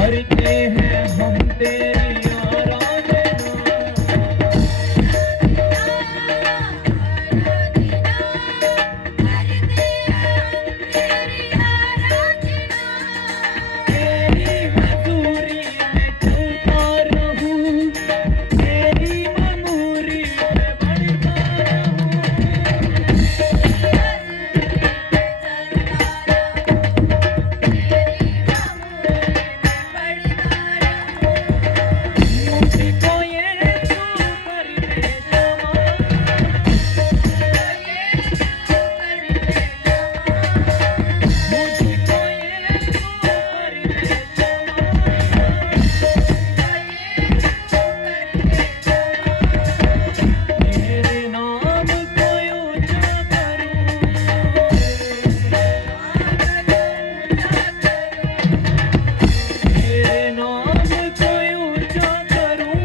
करते हैं हम तेरी आराधना। तेरी हजूरी में चलता रहूं, तेरी ममूरी में बढ़ता मुझको ये तू कर दे मुझको ये तू कर दे तेरे नाम को ऊंचा करूं, तेरे नाम को ऊंचा करूं।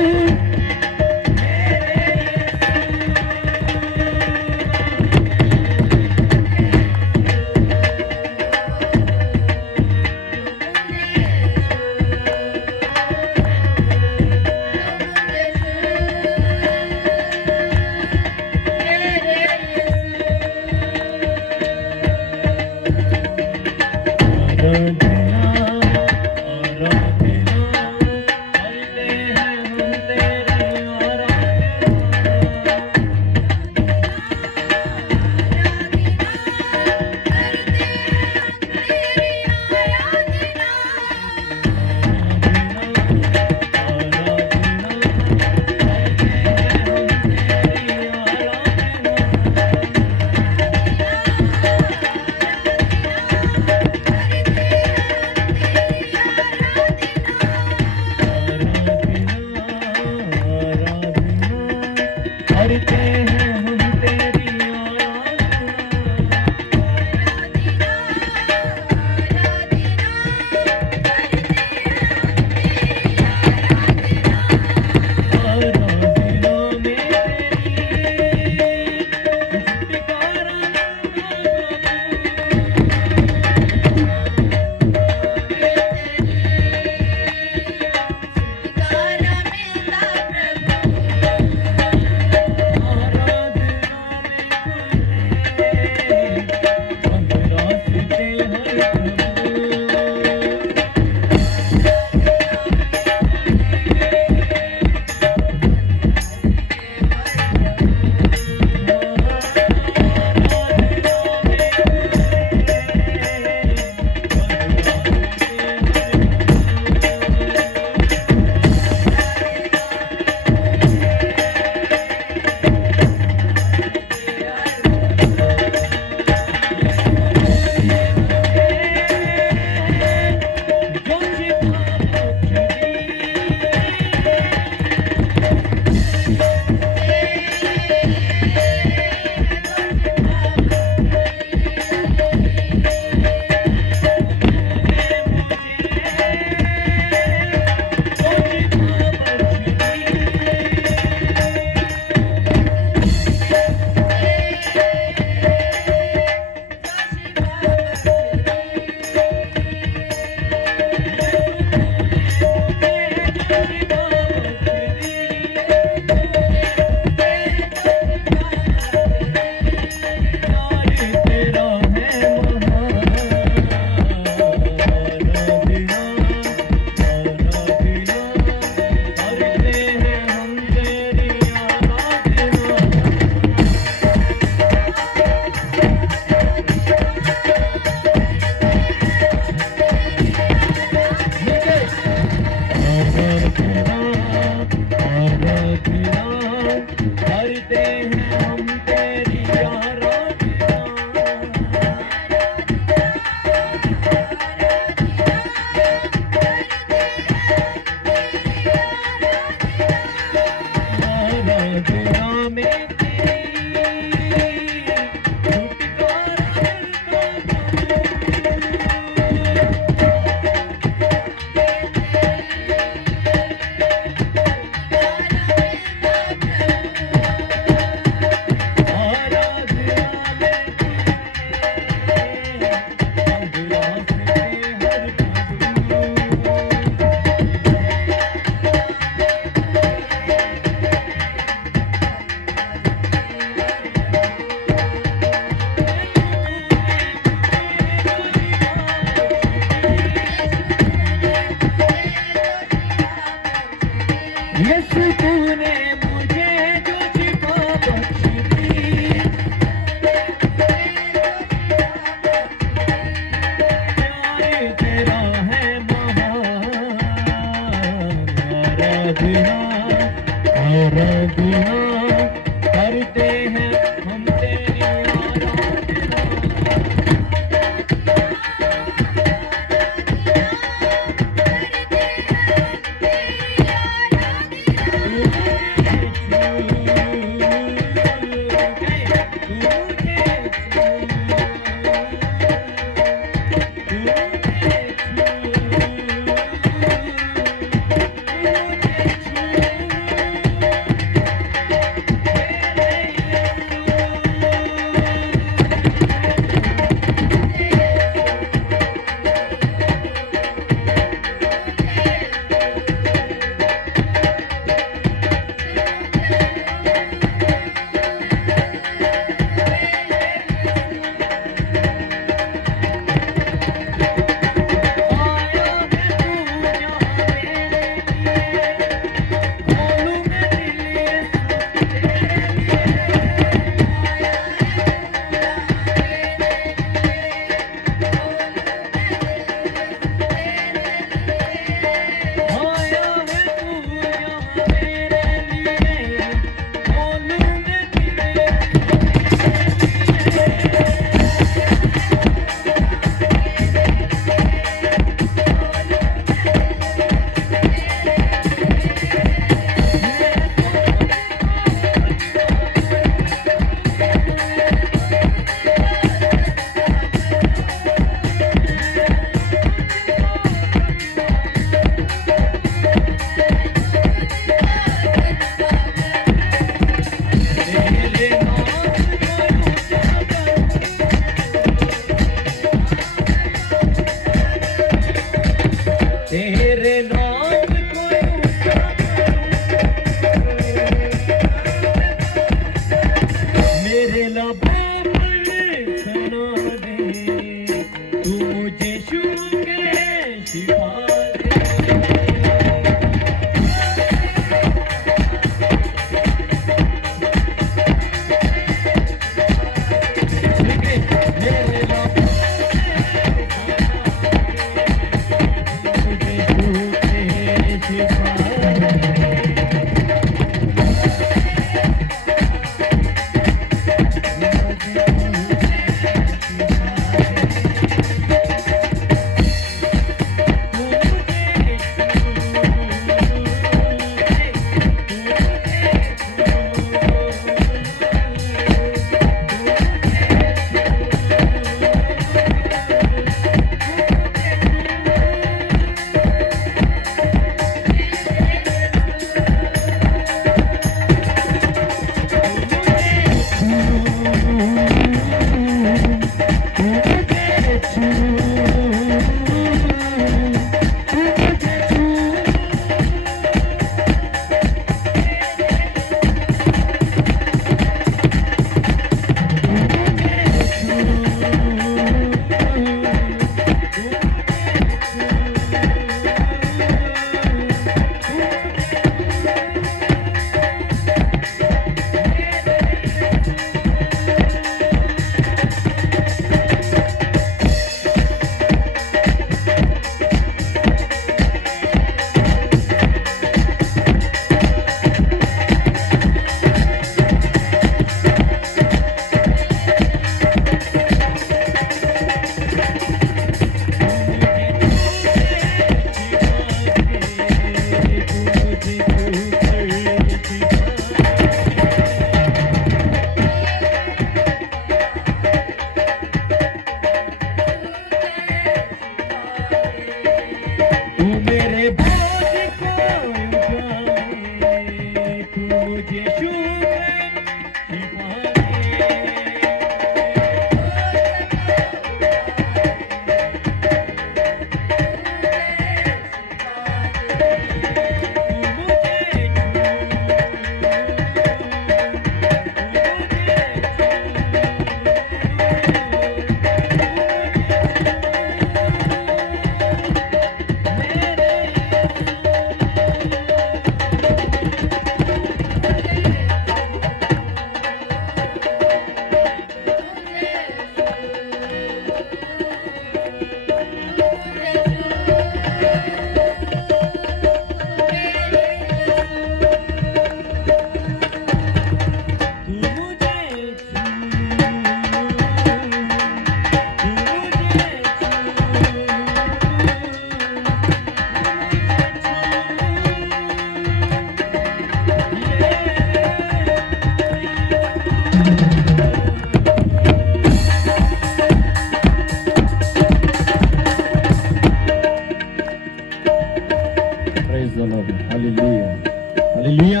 हालेलुया।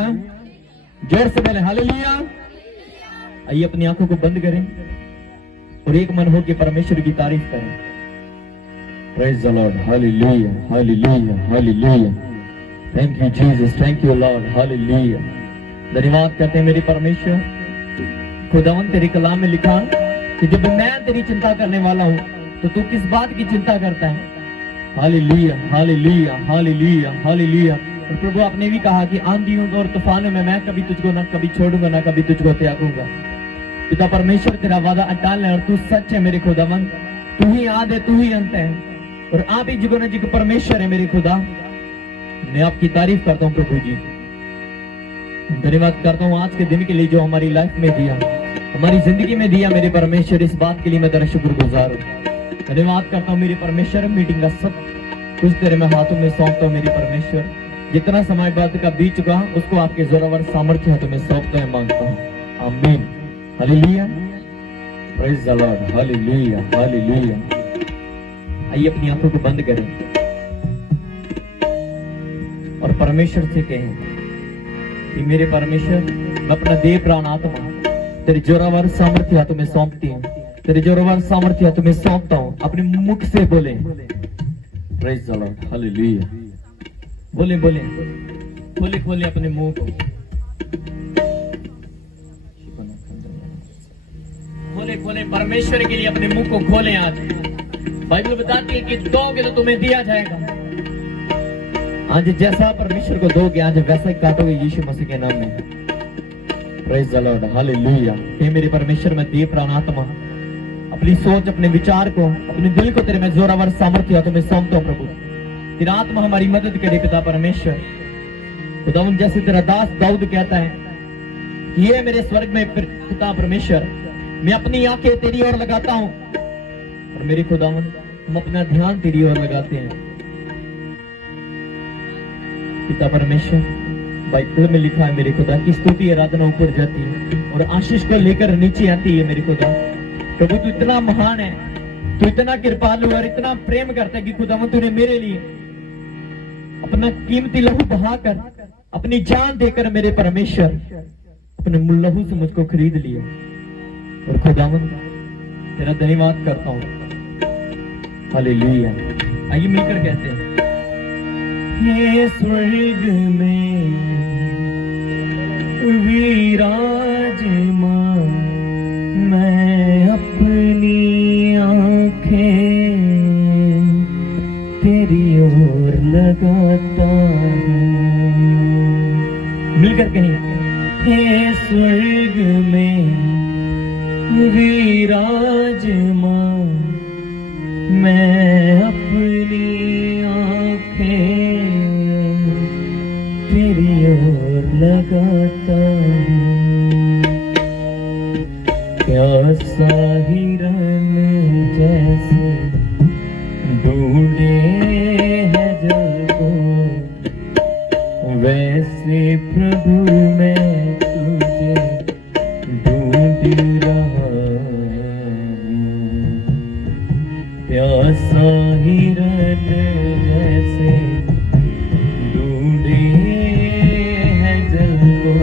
जोर से बोले हालेलुया। आइए अपनी आंखों को बंद करें और एक मन होकर परमेश्वर की तारीफ करें। Praise the Lord. Hallelujah hallelujah hallelujah. Thank you Jesus, thank you Lord. Hallelujah. धन्यवाद करते हैं मेरे परमेश्वर। खुदावन तेरे कलाम में लिखा कि जब मैं तेरी चिंता करने वाला हूं तो तू किस बात की चिंता करता है। Hallelujah hallelujah hallelujah hallelujah. और प्रभु आपने भी कहा कि आंधियों और तूफानों में मैं कभी तुझको ना कभी छोड़ूंगा ना कभी तुझको त्यागूंगा। पिता परमेश्वर तेरा वादा अटल है और तू सच है मेरे खुदावन। तू ही आद है, तू ही अंत है और आप ही जिगो जिग परमेश्वर है मेरे खुदा। मैं आपकी तारीफ करता हूँ प्रभु जी। धन्यवाद करता हूँ आज के दिन के लिए जो हमारी लाइफ में दिया, हमारी जिंदगी में दिया मेरे परमेश्वर। इस बात के लिए मैं तेरा शुक्रगुजार हूँ। धन्यवाद करता हूँ मेरे परमेश्वर। मीटिंग का सब कुछ तेरे मैं हाथों में सौंपता हूँ मेरे परमेश्वर। जितना समय बाद का बीत चुका उसको आपके जोरावर सामर्थ्य हाथों में सौंपता है मांगता हूँ। आमीन। Hallelujah. Praise the Lord. Hallelujah hallelujah. आइए अपनी आंखों को बंद करें और परमेश्वर से कहें कि मेरे परमेश्वर, मैं अपना देह प्राण आत्मा तेरे जोरावर सामर्थ्य हाथों में सौंपती हूँ। तेरे जोरावर सामर्थ्य हाथों में सौंपता हूँ। अपने मुख से बोले प्रेज द लॉर्ड। हालेलुया। बोले बोले बोले बोले अपने मुंह को खोले खोले परमेश्वर के लिए अपने मुंह को खोले। आज बाइबल बताती है कि दोगे तो तुम्हें दिया जाएगा। आज जैसा परमेश्वर को दोगे आज वैसा ही काटोगे यीशु मसीह के नाम में। Praise the Lord. हालेलुया। हे मेरे परमेश्वर, मैं देह प्राण आत्मा अपनी सोच अपने विचार को अपने दिल को तेरे में जोरावर सामर्थ्य हाथों में सौंपता हूं प्रभु। तेरा आत्मा हमारी मदद करे पिता परमेश्वर। खुदावन जैसे तेरा दास दाऊद कहता है कि ये मेरे स्वर्ग में पिता परमेश्वर मैं अपनी आंखें तेरी ओर लगाता हूं और मेरे खुदावन हम अपना ध्यान तेरी ओर लगाते हैं। पिता परमेश्वर, बाइबल में लिखा है मेरे खुदा की स्तुति आराधना ऊपर जाती है और आशीष को लेकर नीचे आती है। मेरे खुदा प्रभु तू इतना महान है, तू इतना कृपालु और इतना प्रेम करता है कि खुदावन तूने मेरे लिए अपना कीमती लहू बहाकर, अपनी जान देकर मेरे परमेश्वर अपने लहू से मुझको खरीद लिया। और खुदावन तेरा धन्यवाद करता हूं। हालेलुया। आइए मिलकर कहते हैं, हे स्वर्ग में विराजमान, मैं अपनी आंखें तेरी ओर लगाता हूँ। मिलकर कहें, हे स्वर्ग में विराजमान, मैं अपनी आंखें तेरी ओर लगाता हूँ। प्यासा हिरन जैसे ढूंढे है जल को, वैसे प्रभु मैं तुझे ढूंढ रहा हूँ। प्यासा हिरन जैसे ढूंढे है जल को,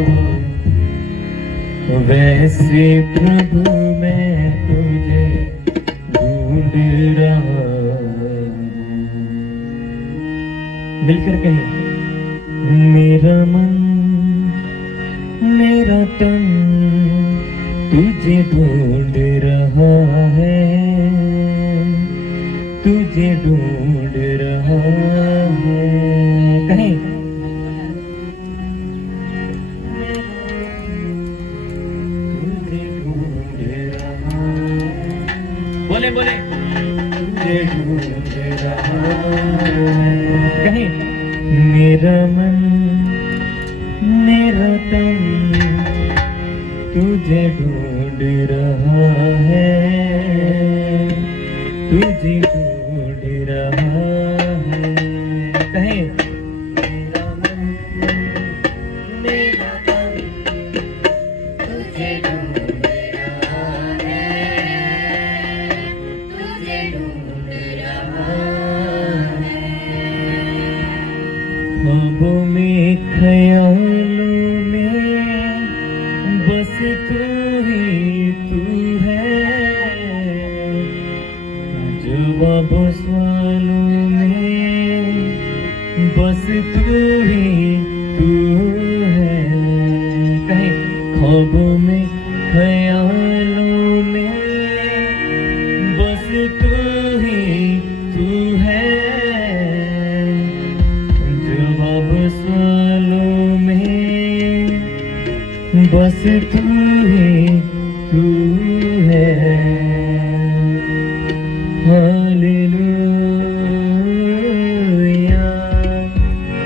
वैसे प्रभु मैं तुझे ढूंढ रहा हूँ। मिलकर कहें, मेरा मन मेरा तन तुझे ढूंढ रहा है, तुझे ढूंढ रहा है। कहें, तुझे ढूंढ रहा है, बोले बोले, तुझे ढूंढ रहा है। कहें, मेरा मन मेरा तन तुझे ढूंढ रहा है, तुझे ढूंढ रहा है। कहें, मेरा मन मेरा तन तुझे ढूंढ रहा है, तुझे ढूंढ रहा है। ख्वाबों में ख्यालों में बस तू ही तू है, जवाबों सवालों में बस तू ही तू है। कहें, ख्वाबों में ख्यालों में बस तू ही तू है, जवाब सवालों में बस तू ही तू है। Hallelujah,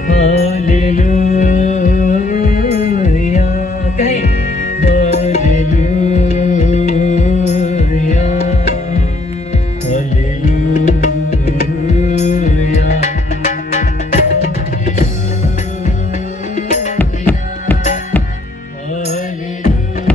hallelujah. कहें, हालेलुया, हालेलुया। हालेलुया,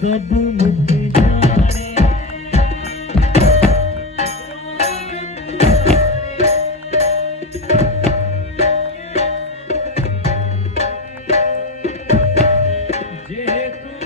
सब मुझ जाने जे तू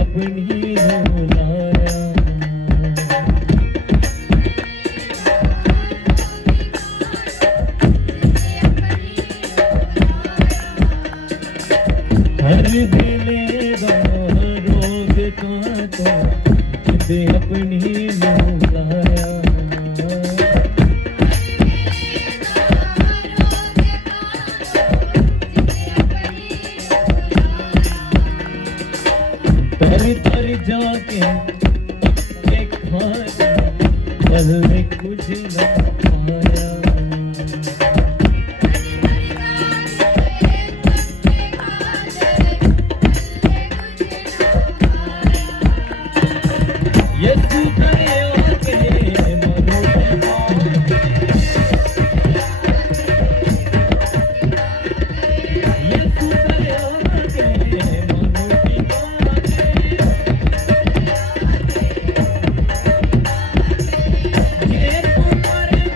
अपनी लाया हर दिले दा रोग का तो जिद अपनी लाया तर जाके एक खाया पल में कुछ न पाया ये तू करे आके मरो ये तू करे आके मरो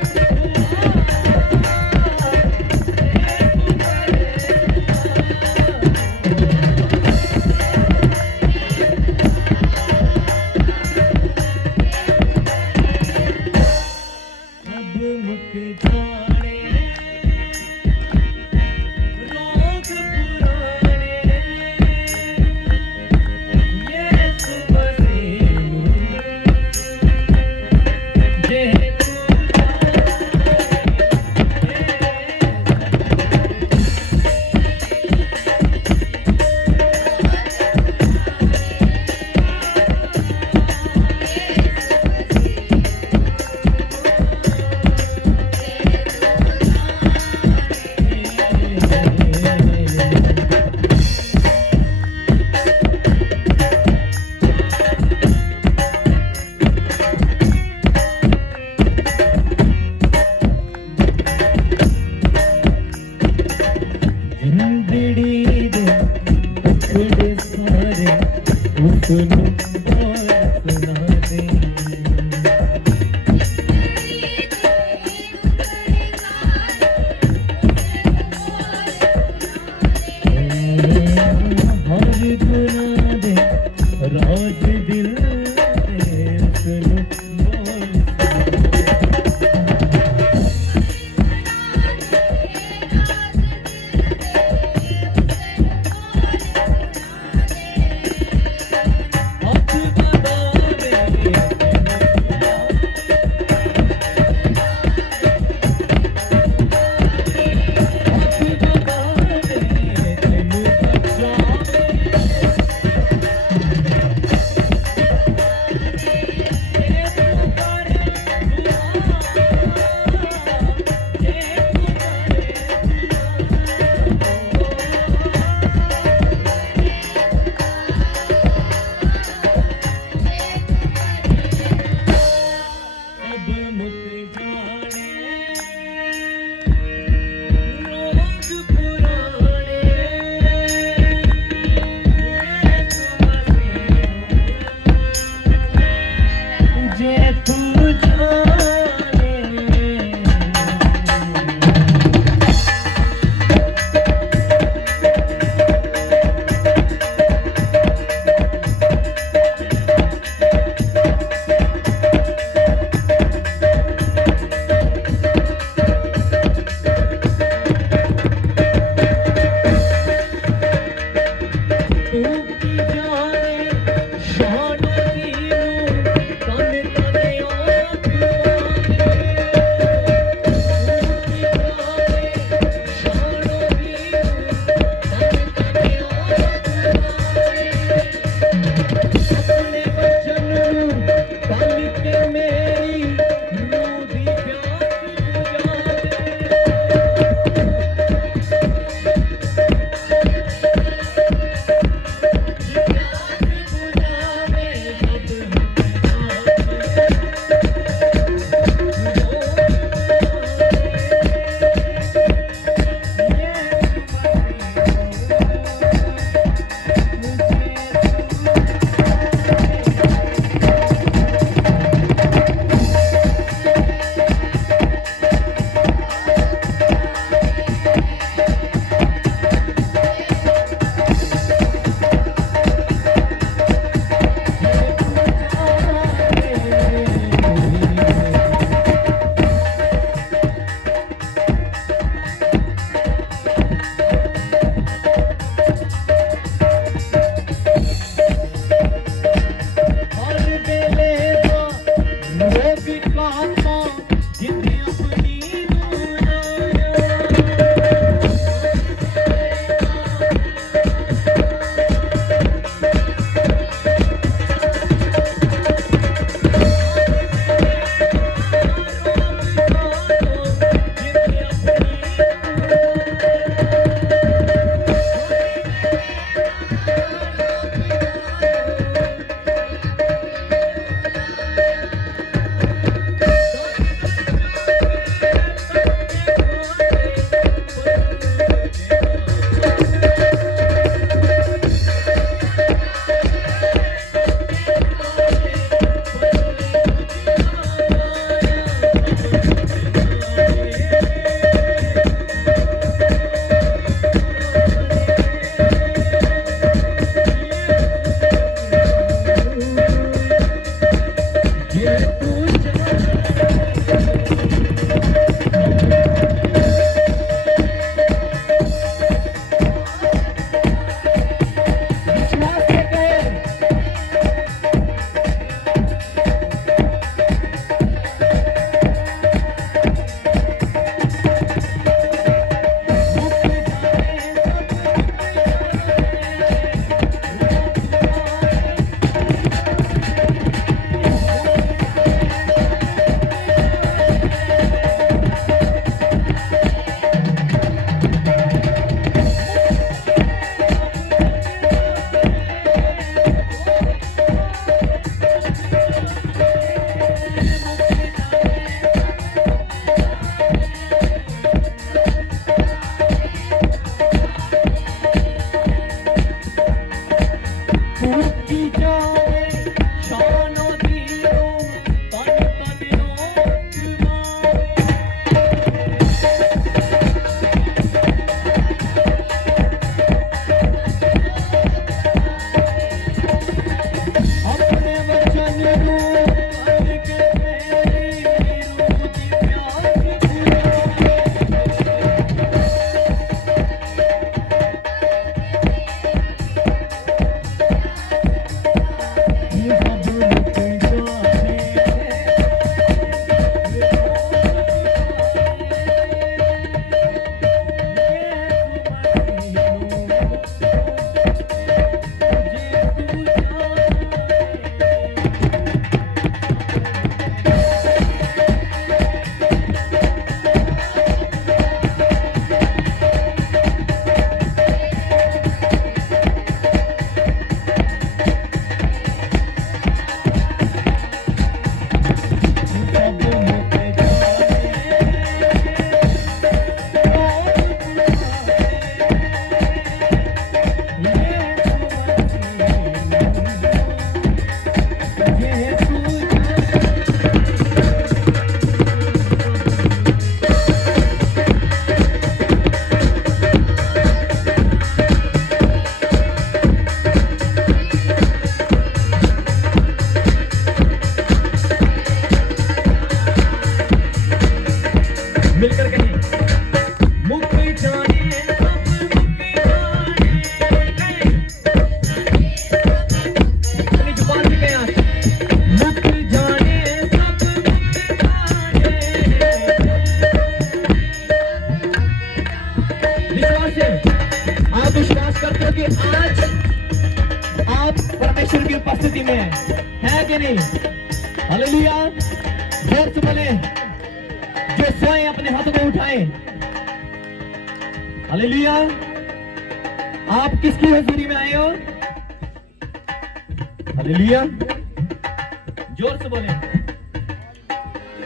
हालेलुया। जोर से बोले, जो सोए अपने हाथों में उठाए। हालेलुया। आप किसकी हजूरी में आए हो? हालेलुया। जोर से बोले,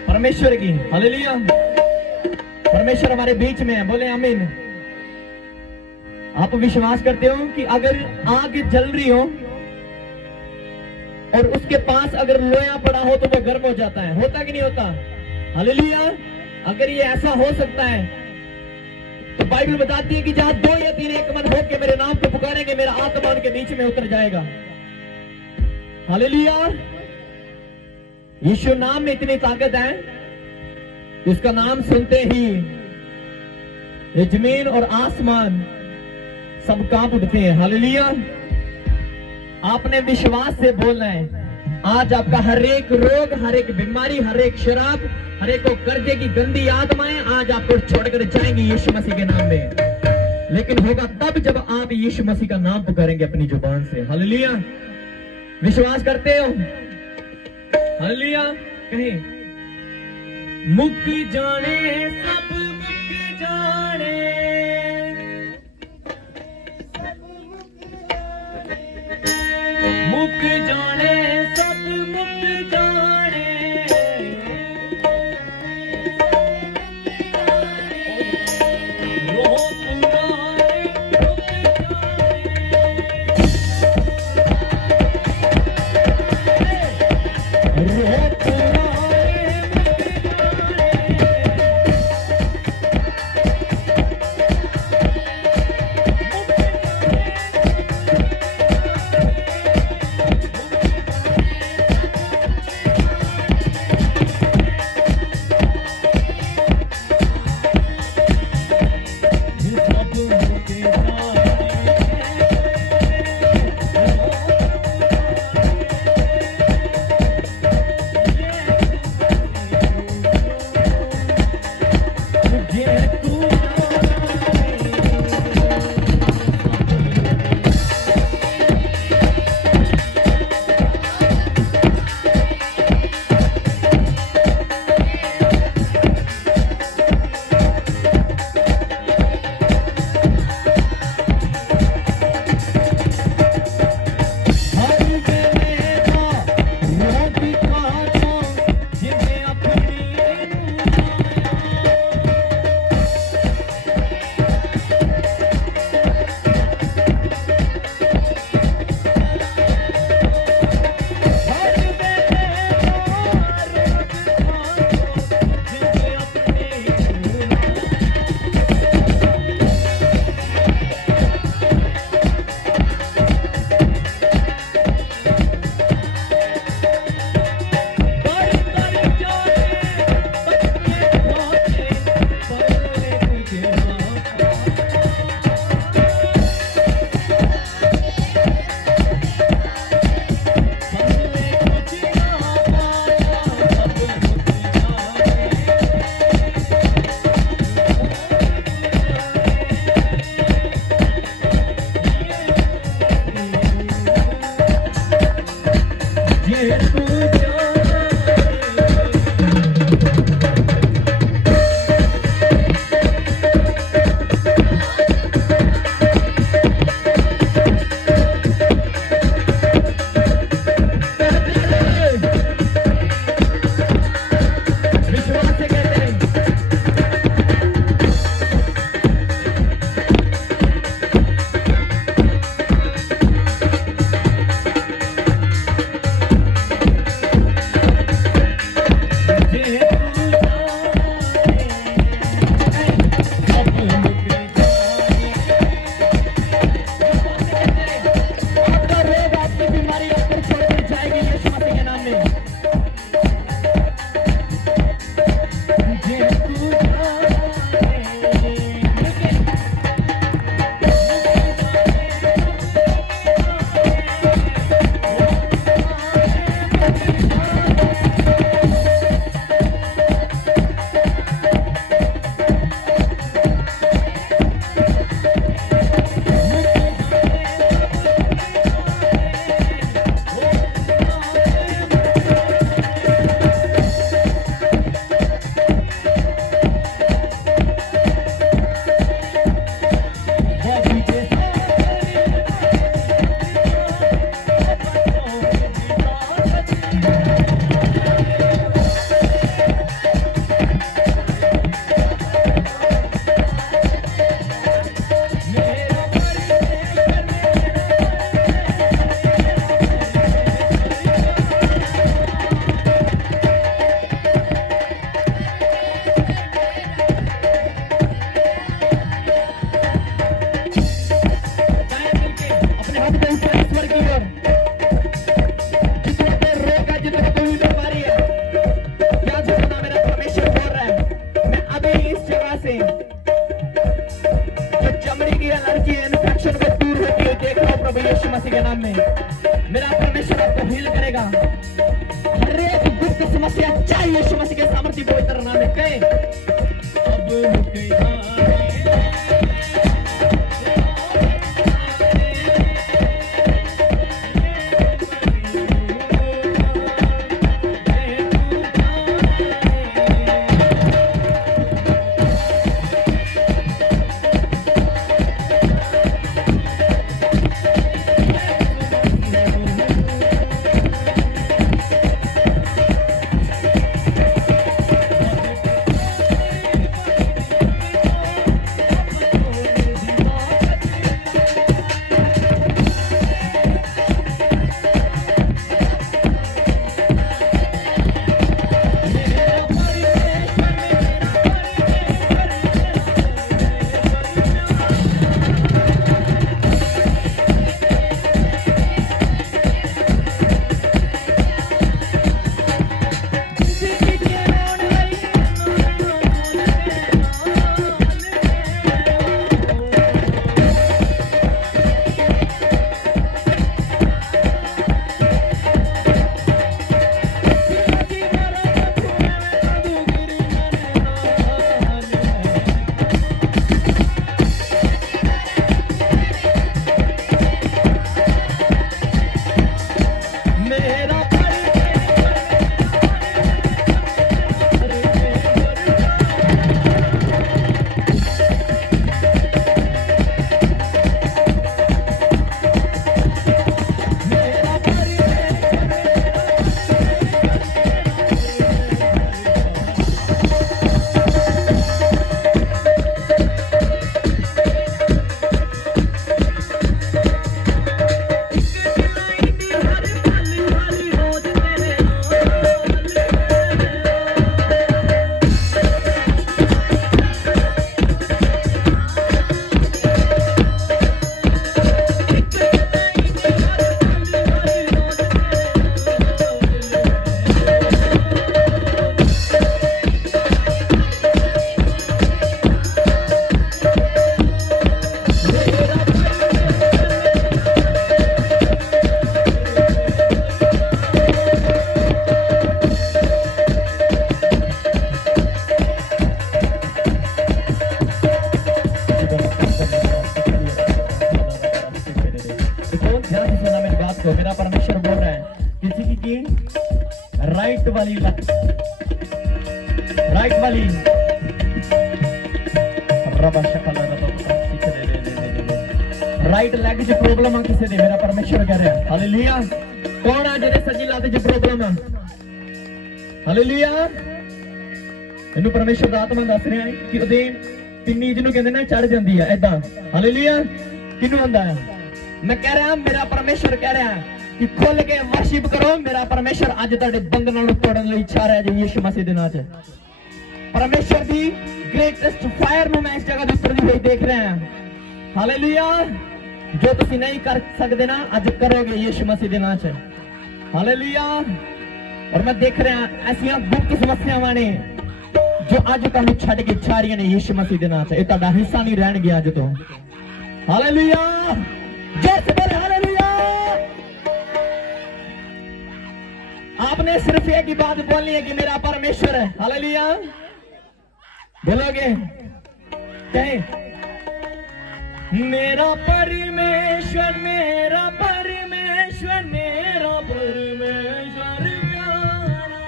परमेश्वर की। हालेलुया। परमेश्वर हमारे बीच में है, बोले आमीन। आप विश्वास करते हो कि अगर आग जल रही हो और उसके पास अगर लोया पड़ा हो तो वो गर्म हो जाता है, होता कि नहीं होता? हालेलुया। अगर ये ऐसा हो सकता है तो बाइबल बताती है कि जहां 2 या 3 एक मन होकर मेरे नाम को पुकारेंगे, मेरा आत्मा उनके बीच में उतर जाएगा। हालेलुया। यीशु नाम में इतनी ताकत है, उसका नाम सुनते ही ये जमीन और आसमान सब कांप उठते हैं। हालेलुया। आपने विश्वास से बोलना है। आज आपका हर एक रोग, हर एक बीमारी, हर एक शराब, हर एक कर्जे की गंदी आत्माएं आज आपको छोड़कर जाएंगी यीशु मसीह के नाम में। लेकिन होगा तब जब आप यीशु मसीह का नाम पुकारेंगे अपनी जुबान से। हालेलुया। विश्वास करते हो? हालेलुया। कहें, मुक जाने सब मुक जाने, मुक जाने सब मुक जाने, रोह पुराने मुक जाने, रोह पुराने के नाम में मेरा परमेश्वर आपको हील करेगा। हर एक दुख समस्या चाहिए यीशु मसीह के सामर्थ्य पवित्र नाम में कहे अब मेरा परमेश्वर बोल रहा है किसी की राइट वाली राइट लेग च प्रॉब्लम है किसी दे मेरा परमेश्वर कह रहा है हालेलुया। कौन है जेदे सज्जी लाते च प्रॉब्लम है हालेलुया। इन्हू परमेश्वर दा आत्मा दस रहा है कि ओदे पिन्नी जिन्हों कहते ना चढ़ जाती है ऐदा हालेलुया। किनू आंदा है मैं कह रहा मेरा परमेश्वर कह रहा कि खुल के वर्शिप करो। मेरा परमेश्वर अज तुहाडे बंधनां नूं तोड़न लई इच्छा रहा है यीशु मसीह दे नाम च। परमेश्वर दी ग्रेटेस्ट फायर नूं मैं इस जगह दे उतरदी हुई देख रहा हां हालेलुया। जो तुसीं नहीं कर सकदे ना अज करोगे यीशु मसीह दे नाम च हालेलुया। और मैं देख रहा ऐसियां गुप्त समस्यावां ने जो अज तुहानूं छड्ड के जा रही ने यीशु मसीह दे नाम च। इह तुहाडा हिस्सा नहीं रहणगे अज तो हालेलुया। हालेलुया। आपने सिर्फ एक ही बात बोलनी है कि मेरा परमेश्वर है हालेलुया। बोलोगे कहीं मेरा परमेश्वर मेरा परमेश्वर मेरा परमेश्वर प्यारा।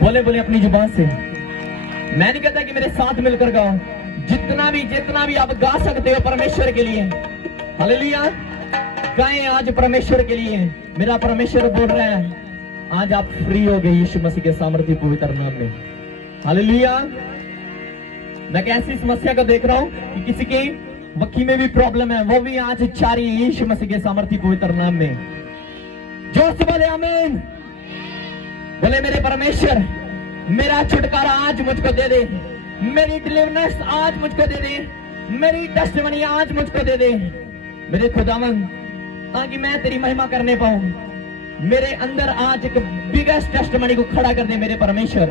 बोले बोले अपनी जुबान से। मैं नहीं कहता कि मेरे साथ मिलकर गाओ। जितना भी आप गा सकते हो परमेश्वर के लिए हालेलुया। गाएं आज परमेश्वर के लिए। मेरा परमेश्वर बोल रहा है आज आप फ्री हो गए यीशु मसीह के सामर्थ्य पवित्र नाम में हालेलुया। मैं कैसी समस्या को देख रहा हूं कि किसी की वक्की में भी प्रॉब्लम है वो भी आज चारी यीशु मसीह के सामर्थ्य पवित्र नाम में। जोर से बोले आमीन। बोले मेरे परमेश्वर मेरा छुटकारा आज मुझको दे दे। मेरी डिलीवरेंस आज मुझको दे दे। मेरी टेस्टिमनी आज मुझको दे दे मेरे खुदावन ताकि मैं तेरी महिमा करने पाऊं। मेरे अंदर आज एक बिगेस्ट टेस्टिमनी को खड़ा कर दे मेरे परमेश्वर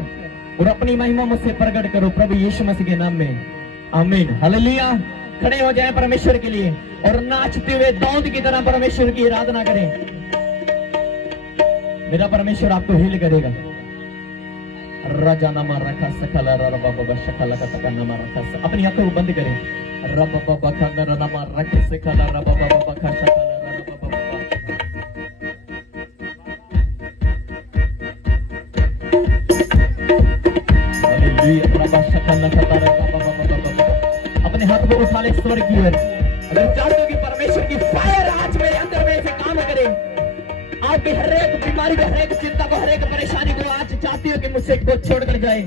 और अपनी महिमा मुझसे प्रकट करो प्रभु यीशु मसीह के नाम में, आमीन। हालेलुया। खड़े हो जाएं परमेश्वर के लिए और नाचते हुए दाऊद की तरह परमेश्वर की आराधना करें। मेरा परमेश्वर आपको हील करेगा। राजा नामा रखा सकला रबा बाबा शकला का तका नामा रखा। अपनी आंखों को बंद करें। रबा बाबा का नामा रखे सकला रबा बाबा का शकला रबा बाबा। हालेलुया। रबा शकला का रबा बाबा। अपने हाथ को उठा ले स्वर्ग की ओर। अगर चाहते हो कि परमेश्वर की फायर आज मेरे अंदर में से काम करे, आपकी हर एक बीमारी को, हर एक चिंता को, हर एक परेशानी को आज चाहती हो कि मुझसे को छोड़कर जाए,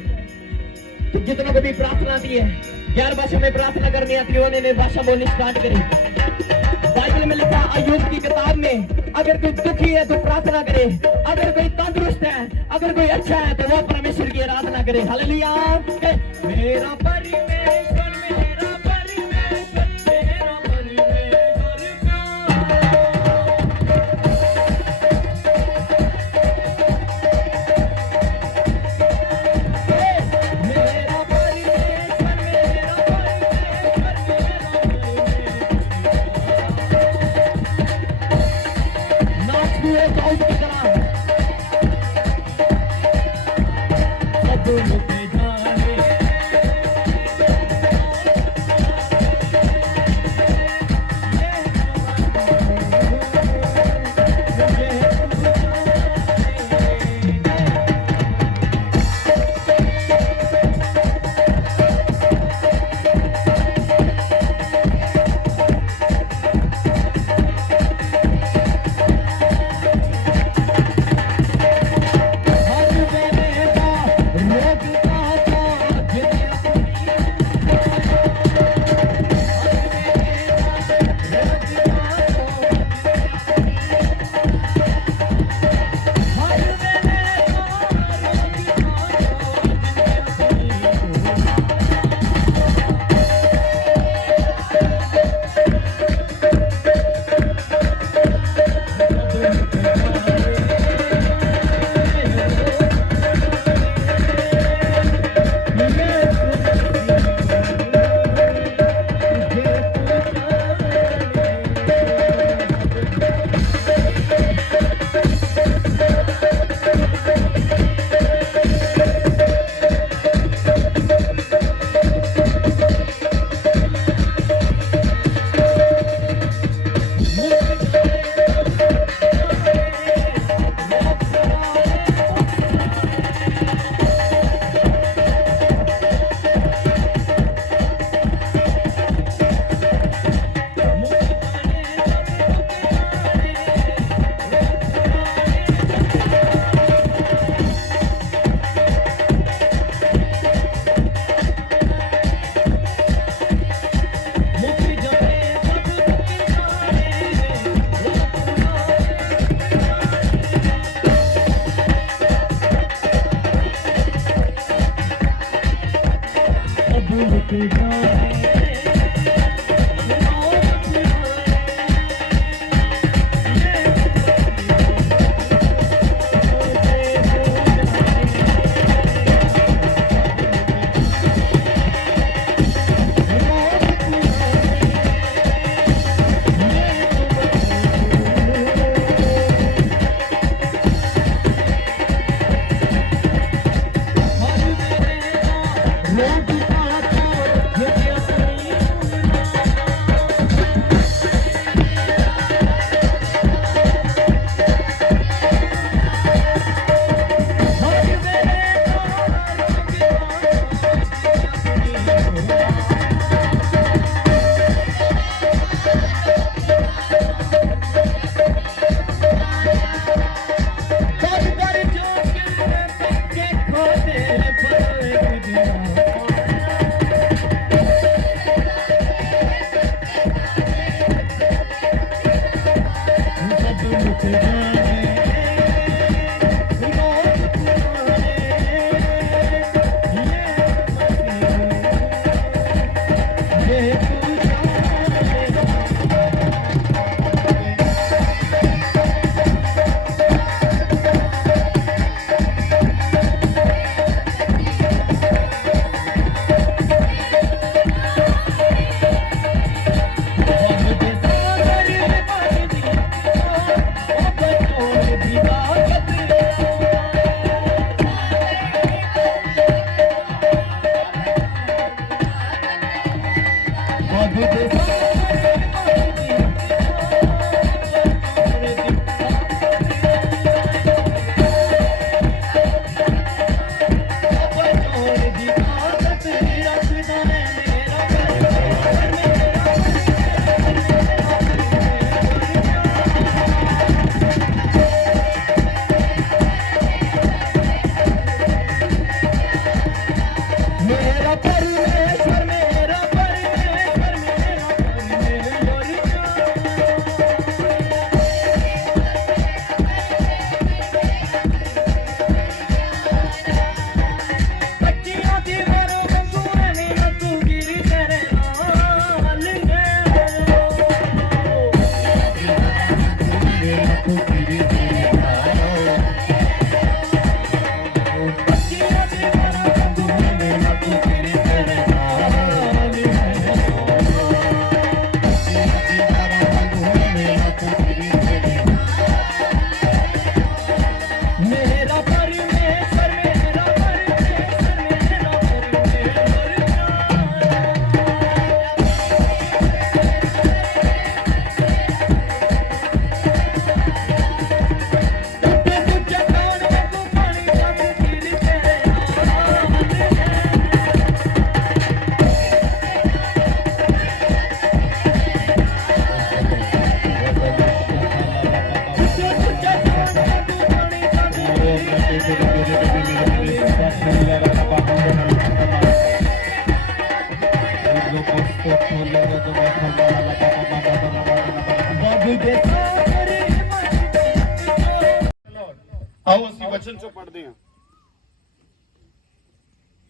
तो जितनों को भी प्रार्थना दी है, 11 भाषा में प्रार्थना करनी आती है, उन्होंने भाषा बोलनी स्टार्ट करी। बाइबल में लिखा अय्यूब की किताब में, अगर कोई दुखी है तो प्रार्थना करे, अगर कोई तंदुरुस्त है, अगर कोई अच्छा है तो वो परमेश्वर की आराधना करे। हालेलुया। मेरा परमेश्वर, मेरा परमेश्वर, मेरा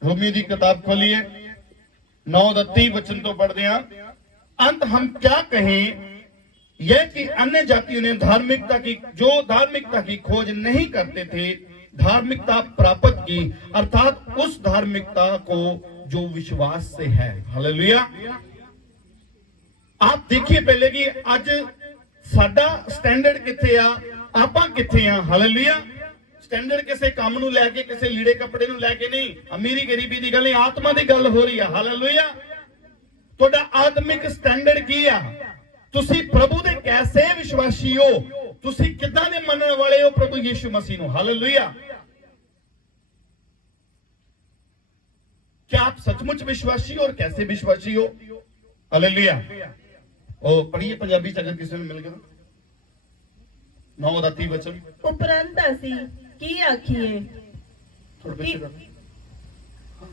रोमियो की किताब खोलिए 9:30 वचन तो पढ़ते हैं। अंत हम क्या कहें, यह कि अन्य जातियों ने धार्मिकता की खोज नहीं करते थे, धार्मिकता प्राप्त की, अर्थात उस धार्मिकता को जो विश्वास से है। हालेलुया। आप देखिए पहले कि आज साडा स्टैंडर्ड किथे आ, आपां किथे आ। हालेलुया। स्टैंडर्ड किसी काम नूं लैके, किसी लीड़े कपड़े नूं लैके नहीं, अमीरी गरीबी की गल नहीं, आत्मा की गल हो रही है। हालेलुया। तुहाडा आत्मिक स्टैंडर्ड की आ, तुसी प्रभु दे कैसे विश्वासी हो, तुसी किदां दे मनण वाले हो प्रभु यीशु मसीह नूं। हालेलुया। क्या आप सचमुच विश्वासी हो और कैसे विश्वासी हो? हालेलुया। ओ पढ़िए पंजाबी च अगर किसी ने मिल गया 9:30 वचन। उपरंत असी की आखिए थोड़ा पीछे कर।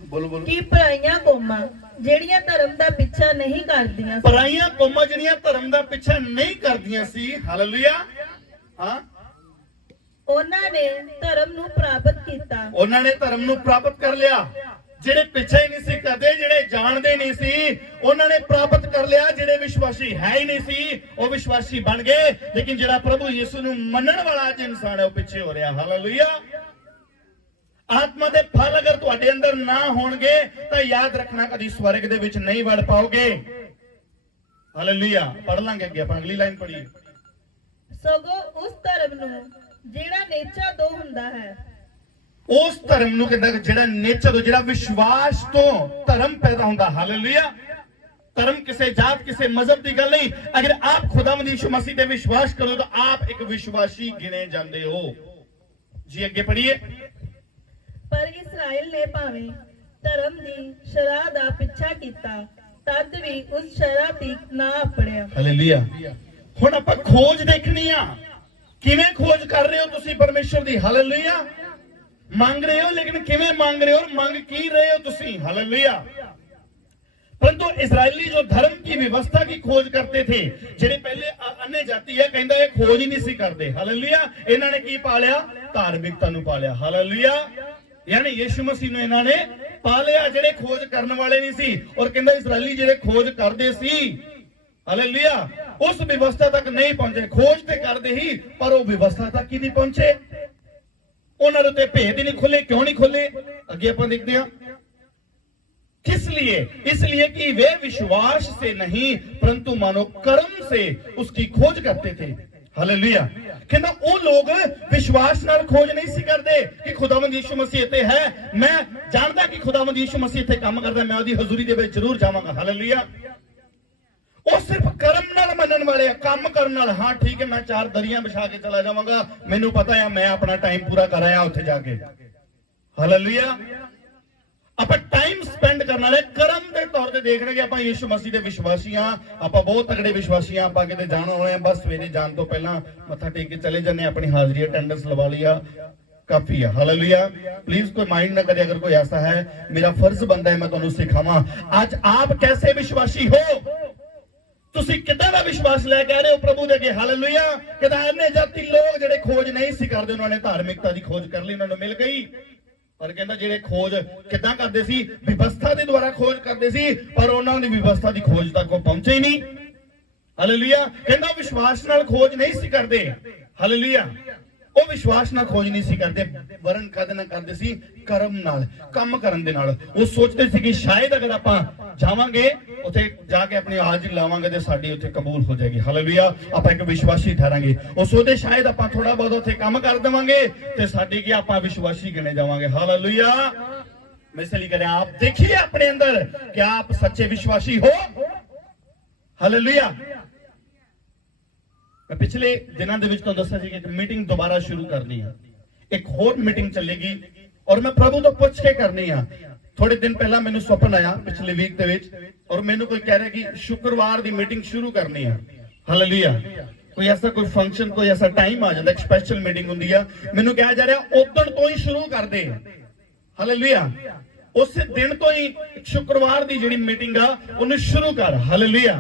बोलो बोलो। कि पराइयां कौमां ਜਿਹੜੀਆਂ ਧਰਮ ਦਾ ਪਿੱਛਾ ਨਹੀਂ ਕਰਦੀਆਂ ਪਰਾਈਆਂ ਕੌਮਾਂ ਜਿਹੜੀਆਂ ਧਰਮ ਦਾ ਪਿੱਛਾ ਨਹੀਂ ਕਰਦੀਆਂ ਸੀ। ਹਾਲੇਲੂਇਆ। ਹਾਂ, ਉਹਨਾਂ ਨੇ ਧਰਮ ਨੂੰ ਪ੍ਰਾਪਤ ਕੀਤਾ। ਉਹਨਾਂ ਨੇ ਧਰਮ ਨੂੰ ਪ੍ਰਾਪਤ ਕਰ ਲਿਆ। ਜਿਹੜੇ ਪਿੱਛੇ ਹੀ ਨਹੀਂ ਸੀ ਕਰਦੇ, ਜਿਹੜੇ ਜਾਣਦੇ ਨਹੀਂ ਸੀ, ਉਹਨਾਂ ਨੇ ਪ੍ਰਾਪਤ ਕਰ ਲਿਆ। ਜਿਹੜੇ ਵਿਸ਼ਵਾਸੀ ਹੈ ਹੀ ਨਹੀਂ ਸੀ ਉਹ ਵਿਸ਼ਵਾਸੀ ਬਣ ਗਏ। ਲੇਕਿਨ ਜਿਹੜਾ ਪ੍ਰਭੂ ਯਿਸੂ ਨੂੰ ਮੰਨਣ ਵਾਲਾ ਅੱਜ ਇਨਸਾਨ ਹੈ ਉਹ ਪਿੱਛੇ ਹੋ ਰਿਹਾ। ਹਾਲੇਲੂਇਆ। आत्मा के फल अगर तुहाडे अंदर ना होणगे तो याद रखना कभी स्वर्ग दे विच नहीं वड़ पाओगे। हालेलुया। पढ़ लांगे अगे आपां अगली लाइन पढ़िए। सगों उस धर्म ਨੂੰ ਜਿਹੜਾ ਨੇਚਾ ਤੋਂ ਹੁੰਦਾ ਹੈ, उस धर्म ਨੂੰ ਕਹਿੰਦਾ ਜਿਹੜਾ ਨੇਚਰ ਤੋਂ, ਜਿਹੜਾ विश्वास तो धर्म पैदा ਹੁੰਦਾ। हालेलुया। धर्म किसी जात किसी मजहब की गल नहीं। अगर आप खुदावंद यीशु मसीह पे विश्वास करो तो आप एक विश्वासी गिने जाते हो। जी अगे पढ़िए। ਪਰ ਇਸਰਾਇਲ ਨੇ ਭਾਵੇਂ ਧਰਮ ਦੀ ਸ਼ਰ੍ਹਾ ਦਾ ਪਿੱਛਾ ਕੀਤਾ, ਤਦ ਵੀ ਉਸ ਸ਼ਰ੍ਹਾ ਤੇ ਨਾ ਆਪੜਿਆ। ਹਾਲੇਲੂਇਆ। ਹੁਣ ਆਪਾਂ ਖੋਜ ਦੇਖਣੀ ਆ, ਕਿਵੇਂ ਖੋਜ ਕਰ ਰਹੇ ਹੋ ਤੁਸੀਂ ਪਰਮੇਸ਼ਰ ਦੀ। ਹਾਲੇਲੂਇਆ। ਮੰਗ ਰਹੇ ਹੋ, ਲੇਕਿਨ ਕਿਵੇਂ ਮੰਗ ਰਹੇ ਹੋ ਔਰ ਮੰਗ ਕੀ ਰਹੇ ਹੋ ਤੁਸੀਂ। ਹਾਲੇਲੂਇਆ। परंतु इजरायली जो धर्म की व्यवस्था की खोज करते थे, जेडे पहले अन्य जाति है, कहंदा ये खोज ही नहीं सी करते। हालेलुया। इन्हां ने की पा लिया? धार्मिकता नूं पा लिया। हालेलुया। यानी यीशु मसीह नूं इन्हां ने पा लिया, जेडे खोज करने वाले नहीं सी। और कहंदा इजरायली जेडे खोज करदे सी, हालेलुया, उस व्यवस्था तक नहीं पहुंचे। खोज ते करदे ही पर वो व्यवस्था तक ही नहीं पहुंचे। उन्हां दे ते भेद ही नहीं खुले। क्यों नहीं खुले? अगे आपां देखदे हां। किस लिए? इसलिए कि वे विश्वास से नहीं परंतु मानो कर्म से उसकी खोज करते थे। हालेलुया। कहना वो लोग विश्वास नाल खोज नहीं सी करते कि खुदावंद यीशु मसीह इत्थे है, मैं जानदा कि खुदावंद यीशु मसीह इत्थे काम करदा, मैं ओदी हजूरी दे विच जरूर जावांगा। हालेलुया। वो सिर्फ कर्म नाल मनन वाले, काम करन नाल। हां ठीक है, मैं 4 दरियां बिछा के चला जावांगा, मैनू पता है मैं अपना टाइम पूरा कर आया उत्थे जाके। हालेलुया। ਆਪਾਂ ਟਾਈਮ ਸਪੈਂਡ ਕਰਨ ਵਾਲੇ ਕਰਮ ਦੇ ਤੌਰ ਤੇ ਦੇਖ ਰਹੇ ਕਿ ਆਪਾਂ ਯੀਸ਼ੂ ਮਸੀਹ ਦੇ ਵਿਸ਼ਵਾਸੀ ਆ, ਆਪਾਂ ਬਹੁਤ ਤਗੜੇ ਵਿਸ਼ਵਾਸੀ ਆ, ਆਪਾਂ ਕਿਤੇ ਜਾਣਾ ਹੋਇਆ ਬਸ ਸਵੇਰੇ ਜਾਣ ਤੋਂ ਪਹਿਲਾਂ ਮੱਥਾ ਟੇਕ ਕੇ ਚਲੇ ਜਾਂਦੇ, ਆਪਣੀ ਹਾਜ਼ਰੀ ਅਟੈਂਡੈਂਸ ਲਵਾ ਲਿਆ, काफी है। हालेलुया। प्लीज कोई माइंड ना करे अगर कोई ऐसा है, मेरा फर्ज बनता है मैं तुहानू सिखावां। आज आप कैसे विश्वासी हो? ਤੁਸੀਂ ਕਿੱਦਾਂ ਦਾ ਵਿਸ਼ਵਾਸ ਲੈ ਕੇ ਆ ਰਹੇ ਹੋ ਪ੍ਰਭੂ ਦੇ ਅੱਗੇ? ਹਾਲੇਲੂਇਆ। ਕਿਦਾਂ अन्य जाति लोग ਜਿਹੜੇ ਖੋਜ ਨਹੀਂ ਸੀ ਕਰਦੇ, ਉਹਨਾਂ ਨੇ ਧਾਰਮਿਕਤਾ ਦੀ ਖੋਜ ਕਰ ਲਈ, ਉਹਨਾਂ ਨੂੰ ਮਿਲ ਗਈ। पर कहता जेडे खोज किदां करदे सी, व्यवस्था दे द्वारा खोज करदे सी, पर उन्हां दी व्यवस्था दी खोज तक वो पहुंचे ही नहीं। हालेलुया। कहंदा विश्वास नाल खोज नहीं सी करदे। हालेलुया। वो विश्वास नाल खोज नहीं सी करदे, वरन कद ना करदे सी कर्म नाल, काम करन दे नाल। वो सोचदे सी कि शायद अगर आपां जावांगे उत्थे जाके अपनी हाजरी लावांगे ते साडी उत्थे कबूल हो जाएगी। हालेलुया। आपां एक विश्वासी ठहरांगे। वो सोचदे शायद आपां थोड़ा बहुत उत्थे काम कर देवांगे ते साडी की आपां विश्वासी गिने जावांगे। हालेलुया। मैं इसलिए कह रहा, आप देखिए अपने अंदर क्या आप सच्चे विश्वासी हो। हालेलुया। मैं पिछले दिनों के तो दसा कि एक मीटिंग दोबारा शुरू करनी है, एक होर मीटिंग चलेगी और मैं प्रभु तो पूछ के करनी है। थोड़े दिन पहला मैंने स्वप्न आया पिछले वीक दे विच, और मैंने कोई कह रहा कि शुक्रवार की मीटिंग शुरू करनी है। हालेलुया। कोई ऐसा कोई फंक्शन, कोई ऐसा टाइम आ जाता, एक स्पेशल मीटिंग होंदी है, मैंने कहा जा रहा उदण तो ही शुरू कर दे। हालेलुया। उस दिन तो ही शुक्रवार की जिहड़ी मीटिंग आ उन्हें शुरू कर। हालेलुया।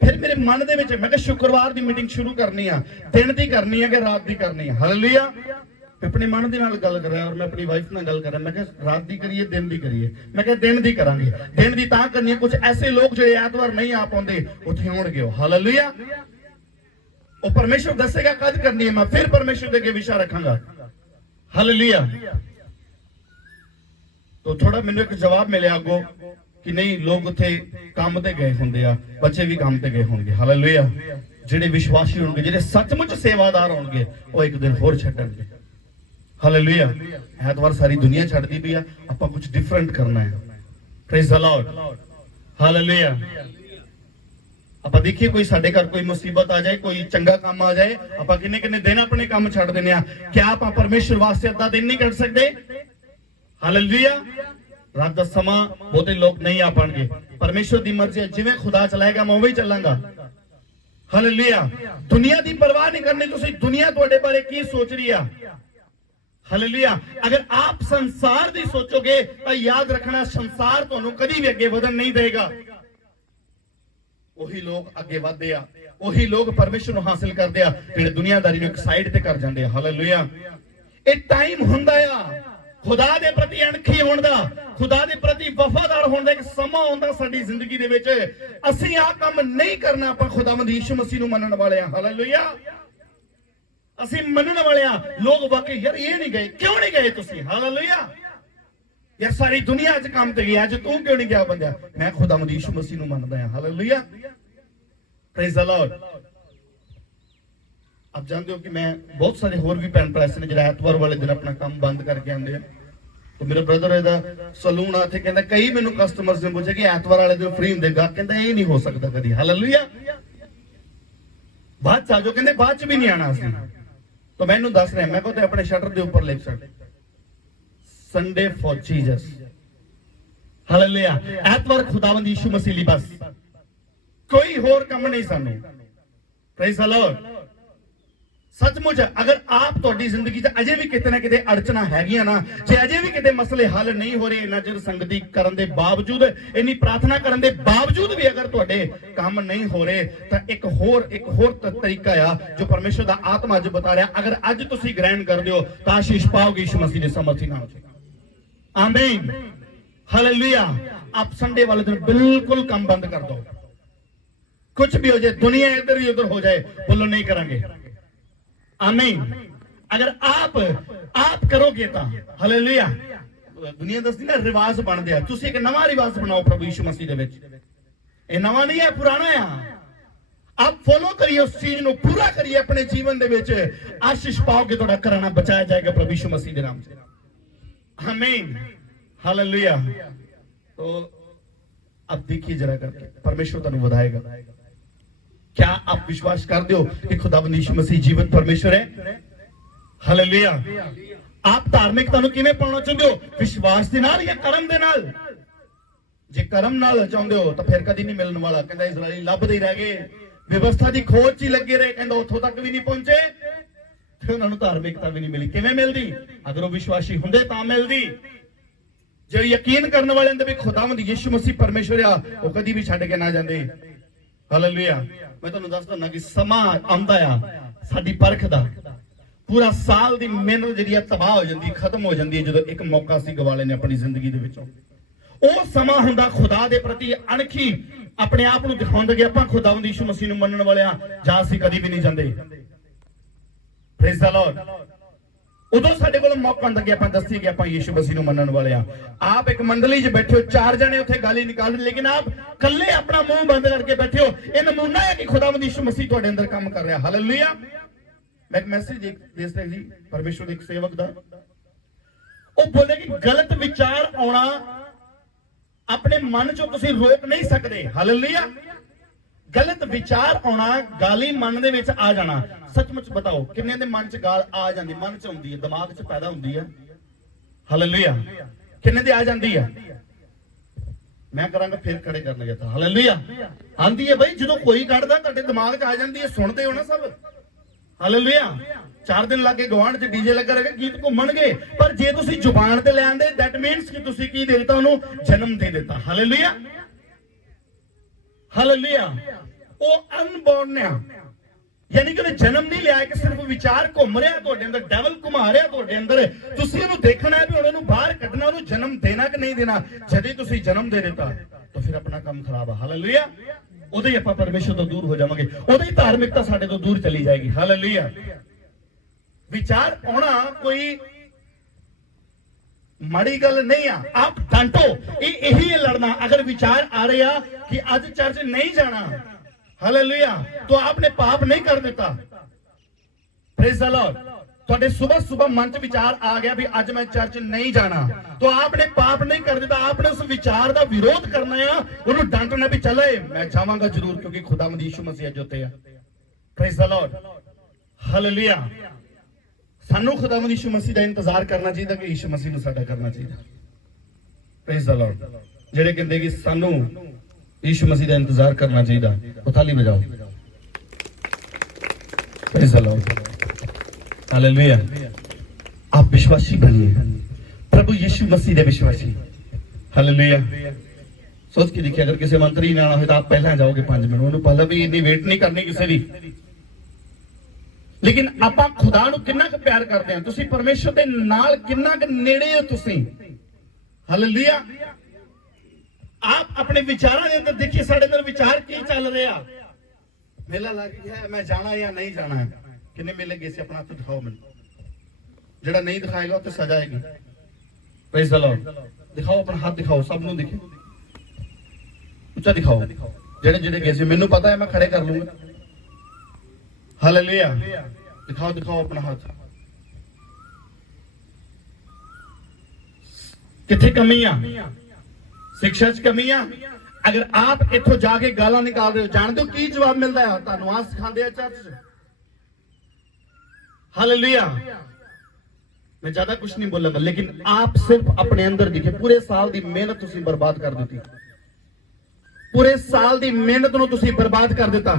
फिर मेरे मन दे विच मैं शुक्रवार की मीटिंग शुरू करनी है, दिन की करनी है कि रात की करनी है। हालेलुया। ਆਪਣੇ ਮਨ ਦੇ ਨਾਲ ਗੱਲ ਕਰ ਰਿਹਾ ਔਰ ਮੈਂ ਆਪਣੀ ਵਾਈਫ ਨਾਲ ਗੱਲ ਕਰ ਰਿਹਾ। ਮੈਂ ਕਿਹਾ ਰਾਤ ਦੀ ਕਰੀਏ ਦਿਨ ਦੀ ਕਰੀਏ? ਮੈਂ ਕਿਹਾ ਦਿਨ ਦੀ ਕਰਾਂਗੇ। ਦਿਨ ਦੀ ਤਾਂ ਕਰਨੀ ਹੈ, ਕੁਝ ਐਸੇ ਲੋਕ ਜਿਹੜੇ ਐਤਵਾਰ ਨਹੀਂ ਆ ਪਾਉਂਦੇ ਉੱਥੇ ਆਉਣਗੇ ਉਹ। ਹਾਲੇਲੂਇਆ। ਉਹ ਪਰਮੇਸ਼ਰ ਦੱਸੇਗਾ ਕਦ ਕਰਨੀ ਹੈ, ਮੈਂ ਫਿਰ ਪਰਮੇਸ਼ਰ ਦੇ ਅੱਗੇ ਵਿਸ਼ਾ ਰੱਖਾਂਗਾ। ਹਾਲੇਲੂਇਆ। तो थोड़ा मैंने एक जवाब मिले आगो कि नहीं लोग उत्थे काम ते गए होंगे आ, बच्चे भी काम ते गए होंगे। हालेलुया। जेडे विश्वासी होंगे, जेडे सचमुच सेवादार होंगे, वो एक दिन होर छड्डणगे। हालेलुया। ऐतवार सारी दुनिया छड्डदी पई आ, आपां कुछ डिफरेंट करना है। Praise the Lord. हालेलुया। आपां देखिए कोई साडे घर कोई मुसीबत आ जाए, कोई चंगा काम आ जाए, आपां किन्ने किन्ने दिन अपने काम छड्ड दिंदे आ। क्या आपां परमेश्वर वास्ते अद्धा दिन नहीं कढ सकदे? हालेलुया। रात दा समा बहुते लोग नहीं आ पाएंगे। परमेश्वर दी मर्जी है, जिवें खुदा चलाएगा मैं उवें ही चलांगा। हालेलुया। दुनिया दी परवाह नहीं करनी तुसी, दुनिया तुहाडे बारे की सोच रही है। हालेलुया। अगर आप संसार दी सोचोगे तो याद रखना संसार तुहानू कदी भी अगे वधन नहीं देगा। ਉਹੀ ਲੋਕ ਅੱਗੇ ਵਧਦੇ ਆ, ਉਹੀ ਲੋਕ ਪਰਮੇਸ਼ਰ ਨੂੰ ਹਾਸਲ ਕਰਦੇ ਆ ਜਿਹੜੇ ਦੁਨੀਆਦਾਰੀ ਨੂੰ ਇੱਕ ਸਾਈਡ ਤੇ ਕਰ ਜਾਂਦੇ ਆ। ਹਾਲੇਲੂਇਆ। ਇਹ ਟਾਈਮ ਹੁੰਦਾ ਆ खुदा दे प्रति अणखी होने दा, खुदा दे प्रति वफादार होने दा एक समा आउंदा साडी जिंदगी दे विच। असीं आ काम नहीं करना, आपां खुदावंद यीशु मसीह नूं मनण वाले हां। हालेलुया। असीं मनण वाले हां। लोग वाकई यार ये नहीं गए, क्यों नहीं गए तुसीं? हालेलुया। यार सारी दुनिया अज काम ते गई, अज तू क्यों नहीं गया? बंदा मैं खुदावंद यीशु मसीह नूं मनदा हां। हालेलुया। Praise the Lord. आप जानते हो कि मैं बहुत सारे होर भी भैन भरा ने जो ऐतवार वाले दिन अपना काम बंद करके आते हैं। तो मेरा ब्रदर एदा सलून आ थे, कहता कई मैनू कस्टमर्स ने पूछा कि ऐतवार वाले दिन फ्री होंगे? कहता ये नहीं हो सकता कभी। हालेलुया। बाद च आ जाओ, कहते बाद च भी नहीं आना असीं। तो मैं इन्हूं दस रहा, मैं कहते अपने शटर के ऊपर लिख सकते संडे फॉर जीसस। हालेलुया। ऐतवार खुदावंद यीशु मसीह लई बस, कोई होर काम नहीं सानू। Praise the Lord. सचमुच अगर आप तुहाडी जिंदगी च अजे भी किते ना किते अड़चना हैगियां ना, जे अजे भी किते मसले हल नहीं हो रहे, इन्ना चिर संगति करन दे बावजूद, इन्नी प्रार्थना करन दे बावजूद भी अगर तुहाडे काम नहीं हो रहे, तो एक होर तरीका आ जो परमेश्वर दा आत्मा अज बता रहा। अगर अज तुसीं ग्रहण करदे हो तो आशीष पाओगे यीशु मसीह दे सामर्थी नाम च। आमीन। हालेलुया। आप संडे वाले दिन बिल्कुल काम बंद कर दो। कुछ भी हो जाए, दुनिया इधर ही उधर हो जाए, बोलो नहीं करेंगे। आमीन। अगर आप करोगे तो हालेलुया। दुनिया दसदी ना रिवाज बनदे आ, तुसीं एक नवा रिवाज बनाओ प्रभु यीशु मसीह दे विच। ये नवा नहीं है, पुराना है। आप फॉलो करिए उस चीज को, पूरा करिए अपने जीवन दे विच, आशीष पाओगे, थोड़ा कराना बचाया जाएगा प्रभु यीशु मसीह दे नाम से। आमीन। हालेलुया। तो अब देखिए जरा करके परमेश्वर तुहानू वधाएगा। क्या आप विश्वास करते हो कि खुदावंद यीशु मसीह जीवित परमेश्वर है? हालेलुया। आप धार्मिकता नूं किवें पाउणा चाहुंदे हो? विश्वास दे नाल या कर्म दे नाल? जे कर्म नाल चाहुंदे हो तो फिर कदी नहीं मिलने वाला। कहंदा इजराइल लभदे ही रह गए, व्यवस्था दी खोज च ही लगे रहे, कहंदा उत्थों तक भी नहीं पहुंचे ते उन्हां नूं धार्मिकता भी नहीं मिली। किवें मिलदी? अगर वो विश्वासी हुंदे तां मिलदी। जो यकीन करने वाले भी खुदावंद यीशु मसीह परमेश्वर आ, वो कदी भी छड्ड के ना जांदे। हालेलुया। मैं तुहानू दस दना कि समा आंदा आ साडी परख दा। पूरा साल दी मेहनत जिहड़ी आ तबाह हो जांदी, खत्म हो जांदी जदों एक मौका असीं गवा लैने अपनी जिंदगी दे विचों। ਉਹ ਸਮਾਂ ਹੁੰਦਾ ਖੁਦਾ ਦੇ ਪ੍ਰਤੀ ਅਣਖੀ ਆਪਣੇ ਆਪ ਨੂੰ ਦਿਖਾਉਂਦੇ ਕਿ ਆਪਾਂ ਖੁਦਾਵੰਦ ਯਿਸੂ ਮਸੀਹ ਨੂੰ ਮੰਨਣ ਵਾਲੇ ਆ ਜਾਂ ਅਸੀਂ ਕਦੀ ਵੀ ਨਹੀਂ ਜਾਂਦੇ। Praise the Lord. ਉਦੋਂ ਸਾਡੇ ਕੋਲ ਮੌਕਾ ਹੁੰਦਾ ਕਿ ਆਪਾਂ ਦੱਸੀਏ ਕਿ ਆਪਾਂ ਯਿਸੂ ਮਸੀਹ ਨੂੰ ਮੰਨਣ ਵਾਲੇ ਆ। ਆਪ ਇੱਕ ਮੰਡਲੀ 'ਚ ਬੈਠੇ ਹੋ, 4 ਜਣੇ ਉੱਥੇ ਗੱਲ ਹੀ ਨਿਕਾਲ ਰਹੇ, ਲੇਕਿਨ ਆਪ ਇਕੱਲੇ ਆਪਣਾ ਮੂੰਹ ਬੰਦ ਕਰਕੇ ਬੈਠੇ ਹੋ। ਇਹ ਨਮੂਨਾ ਹੈ ਕਿ ਖੁਦਾਵੰਦ ਯਿਸੂ ਮਸੀਹ ਤੁਹਾਡੇ ਅੰਦਰ ਕੰਮ ਕਰ ਰਿਹਾ। ਹਾਲੇਲੂਇਆ। ਮੈਂ ਇੱਕ ਮੈਸੇਜ ਦੇਖ ਰਿਹਾ ਜੀ ਪਰਮੇਸ਼ਵਰ ਦੇ ਇੱਕ ਸੇਵਕ ਦਾ, ਉਹ ਬੋਲੇ ਕਿ ਗਲਤ ਵਿਚਾਰ ਆਉਣਾ अपने मन चो तुसी रोक नहीं सकते। हालेलुया। गलत विचार आना, गाली मन दे विच आ जाना। सचमुच बताओ किन्ने दे मन च गाल आ जांदी? मन च हुंदी है, दिमाग च पैदा हुंदी है। हालेलुया। किन्ने दे आ जांदी है? मैं करांगा फिर खड़े कर लगा था। हालेलुया। आंदी है भाई, जदों कोई कढ़दा तुहाडे दिमाग च आ जांदी है, सुनते हो ना सब। हालेलुया। 4 दिन लाके गवांड च डीजे लगा रहेगा, गीत घूमणगे, पर जे तुसी जुबान ते लैंदे दैट मीन्स कि तुसी की दे दित्ता, उहनूं जन्म दे दित्ता। हालेलुया। हालेलुया। ओ अनबॉर्न है, ਯਾਨੀ ਕਿ ਉਹਨੇ ਜਨਮ ਨਹੀਂ ਲਿਆ ਕਿ ਸਿਰਫ ਵਿਚਾਰ ਘੁੰਮ ਰਿਹਾ ਤੁਹਾਡੇ ਅੰਦਰ, ਡੈਵਲ ਘੁਮਾ ਰਿਹਾ ਤੁਹਾਡੇ ਅੰਦਰ। ਤੁਸੀਂ ਉਹਨੂੰ ਦੇਖਣਾ ਹੈ ਵੀ ਹੁਣ ਉਹਨੂੰ ਬਾਹਰ ਕੱਢਣਾ, ਉਹਨੂੰ ਜਨਮ ਦੇਣਾ ਕਿ ਨਹੀਂ ਦੇਣਾ। ਜਦ ਤੁਸੀਂ ਜਨਮ ਦੇ ਦਿੱਤਾ ਤਾਂ ਫਿਰ ਆਪਣਾ ਕੰਮ ਖਰਾਬ ਆ। ਹਾਲੇਲੂਇਆ। ਉਦੋਂ ਹੀ ਆਪਾਂ ਪਰਮੇਸ਼ਰ ਤੋਂ ਦੂਰ ਹੋ ਜਾਵਾਂਗੇ, ਉਦੋਂ ਹੀ ਧਾਰਮਿਕਤਾ ਸਾਡੇ ਤੋਂ ਦੂਰ ਚਲੀ ਜਾਏਗੀ। ਹਾਲੇਲੂਇਆ। ਵਿਚਾਰ ਆਉਣਾ ਕੋਈ माड़ी गल नहीं है, आप डांटो। यही है लड़ना। अगर विचार आ रहा कि आज चर्च नहीं जाना, हालेलुया, तो आपने पाप नहीं कर देता। Praise the Lord. तो सुबह सुबह मन च विचार आ गया भी आज मैं चर्च नहीं जाना, तो आपने पाप नहीं कर देता। आपने उस विचार का विरोध करना है, उन्हें डांटना भी चले मैं जावांगा जरूर क्योंकि खुदावंद यीशु मसीह जोते है। Praise the Lord. हालेलुया। सानू खुदावंद यीशु मसीह का इंतजार करना चाहिए कि यीशु मसीह नूं साडा करना चाहिए। Praise the Lord. जेड़े कहंदे कि सानू यीशु मसीह का इंतजार करना चाहिए, वो ताली बजाओ। Praise the Lord. हालेलुया। आप विश्वासी बनिए, प्रभु यीशु मसीह के विश्वासी। हालेलुया। सोच के देखिए, अगर किसी मंत्री ने आना हो तो आप पहले जाओगे 5 मिनट, उन्होंने पहले भी इतनी वेट नहीं करनी किसी की। लेकिन आप खुदा नूं किन्ना क प्यार करते हैं, तुसी परमेश्वर दे नाल किन्ना क नेड़े हो तुसी। हालेलुया। आप अपने विचारों के अंदर देखिए, साडे अंदर विचार की चल रहा। मेला लग गया है, मैं जाना या नहीं जाना है। किन्ने मेले गए से अपना हाथ दिखाओ मैनूं। जेड़ा नहीं दिखाएगा तो सजा आएगी। Praise the Lord. दिखाओ अपना हाथ, दिखाओ, सब नूं दिखे, ऊंचा दिखाओ। जेड़े जेड़े गए से मैनूं पता है, मैं खड़े कर लूंगा। हालेलुया। दिखाओ दिखाओ अपना हाथ। किथे कमियां, शिक्षा च कमियां। अगर आप इथों जाके गालां निकाल रहे हो, जानते हो की जवाब मिलता है? तुहानूं आ सिखांदे आ चर्च च। हालेलुया। मैं ज्यादा कुछ नहीं बोलूंगा, लेकिन आप सिर्फ अपने अंदर दिखे। पूरे साल की मेहनत तुसीं बर्बाद कर दी, पूरे साल की मेहनत नूं तुसीं बर्बाद कर दिता।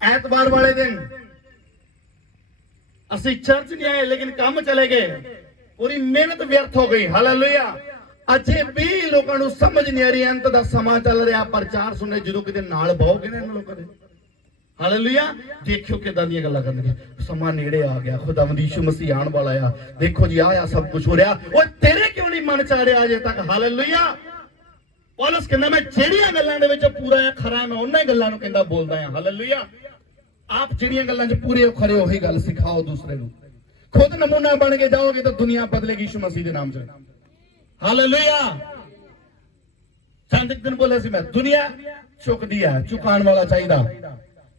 ऐतवार वाले दिन असी चर्च नहीं आए, लेकिन काम चले गए, पूरी मेहनत व्यर्थ हो गई। हालेलुया। अजे भी लोगों को समझ नहीं आ रही, अंत दा समा चल रहा, प्रचार सुनने जो किते नाल बहुगे ने लोगों दे। हालेलुया। देखियो किदां दी गल्लां करनगे, समा नेड़े आ गया, खुदावंद यीशु मसीह आने वाला है, देखो जी आया सब कुछ हो रहा। वो तेरे क्यों नहीं मन च रहा अजे तक? हालेलुया। पौलुस कहंदा मैं जेड़ियां गल्लां दे विच पूरा है खरा है, मैं उन्हां ही गल्लां नूं कहंदा बोलदा हां। हालेलुया। आप जिहड़ियां गल्लां च पूरे हो खरे वही गल सिखाओ दूसरे नूं। खुद नमूना बन के जाओगे तो दुनिया बदलेगी यीशु मसीह के नाम से। हालेलुया। चंद एक दिन बोला सी मैं, दुनिया चुकदी है, चुकाण वाला चाहिए।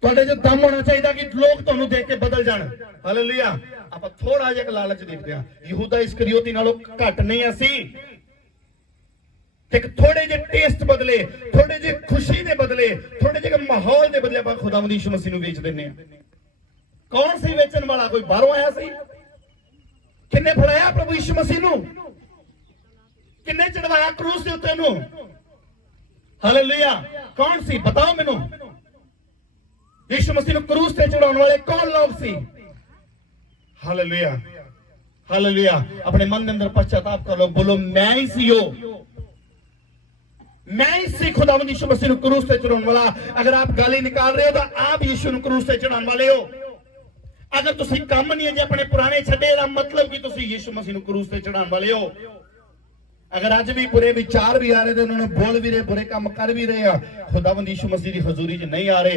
तुहाडे च दम होना चाहिए कि लोग तुहानूं देख के बदल जाण। हालेलुया। आपां थोड़ा जिहा लालच देखदे हां, यहूदा इस्करियोती नालों घट नहीं असी। एक थोड़े जे टेस्ट बदले, थोड़े जे खुशी दे बदले, थोड़े जे माहौल दे बदले आप खुदावंद यीशु मसीह नूं बेच दिंदे हां। कौन सी बेचण वाला? कोई बाहरों आया सी? किन्ने फड़ाया प्रभु यीशु मसीह नूं? किन्ने चढ़वाया क्रूस दे उत्ते नूं? हालेलुया। कौन सी? बताओ मैनूं। यीशु मसीह नूं क्रूस ते चढ़ाउण वाले कौन लोग सी? हालेलुया। हालेलुया। अपने मन के अंदर पश्चाताप कर लो, बोलो मैं ही सी हो, मैं ही सी खुदावंद यीशु मसीह नूं क्रूस ते चढ़ाउण वाला। अगर आप गाली निकाल रहे हो तो आप यीशु नूं क्रूस ते चढ़ाउण वाले हो। अगर तुसीं काम नहीं है जे अपने पुराने छड्डे दा मतलब कि तुसीं यीशु मसीह नूं क्रूस ते चढ़ाउण वाले हो। अगर अज भी बुरे विचार भी आ रहे थे, उन्होंने बोल भी रहे, बुरे काम कर भी रहे हैं, खुदावंद यीशु मसीह की हजूरी च नहीं आ रहे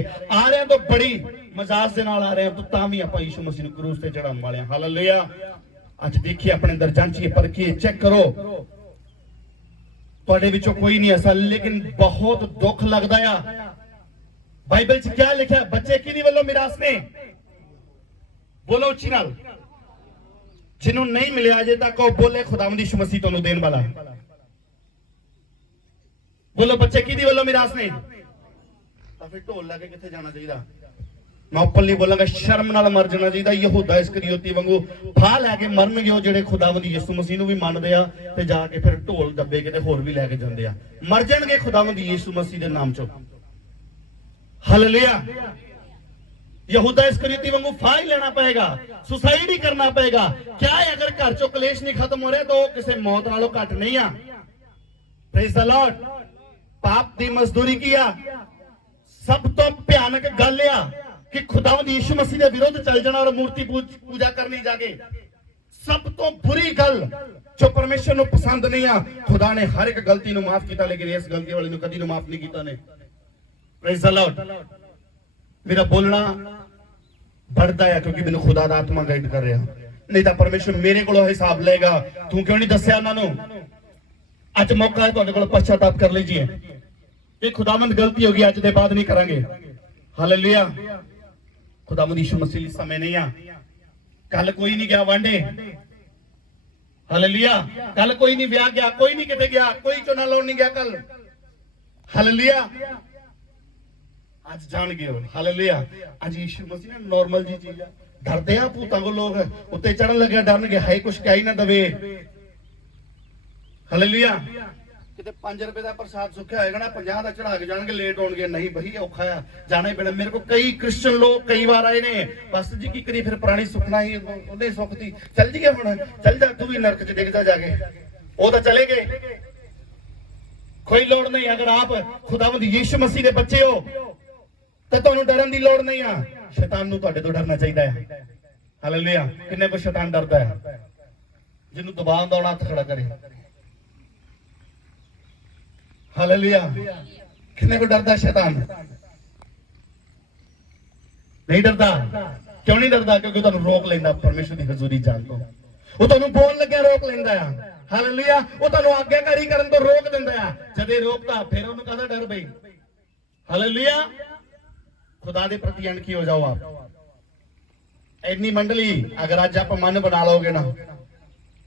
हैं तो बड़ी मजाक दे नाल आ रहे हैं, तो तां भी आपां यीशु मसीह नूं क्रूस ते चढ़ाउण वाले। हालेलुया। अज देखिए, अपने अंदर जांचिए, परखिए, चेक करो। तुहाडे विचों कोई नहीं ऐसा, लेकिन बहुत दुख लगदा है। बाइबल च क्या लिखा? बच्चे किहदी वल्लों मिरास ने? बोलो उच्ची नाल। जिन्हों नहीं मिले अजे तक, वो बोले खुदावंद यीशु मसीह तुहानूं देण वाला। बोलो बच्चे किहदी वल्लों मिरास ने? तां फिर ढोल लैके कित्थे जाना चाहिए? मैं उपरली बोलांगा, शर्म नाल मर जाना चाहिए। यहूदा इस्करियोती वांगू फा लैके मरनगे वो जिहड़े खुदावंद यीशु मसीह नूं भी मनदे आ ते जाके फिर ढोल डब्बे किते होर भी लैके जांदे आ। मर जाणगे खुदावंद यीशु मसीह दे नाम चों। हालेलुया। यहूदा इस्करियोती वांगू फा ही लेना पएगा, सुसाइड ही करना पएगा। क्या है? अगर घर चों कलेश नहीं खत्म हो रहा तो किसी मौत नालों घट नहीं आ। Praise the Lord. पाप दी मजदूरी की आ, सब तो भयानक गल आ। ਕਿ ਖੁਦਾਵੰਦ ਯਿਸੂ ਮਸੀਹ ਦੇ ਵਿਰੁੱਧ ਚੱਲ ਜਾਣਾ ਔਰ ਮੂਰਤੀ ਪੂਜਾ ਕਰਨੀ ਜਾ ਕੇ। ਸਭ ਤੋਂ ਬੁਰੀ ਗੱਲ ਜੋ ਪਰਮੇਸ਼ਰ ਨੂੰ ਪਸੰਦ ਨਹੀਂ ਆ, ਖੁਦਾ ਨੇ ਹਰ ਇੱਕ ਗਲਤੀ ਨੂੰ ਮਾਫ ਕੀਤਾ, ਲੇਕਿਨ ਇਸ ਗਲਤੀ ਵਾਲੇ ਨੂੰ ਕਦੀ ਨੂੰ ਮਾਫ ਨਹੀਂ ਕੀਤਾ ਨੇ। Praise the Lord. ਮੇਰਾ ਬੋਲਣਾ बढ़ता है क्योंकि मैंने खुदा दा आत्मा गाइड कर रहा, नहीं तो परमेश्वर मेरे को हिसाब लेगा, तू क्यों नहीं दसिया उन्होंने। अज मौका है तुहाडे कोल पश्चाताप कर लीजिए। ये खुदावंद गलती होगी, अज दे बाद नहीं करांगे। हालेलुया। खुदावंद यीशु मसीह लई समय नहीं आ। कल कोई नहीं गया वांडे, हालेलुया। कल कोई नहीं ब्याह गया, कोई नहीं किते गया, कोई चुना लाउण नहीं गया कल, हालेलुया। आज जान गए हो, हालेलुया। आज यीशु मसीह ने नॉर्मल जी चीज है। डरते हैं भूतां को लोग, उत्ते चढ़न लगे डरनगे, हाय कुछ कह ही ना दवे, हालेलुया। किते 5 रुपए का प्रसाद सुखा होगा ना 50 का चढ़ा के जाएंगे, लेट होंगे, नहीं भाई औखा है, जाना ही पैना। मेरे को कई क्रिश्चियन लोग कई बार आए ने, बस जी की करी फिर पुरानी सुखना ही उन्हें सुख थी, चल जी हुण चल जा तू भी नरक च डिग जा जाके, वो तो चले गए, कोई लोड़ नहीं। अगर आप खुदावंद यीशु मसीह के बच्चे हो तो ਤੁਹਾਨੂੰ ਡਰਨ ਦੀ ਲੋੜ ਨਹੀਂ ਆ। ਸ਼ੈਤਾਨ ਨੂੰ ਤੁਹਾਡੇ ਤੋਂ ਡਰਨਾ ਚਾਹੀਦਾ ਹੈ, ਹਾਲੇਲੂਇਆ। ਕਿੰਨੇ ਕੋ ਸ਼ੈਤਾਨ ਡਰਦਾ ਹੈ, ਜਿਹਨੂੰ ਦਬਾਅ ਦਾ ਹੱਥ ਖੜਾ ਕਰੇ, ਹਾਲੇਲੂਇਆ। ਕਿੰਨੇ ਕੋ ਡਰਦਾ ਸ਼ੈਤਾਨ, ਨਹੀਂ ਡਰਦਾ। ਕਿਉਂ ਨਹੀਂ ਡਰਦਾ? ਕਿਉਂਕਿ ਤੁਹਾਨੂੰ ਰੋਕ ਲੈਂਦਾ ਪਰਮੇਸ਼ਰ ਦੀ ਹਜ਼ੂਰੀ ਜਾਣ ਤੋਂ। ਉਹ ਤੁਹਾਨੂੰ ਬੋਲਣ ਲੱਗਿਆ ਰੋਕ ਲੈਂਦਾ ਆ, ਹਾਲੇਲੂਇਆ। ਉਹ ਤੁਹਾਨੂੰ ਆਗਿਆਕਾਰੀ ਕਰਨ ਤੋਂ ਰੋਕ ਦਿੰਦਾ ਆ। ਜਦੇ ਰੋਕਦਾ ਫਿਰ ਉਹਨੂੰ ਕਾਹਦਾ ਡਰ ਬਈ, ਹਾਲੇਲੂਇਆ। खुदा दे प्रति अणखी हो जाओ आप। इतनी मंडली अगर आज आप मन बना लोगे ना,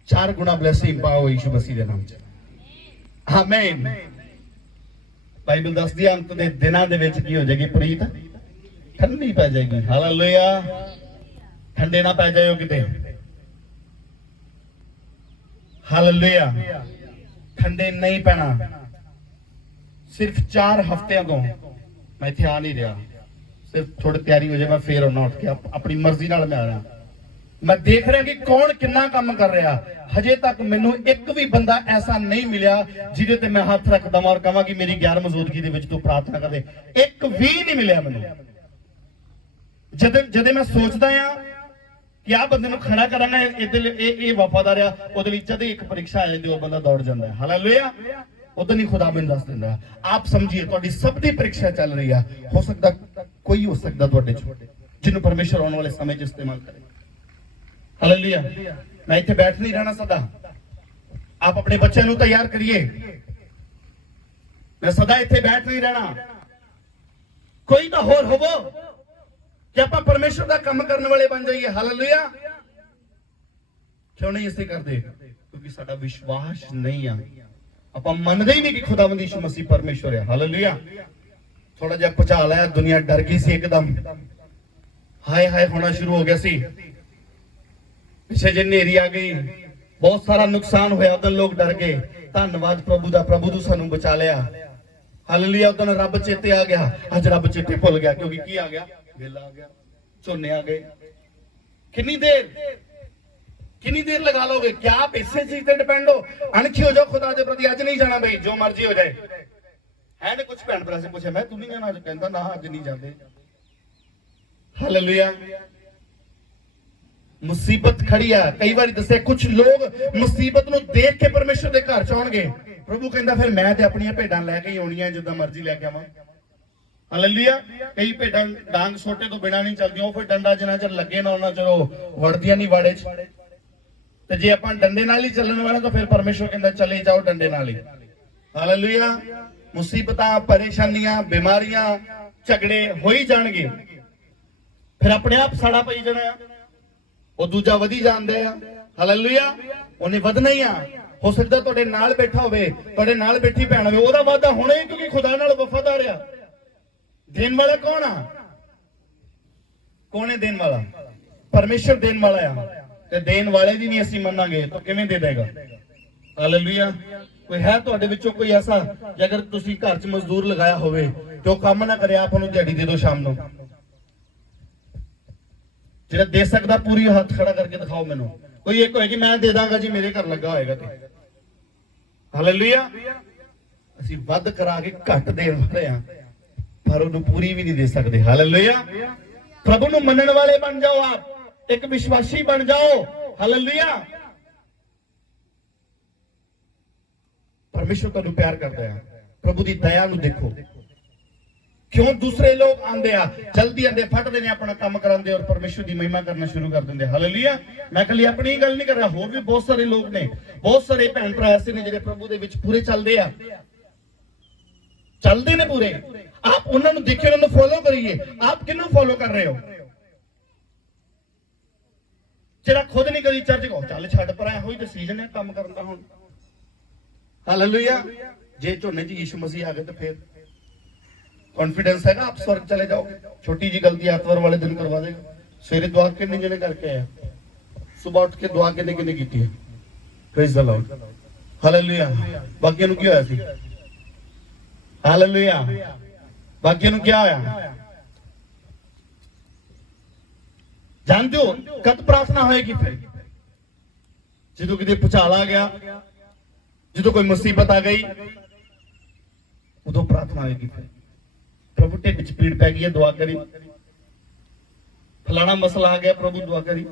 4 गुना ब्लेसिंग पाओ यीशु मसीह के नाम से, आमीन। बाइबल दसदी है अंत दे दिनां दे विच की हो जाएगी, प्रीत ठंडी पै जाएगी, हालेलुया। ठंडे ना पै जाओ किते, हालेलुया। ठंडे नहीं पैना। सिर्फ 4 हफ्ते तो मैं इत्थे आ नहीं रहा, सिर्फ थोड़ी तैयारी हो जाए मैं फिर आना उठ के अपनी मर्जी नाल मैं आ रहा। मैं देख रहा कि कौन कितना काम कर रहा। हजे तक मैनू एक भी बंदा ऐसा नहीं मिला जिहदे ते मैं हाथ रख दवां और कहां कि मेरी गैर मौजूदगी दे विच तू प्रार्थना कर दे। एक भी नहीं मिलिया मैनू। जदे मैं सोचदा आ कि आ बंदे नू खड़ा करांगा, ये वफादार आ, ओदे लई जदे एक परीक्षा आ जांदी ओ बंदा दौड़ जांदा है, हालेलुया। उधर नहीं खुदा मैनू दस दिंदा। आप समझिए तुहाडी सब दी परीक्षा चल रही है। हो सकदा कोई हो सकदा तुहाडे च जिन्हों परमेश्वर आने वाले समय च इस्तेमाल करे, हालेलुया। मैं इत्थे बैठ नहीं रहना सदा। आप अपने बच्चों को तैयार करिए। मैं सदा इत्थे बैठ नहीं रहना। कोई तो होर होवो कि आप परमेश्वर का काम करने वाले बन जाइए, हालेलुया। क्यों नहीं इसे करते? क्योंकि साडा विश्वास नहीं है, आप मनते ही नहीं कि खुदावंद यीशु मसीह परमेश्वर है, हालेलुया। थोड़ा जिहा भुचाल आया, दुनिया डर गई सी एकदम, हाय हाय होना शुरू हो गया सी। पिछे जे नेरी आ गई, बहुत सारा नुकसान होया, उदन लोग डर गए। धन्नवाद प्रभु दा, प्रभु तू सानू बचा लिया, हालेलुया। उदन रब चेते आ गया, अज रब चेते भुल गया। क्योंकि की आ गया, वेला आ गया, झोने आ गए। कितनी देर लगा लोगे? क्या आप इसे चीज पे डिपेंड हो? अणखी हो जाओ खुदा के प्रति। अज नहीं जाना भाई, जो मर्जी हो जाए। है ने कुछ भैन भरा से पूछे, मैं तू नहीं जाना? अज कहता ना, अज नहीं जाते, हालेलुया। मुसीबत खड़ी है। कई बार दसे कुछ लोग मुसीबत नूं देख के परमेश्वर दे घर च आउणगे। प्रभु कहंदा फिर मैं ते अपनी भेडां लैके ही आउणियां, जिद्दां मर्जी लैके आवां, हालेलुया। कई भेडां डांग सोटे तो बिना नहीं चलदियां, फिर डंडा जिन्ना चਿਰ ਲੱਗੇ ना उन्ना चलो वड़दियां नहीं वाड़े च। ते जे आपां डंडे नाल ही चलण वाले तो फिर परमेश्वर कहंदा चले जाओ डंडे नाल ही, हालेलुया। मुसीबतां, परेशानियां, बीमारियां, झगड़े हो ही जाणगे, फिर अपने आप साड़ा पई जाना। ਉਹ ਦੂਜਾ ਵਧੀ ਜਾਂਦੇ ਆ, ਹਾਲੇਲੂਇਆ। ਉਹਨੇ ਵਧਣਾ ਹੀ ਆ। ਹੋ ਸਕਦਾ ਤੁਹਾਡੇ ਨਾਲ ਬੈਠਾ ਹੋਵੇ, ਤੁਹਾਡੇ ਨਾਲ ਬੈਠੀ ਭੈਣ ਹੋਵੇ, ਉਹਦਾ ਵਾਅਦਾ ਹੋਣਾ ਹੀ, ਕਿਉਂਕਿ ਖੁਦਾ ਨਾਲ ਵਫਾਦਾਰ ਆ। ਦੇਣ ਵਾਲਾ ਕੌਣ ਆ? ਕੌਣ ਹੈ ਦੇਣ ਵਾਲਾ? ਪਰਮੇਸ਼ਰ ਦੇਣ ਵਾਲਾ ਆ। ਤੇ ਦੇਣ ਵਾਲੇ ਦੀ ਨਹੀਂ ਅਸੀਂ ਮੰਨਾਂਗੇ ਤਾਂ ਕਿਵੇਂ ਦੇ ਦੇਗਾ, ਹਾਲੇਲੂਇਆ। ਕੋਈ ਹੈ ਤੁਹਾਡੇ ਵਿੱਚੋਂ ਕੋਈ ਐਸਾ, ਜੇ ਅਗਰ ਤੁਸੀਂ ਘਰ 'ਚ ਮਜ਼ਦੂਰ ਲਗਾਇਆ ਹੋਵੇ ਤੇ ਉਹ ਕੰਮ ਨਾ ਕਰੇ, ਆਪ ਉਹਨੂੰ ਦਿਹਾੜੀ ਦੇ ਦਿਓ ਸ਼ਾਮ ਨੂੰ? ਜਿਹੜਾ ਦੇ ਸਕਦਾ ਪੂਰੀ ਹੱਥ ਖੜਾ ਕਰਕੇ ਦਿਖਾਓ ਮੈਨੂੰ। ਕੋਈ ਇੱਕ ਹੋਏ ਕਿ ਮੈਂ ਦੇ ਦਾਂਗਾ ਜੀ, ਮੇਰੇ ਘਰ ਲੱਗਾ ਹੋਏਗਾ ਤੇ, ਹਾਲੇਲੂਇਆ। ਅਸੀਂ ਵੱਧ ਕਰਾ ਕੇ ਘੱਟ ਦੇਣ ਵਾਲੇ ਆ, ਪਰ ਉਹਨੂੰ ਪੂਰੀ ਵੀ ਨਹੀਂ ਦੇ ਸਕਦੇ, ਹਾਲੇਲੂਇਆ। प्रभु ਨੂੰ ਮੰਨਣ ਵਾਲੇ ਬਣ ਜਾਓ, आप एक विश्वासी बन जाओ। हालेलुया। परमेश्वर ਤੁਹਾਨੂੰ प्यार करता है। प्रभु की दया ਨੂੰ देखो। क्यों दूसरे लोग आंदे आ जल्दी आंदे फटते ने अपना काम करांदे और परमेश्वर की महिमा करना शुरू कर देंगे। हालेलुया। मैं कल अपनी गल नहीं कर रहा, होर भी बहुत सारे लोग ने, बहुत सारे भैन भरा ऐसे ने जिहड़े प्रभु दे विच पूरे चलदे आ, चलदे ने पूरे। आप उन्हां नूं देखिए, उन्हां नूं फॉलो करिए। आप किन्नू फॉलो कर रहे हो? जिहड़ा खुद नहीं करी चर्च को चल छड्ड पर आया होई ते सीजन है काम करन दा हुण। हालेलुया। जे झोने च यीशु मसीह आ गए तो फिर कॉन्फिडेंस है ना, आप स्वर्ग चले जाओगे। छोटी जी गलती एतवार वाले दिन करवा देगा। सवेरे दुआ कितने जने करके आया, सुबह उठ के दुआ कितने कितने की है। Praise the Lord. हालेलुया। बाकी नु क्या होया? हालेलुया। बाकी नु क्या होया? जानते हो कद प्रार्थना होएगी? फिर जो कितने भुचाल आ गया, जो कोई मुसीबत आ गई, उदो प्रार्थना होएगी। फिर प्रभु ढिड च पीड़ पै गई है, दुआ करी। फलाना मसला आ गया, प्रभु दुआ करी,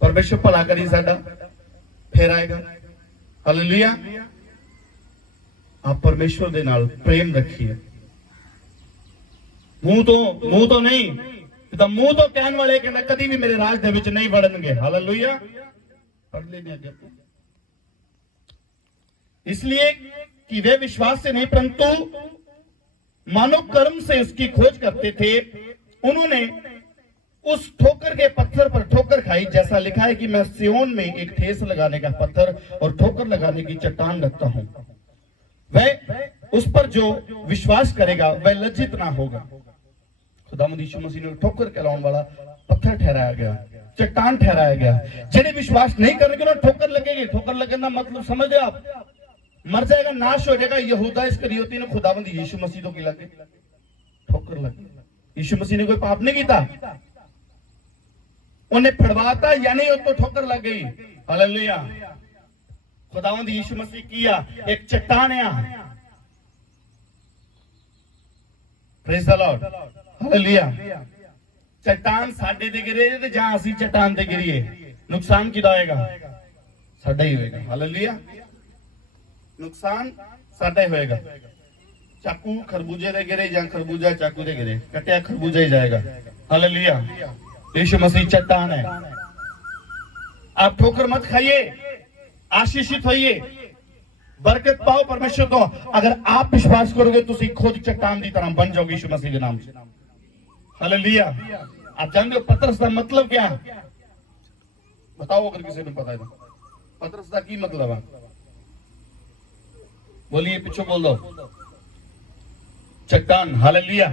परमेश्वर भला करी साडा, फिर आएगा। हालेलुया। आप परमेश्वर दे नाल प्रेम रखिए। मुंह तो नहीं, तो मुंह तो कहने वाले कहना कभी भी मेरे राज दे विच नहीं वड़नगे। हालेलुया। पढ़ लेने आगे। इसलिए कि वे विश्वास से नहीं परंतु मानव कर्म से उसकी खोज करते थे। उन्होंने उस ठोकर के पत्थर पर ठोकर खाई, जैसा लिखा है कि मैं सियोन में एक ठेस लगाने का पत्थर और ठोकर लगाने की चट्टान रखता हूं। वह उस पर जो विश्वास करेगा वह लज्जित ना होगा। खुदावंद यीशु मसीह ने ठोकर कहलाने वाला पत्थर ठहराया गया, चट्टान ठहराया गया। जिन्हें विश्वास नहीं करेंगे ना ठोकर लगेगी। ठोकर लगने का मतलब समझ रहे आप? मर जाएगा, नाश हो जाएगा। यहूदा इस्करियोती ने खुदावंद यीशु मसीह तो की लगे ठोकर लगी। यीशु मसीह ने कोई पाप नहीं किया, उन्हें फड़वाता यानी उसको ठोकर लग गई। हालेलुया। खुदावंद यीशु मसीह किया एक चट्टान है। Praise the Lord. हालेलुया। चट्टान साडे ते गिरे ते जां असीं चट्टान ते गिरीए, नुकसान किदा होएगा? साडा ही होएगा। हालेलुया। नुकसान साडा ही होएगा। चाकू खरबूजे दे गिरे या खरबूजा चाकू दे गिरे, कटिया खरबूजा ही जाएगा। हालेलुया। यीशु मसीह चट्टान है। आप ठोकर मत खाइए, आशीषित होइए, बरकत पाओ परमेश्वर को। अगर आप विश्वास करोगे तो खुद चट्टान की तरह बन जाओगे यीशु मसीह के नाम से। हालेलुया। आप जानते हो पतरस का मतलब क्या है? बताओ अगर किसी को पता है तो। पतरस का की मतलब है? बोलिए, पीछे बोल दो। चट्टान। हालेलुया।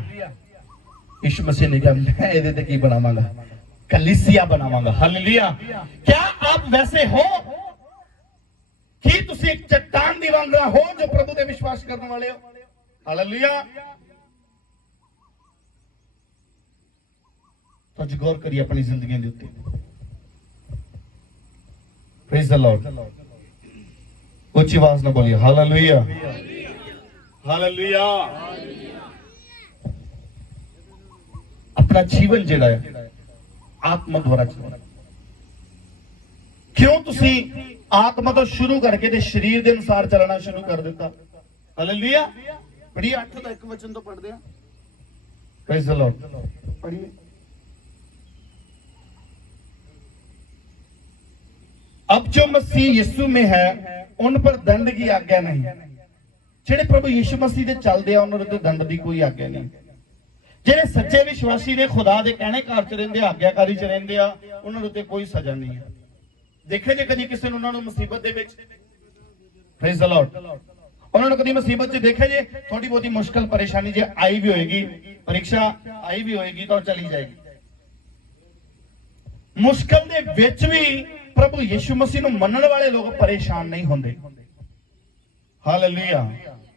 यीशु मसीह ने कहा मैं ਇਹਦੇ ਤੇ ਕੀ ਬਣਾਵਾਂਗਾ? कलीसिया बनावांगा। हालेलुया। क्या आप वैसे हो कि तुसी एक चट्टान दी वांगरा हो जो प्रभु दे विश्वास करने वाले हो? हालेलुया। तो आज गौर करिए अपनी जिंदगी के उत्ते। Praise the Lord. ऊंची आवाज में बोलिए हालेलुया। हालेलुया। अपना जीवन जेड़ा है आत्मा द्वारा चलना। क्यों तुसी आत्मा तो शुरू करके ते शरीर के अनुसार चलना शुरू कर दिता? हालेलुया। पढ़िए 8 का एक वचन तो पढ़ते हैं। Praise the Lord. पढ़िए। अब जो मसीह यीशु में है उन पर दंड की आज्ञा नहीं। जेड़े प्रभु यीशु मसीह दे चलदे आ उन्हां ते दंड की कोई आज्ञा नहीं। जेड़े सच्चे विश्वासी ने खुदा दे कहने घर च रहिंदे, आज्ञाकारी च रहिंदे आ, उन्हां ते कोई सजा नहीं है। देखे जे कदी किसी ने उन्हां नूं मुसीबत दे विच, प्रेज द लॉर्ड, उन्हां नूं कदी मुसीबत च देखे जे थोड़ी बहुती मुश्किल परेशानी जे आई भी होएगी, परीक्षा आई भी होएगी तो चली जाएगी। मुश्किल दे विच भी प्रभु यीशु मसीह नूं मनण वाले लोग परेशान नहीं होंदे। हालेलुया।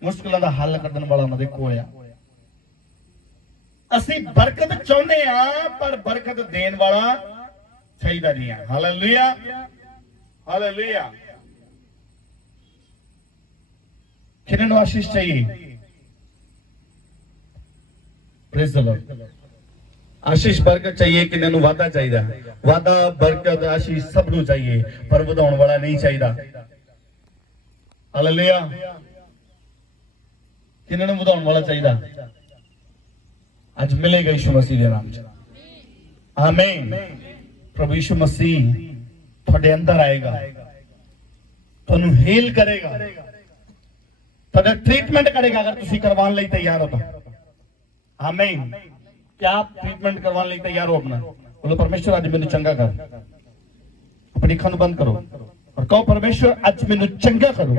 मुश्किलों का हल करने वाला उन्हां दे कोल आ। असीं बरकत चाहुंदे आ पर बरकत देण वाला चाहिदा नहीं है। हालेलुया। हालेलुया। किन्हां नूं आशीष चाहिए? Praise the Lord. ਆਸ਼ੀਸ਼ ਬਰਕਤ ਚਾਹੀਏ, ਕਿੰਨੇ ਨੂੰ ਵਾਧਾ ਚਾਹੀਦਾ? ਵਾਧਾ ਬਰਕਤ ਆਸ਼ੀਸ਼ ਸਭ ਨੂੰ ਚਾਹੀਏ, ਪਰ ਵਧਾਉਣ ਵਾਲਾ ਨਹੀਂ ਚਾਹੀਦਾ। ਹਾਲੇਲੂਇਆ। ਕਿੰਨੇ ਨੂੰ ਵਧਾਉਣ ਵਾਲਾ ਚਾਹੀਦਾ? ਅੱਜ ਮਿਲੇਗਾ ਯਿਸੂ ਮਸੀਹ ਦੇ ਨਾਮ 'ਚ। ਆਮੀਨ। ਪ੍ਰਭੂ ਯਿਸੂ ਮਸੀਹ ਤੁਹਾਡੇ ਅੰਦਰ ਆਏਗਾ, ਤੁਹਾਨੂੰ ਹੀਲ ਕਰੇਗਾ, ਤੁਹਾਡਾ ਟ੍ਰੀਟਮੈਂਟ ਕਰੇਗਾ ਅਗਰ ਤੁਸੀਂ ਕਰਵਾਉਣ ਲਈ ਤਿਆਰ ਹੋ ਤਾਂ। ਆਮੀਨ। क्या आप ट्रीटमेंट करवाने लिए तैयार हो अपना? बोलो परमेश्वर आज मैंने चंगा कर। अपनी अखां बंद करो और कहो परमेश्वर आज मैंने चंगा करो।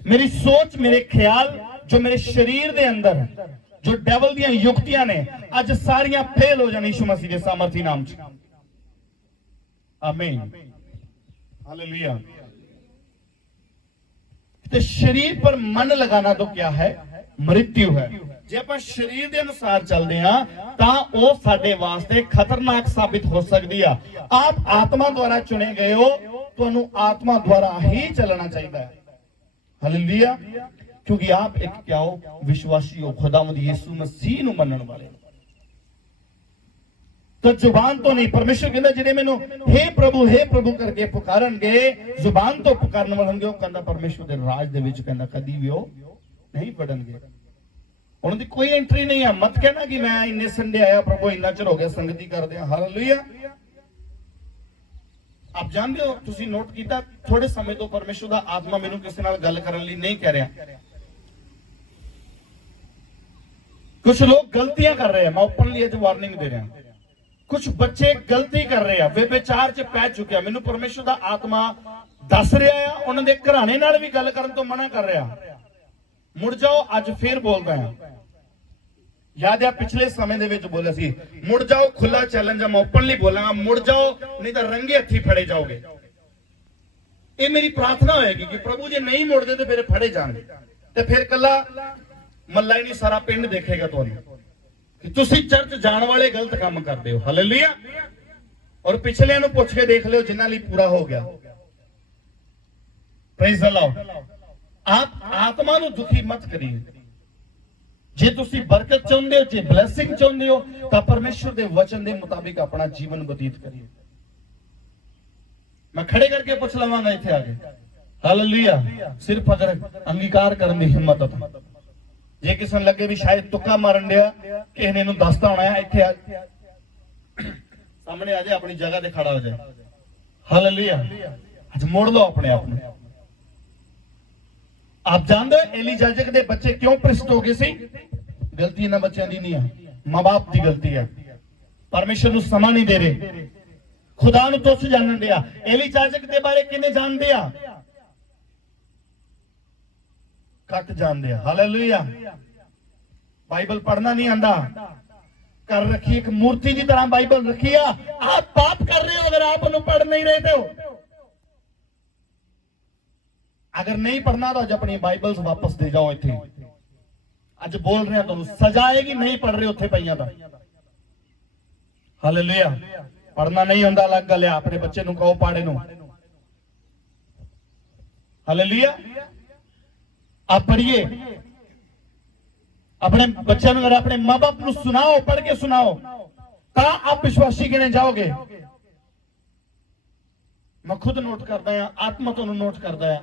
मेरी सोच, मेरे ख्याल जो मेरे शरीर दे अंदर जो डेवल दियां युक्तियां ने आज सारियां फेल हो जानी यीशु मसीह के सामर्थी नाम च। आमीन। हालेलुया। तो शरीर पर मन लगाना तो क्या है? मृत्यु है। ਜੇ ਆਪਾਂ ਸਰੀਰ ਦੇ ਅਨੁਸਾਰ ਚੱਲਦੇ ਆ ਤਾਂ ਉਹ ਸਾਡੇ ਵਾਸਤੇ ਖਤਰਨਾਕ ਸਾਬਿਤ ਹੋ ਸਕਦੀ ਆ। ਆਪ ਆਤਮਾ ਦੁਆਰਾ ਚੁਣੇ ਗਏ ਹੋ, ਤੁਹਾਨੂੰ ਆਤਮਾ ਦੁਆਰਾ ਹੀ ਚੱਲਣਾ ਚਾਹੀਦਾ ਹੈ। ਹਾਲੇਲੂਇਆ। ਕਿਉਂਕਿ ਆਪ ਇੱਕ ਕਿਆ ਹੋ? ਵਿਸ਼ਵਾਸੀ ਹੋ, ਖੁਦਾਵੰਦ ਯਿਸੂ ਮਸੀਹ ਨੂੰ ਮੰਨਣ ਵਾਲੇ। ਤਾਂ ਜ਼ੁਬਾਨ ਤੋਂ ਨਹੀਂ, ਪਰਮੇਸ਼ਰ ਕਹਿੰਦਾ ਜਿਹੜੇ ਮੈਨੂੰ हे ਪ੍ਰਭੂ ਕਰਕੇ ਪੁਕਾਰਨਗੇ, ਜ਼ੁਬਾਨ ਤੋਂ ਪੁਕਾਰਨ ਵਾਲਣਗੇ, ਉਹ ਕਹਿੰਦਾ ਪਰਮੇਸ਼ਰ ਦੇ ਰਾਜ ਦੇ ਵਿੱਚ ਕਹਿੰਦਾ ਕਦੀ ਵੀ ਉਹ ਨਹੀਂ ਵੜਨਗੇ। उन्होंने कोई एंट्री नहीं है। मत कहना कि मैं इन्ने संडे आया प्रभु इन्ना चिर हो गया संगति करदे हां। हालेलुया। आप जानते हो, तुसी नोट कीता थोड़े समय तो परमेश्वर दा आत्मा मैनू किसी नाल गल करन लई नहीं कह रहा। कुछ लोग गलतियां कर रहे हैं, मैं ओपनली आज वार्निंग दे रहा हूं। कुछ बच्चे गलती कर रहे हैं, वे बेचार च पै चुके हैं। मैनू परमेश्वर दा आत्मा दस रहा है, उन्हां दे घराणे नाल भी गल करन तो मना कर रहा। मुड़ जाओ, अज फिर बोलदा है। याद है पिछले समय दे विच बोलिया सी, मुड़ जाओ, खुला चैलेंज है, मैं ओपनली बोलांगा, मुड़ जाओ नहीं तो रंगे हथी फड़े जाओगे। ये मेरी प्रार्थना होएगी कि प्रभु जी नहीं मुड़दे तो फिर फड़े जाएंगे, तो फिर कला मल्ला ही नहीं सारा पिंड देखेगा तुहानू कि तुसी चर्च जाण वाले गलत काम करदे हो। हालेलुया। और पिछले नू पुछ के देख लियो जिन्हां लई पूरा हो गया। Praise the Lord. आप आत्मा नू दुखी मत करिए। जे तुसी बरकत चाहुंदे हो, जे ब्लैसिंग चाहुंदे हो, तां परमेश्वर दे वचन दे मुताबिक अपना जीवन बतीत करिए। मैं खड़े करके पूछ लवांगा इत्थे आगे। हालेलुया। सिर्फ अगर अंगीकार करने की हिम्मत हो, जे किसी लगे भी शायद तुक्का मारन दिया, किसी ने इहनूं दसदा होना है, इत्थे सामने आ जाए, अपनी जगह ते खड़ा हो जाए। हालेलुया। आज मोड़ लो अपने आप में। आप जानते हो एली याजक दे बच्चे क्यों भ्रष्ट हो गए सी? गलती इन्हां बच्चों दी नहीं है, मां बाप की गलती है। परमेश्वर नूं समा नहीं दे रहे, खुदा नूं तुच्छ जानन दिया। एली याजक दे बारे किने जानदे आ? घट जानदे आ। हालेलुया। बाइबल पढ़ना नहीं आंदा, कर रखी एक मूर्ति की तरह बाइबल रखी है। आप पाप कर रहे हो अगर आप उन्हें पढ़ नहीं रहे हो। अगर नहीं पढ़ना तो अज अपनी बाइबल वापस दे जाओ। इत्थे अज बोल रहे हैं तुहानू सजा आएगी, नहीं पढ़ रहे उत्थे पईयां दा। हालेलुया। पढ़ना नहीं हुंदा अलग गल है, अपने बच्चे नूं कहो पाड़े नूं। हालेलुया। आप पढ़िए, अपने बच्चों नूं, अपने मां बाप नूं सुनाओ, पढ़ के सुनाओ, तां आप विश्वासी गिने जाओगे। मैं खुद नोट करदा हां, आत्मा तुहानू नोट करदा है।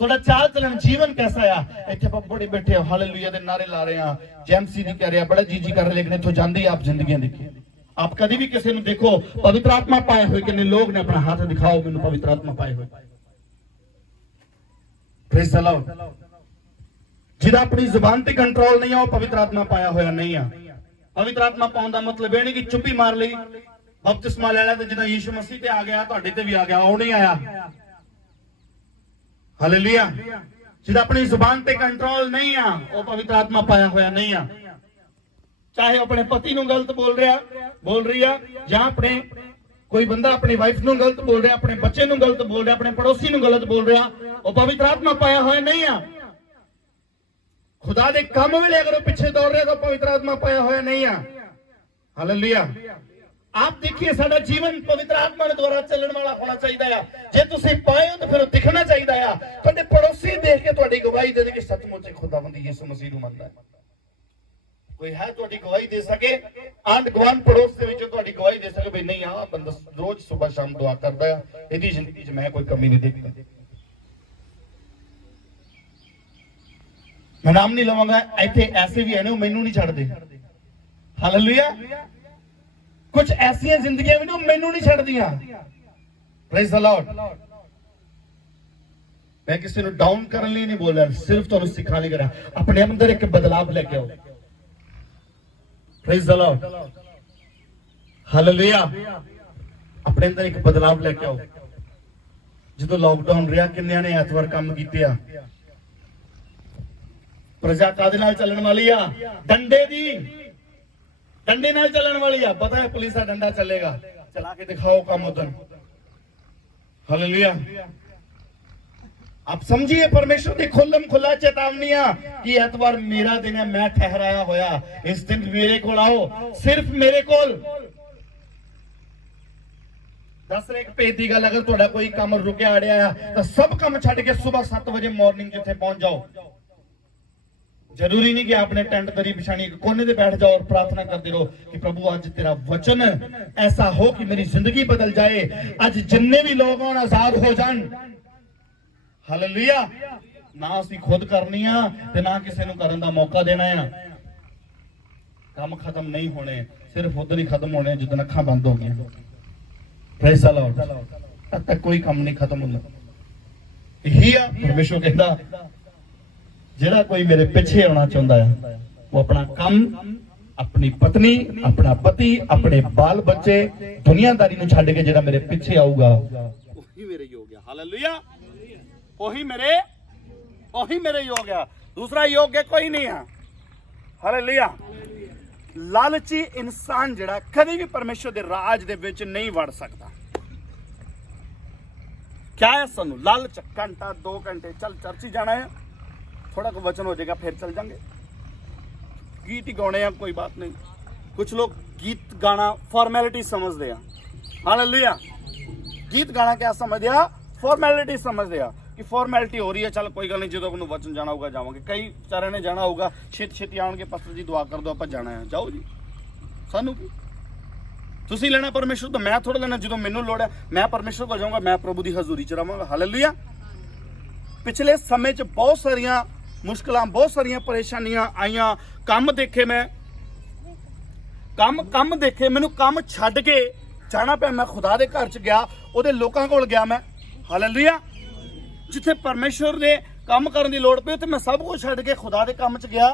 थोड़ा चाल चलन जीवन कैसा है? इतने बड़े बैठे हो, हालेलुया दे नारे ला रहे हैं, जेएमसी दी कह रहे हैं, बड़ा जी कर रहे, लेकिन इत्थों जांदे ही आप जिंदगी देखिए। आप कभी भी किसी ने देखो पवित्र आत्मा पाए हुए, कितने लोग ने अपना हाथ दिखाओ मैनू पवित्र आत्मा पाए हुए। Praise the Lord. जिहदा अपनी जुबान ते कंट्रोल नहीं है, वो पवित्र आत्मा पाया होया नहीं है। पवित्र आत्मा पाउण दा मतलब ये नहीं कि चुप्पी मार ली, बपतिस्मा ले लिया, तो जिदा यीशु मसीह ते आ गया तुहाडे ते भी आ गया, वो नहीं आया। हालेलुया। जिहदा अपनी जुबान ते कंट्रोल नहीं है, वो पवित्र आत्मा पाया होया नहीं है। चाहे अपने पति नूं गलत बोल रही है, या अपने कोई बंदा अपनी वाइफ नूं गलत बोल रहा, अपने बच्चे नूं गलत बोल रहा, अपने पड़ोसी नूं गलत बोल रहा, वो पवित्र आत्मा पाया होया नहीं है। खुदा दे काम वेले अगर वो पीछे दौड़ रहे तो पवित्र आत्मा पाया होया नहीं है। हालेलुया। आप देखिए साडा जीवन पवित्र आत्मा के द्वारा चलने वाला होना चाहिए। जे तुसीं पाए हो तो फिर दिखना चाहिए। तुहाडे पड़ोसी देख के तुहाडी गवाही दे कि सचमुच खुदावंद यीशु मसीह नूं मनदा है। कोई है तुहाडी गवाही दे सके? ਆਂਢ ਗੁਆਂਢ ਪੜੋਸ ਦੇ ਵਿੱਚੋਂ ਤੁਹਾਡੀ ਗਵਾਹੀ ਦੇ ਸਕੇ ਵੀ ਨਹੀਂ ਆਹ ਬੰਦਾ ਰੋਜ਼ ਸਵੇਰ ਸ਼ਾਮ ਦੁਆ ਕਰਦਾ ਆ, ਇਹਦੀ ਜ਼ਿੰਦਗੀ 'ਚ ਮੈਂ ਕੋਈ ਕਮੀ ਨਹੀਂ ਦੇਖਦਾ। ਮੈਂ ਨਾਮ ਨਹੀਂ ਲਵਾਂਗਾ, ਇੱਥੇ ਐਸੇ ਵੀ ਹਨ ਮੈਨੂੰ ਨਹੀਂ ਛੱਡਦੇ। ਹਾਲੇਲੂਇਆ। ਕੁਝ ਐਸੀਆਂ ਜ਼ਿੰਦਗੀਆਂ ਵੀ ਨੇ ਮੈਨੂੰ ਨਹੀਂ ਛੱਡਦੀਆਂ। Praise the Lord. ਮੈਂ ਕਿਸੇ ਨੂੰ ਡਾਊਨ ਕਰਨ ਲਈ ਨਹੀਂ ਬੋਲ ਰਿਹਾ, ਸਿਰਫ ਤੁਹਾਨੂੰ ਸਿਖਾਉਣ ਲਈ ਕਰ ਰਿਹਾ। ਆਪਣੇ ਅੰਦਰ ਇੱਕ ਬਦਲਾਵ ਲੈ ਕੇ ਆਓ। Praise the Lord. ਹਾਲੇਲੂਇਆ। ਆਪਣੇ ਅੰਦਰ ਇੱਕ ਬਦਲਾਵ ਲੈ ਕੇ ਆਓ। ਜਦੋਂ ਲਾਕਡਾਊਨ ਰਿਹਾ ਕਿੰਨਿਆਂ ਨੇ ਐਤਵਾਰ ਕੰਮ ਕੀਤੇ ਆ? ਪ੍ਰਜਾ ਕਾਦੇ ਨਾਲ ਚੱਲਣ ਵਾਲੀ ਆ? ਡੰਡੇ ਦੀ, ਡੰਡੇ ਨਾਲ ਚੱਲਣ ਵਾਲੀ ਆ। ਪਤਾ ਹੈ ਪੁਲਿਸ ਦਾ ਡੰਡਾ ਚੱਲੇਗਾ, ਚਲਾ ਕੇ ਦਿਖਾਓ ਕੰਮ ਉਧਰ। ਹਾਲੇਲੂਇਆ। आप समझिए परमेश्वर की खुल्लम खुला चेतावनियां कि एतवार मेरा दिन है, मैं ठहराया होया, इस दिन मेरे को आओ, सिर्फ मेरे को। दस एक भेद की गल, अगर तुहाडा कोई काम रुकिया अड़िया तो सब काम छड्ड के सुबह 7 बजे मॉर्निंग जिथे पहुंच जाओ। जरूरी नहीं कि आपने टेंट दरी बिछानी कोने से बैठ जाओ और प्रार्थना करते रहो कि प्रभु आज तेरा वचन ऐसा हो कि मेरी जिंदगी बदल जाए, आज जिन्ने भी लोग आजाद हो जान। हालेलुया। ना ਅਸੀਂ खुद करनी आ ते ना किसी ਨੂੰ ਕਰਨ ਦਾ ਮੌਕਾ ਦੇਣਾ ਆ। ਕੰਮ ਖਤਮ ਨਹੀਂ ਹੋਣੇ, ਸਿਰਫ ਉਦੋਂ ਹੀ ਖਤਮ ਹੋਣੇ ਜਦੋਂ ਅੱਖਾਂ ਬੰਦ ਹੋ ਗਈਆਂ। Praise the Lord. ਤਦ ਤੱਕ ਕੋਈ ਕੰਮ ਨਹੀਂ ਖਤਮ ਹੁੰਦਾ। ਇਹੀ ਆ ਪਰਮੇਸ਼ਰ ਕਹਿੰਦਾ ਜਿਹੜਾ ਕੋਈ ਮੇਰੇ ਪਿੱਛੇ ਆਉਣਾ ਚਾਹੁੰਦਾ ਆ ਉਹ ਆਪਣਾ ਕੰਮ, ਆਪਣੀ ਪਤਨੀ, ਆਪਣਾ ਪਤੀ, ਆਪਣੇ ਬਾਲ ਬੱਚੇ, ਦੁਨੀਆਦਾਰੀ ਨੂੰ ਛੱਡ ਕੇ ਜਿਹੜਾ ਮੇਰੇ ਪਿੱਛੇ ਆਊਗਾ ਉਹੀ ਮੇਰੇ ਯੋਗ ਆ। ਹਾਲੇਲੂਇਆ। ਉਹੀ ਮੇਰੇ ਯੋਗ ਆ, ਦੂਸਰਾ ਯੋਗ ਕੋਈ ਨਹੀਂ ਆ। ਹਾਲੇਲੂਇਆ। ਲਾਲਚੀ ਇਨਸਾਨ ਜਿਹੜਾ ਕਦੇ ਵੀ ਪਰਮੇਸ਼ਰ ਦੇ ਰਾਜ ਦੇ ਵਿੱਚ ਨਹੀਂ ਵੜ ਸਕਦਾ। ਕਿਆ ਹੈ ਸਾਨੂੰ ਲਾਲਚ? ਘੰਟਾ 2 ਘੰਟੇ ਚੱਲ ਚਰਚ ਹੀ ਜਾਣਾ ਹੈ, थोड़ा को वचन हो जाएगा फिर चल जाएंगे, गीत ही गाने हैं, कोई बात नहीं। कुछ लोग गीत गाना फॉर्मेलिटी समझते हैं। हालेलुया। गीत गाना क्या समझते हैं? फॉर्मेलिटी समझते हैं कि फॉर्मेलिटी हो रही है, चल कोई गल नहीं, जो को वचन जाना होगा जावांगे। कई चारे ने जाना होगा, छेती आउणगे, पास्टर जी दुआ कर दो, आप जाना है, जाओ जी। सानू की तुसीं लेना परमेश्वर तो मैं थोड़ा लेना। जो मैनू लोड़ है मैं परमेश्वर को जाऊंगा, मैं प्रभु की हजूरी च रहांगा। हालेलुया। पिछले समय च बहुत सारियां मुश्किल, बहुत सारिया परेशानियां आईया, काम देखे, मैं काम देखे, मैनू काम छड्ड के जाना पिया। मैं खुदा दे घर च गया, ओदे लोकां कोल गया मैं। हालेलुया। जिथे परमेश्वर दे काम करन दी लोड़ पई, मैं सब कुछ छड्ड के खुदा दे काम च गया।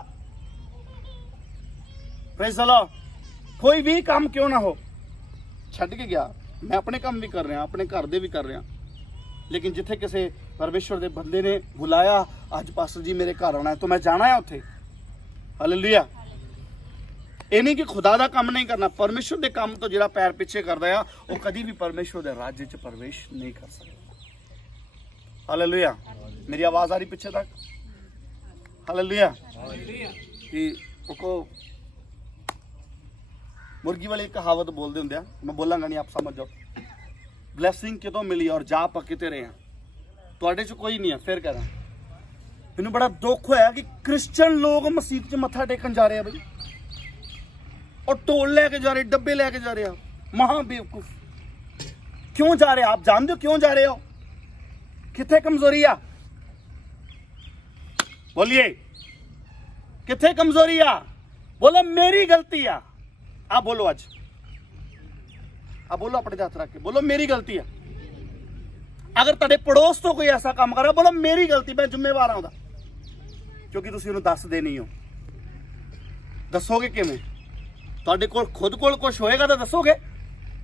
Praise the Lord. कोई भी काम क्यों ना हो, छड्ड के गया। मैं अपने काम भी कर रहा, अपने घर दे भी कर रहा, लेकिन जिथे किसी परमेश्वर के बंदे ने बुलाया, आज पास्टर जी मेरे घर आना है, तो मैं जाना है उत्थे। हालेलुया। ये नहीं कि खुदा दा काम नहीं करना, परमेश्वर के काम तो जिहड़ा पैर पिछे करदा है वो कभी भी परमेश्वर के राज्य च प्रवेश नहीं कर सकता। हालेलुया। मेरी आवाज आ रही पीछे तक? हालेलुया। कि को मुर्गी वाली कहावत बोलते होंगे, मैं बोलांगा नहीं, आप समझ जाओ। ब्लैसिंग कितों मिली और जा आप किते रहे हैं, तुहाडे च कोई नहीं है। फिर कह रहा मैनूं बड़ा दुख होया कि क्रिश्चियन लोग मसीत च मत्था टेकन जा रहे हैं भाई, और टोल लैके जा रहे, डब्बे लैके जा रहे हो। महा बेवकूफ। क्यों जा रहे हो? आप जानते हो क्यों जा रहे हो? किथे कमजोरी आ? बोलिए, किथे कमजोरी आ? बोलो मेरी गलती आ। आप बोलो, आज आप बोलो, अपने हाथ रख के बोलो मेरी गलती है। अगर तेरे पड़ोस तो कोई ऐसा काम कर रहा, बोलो मेरी गलती, मैं जिम्मेवार हूं, क्योंकि तुसीं उन्हें दसदे नहीं हो। दसोगे किवें? तुहाडे कोल खुद कोल कुछ होएगा तो दसोगे।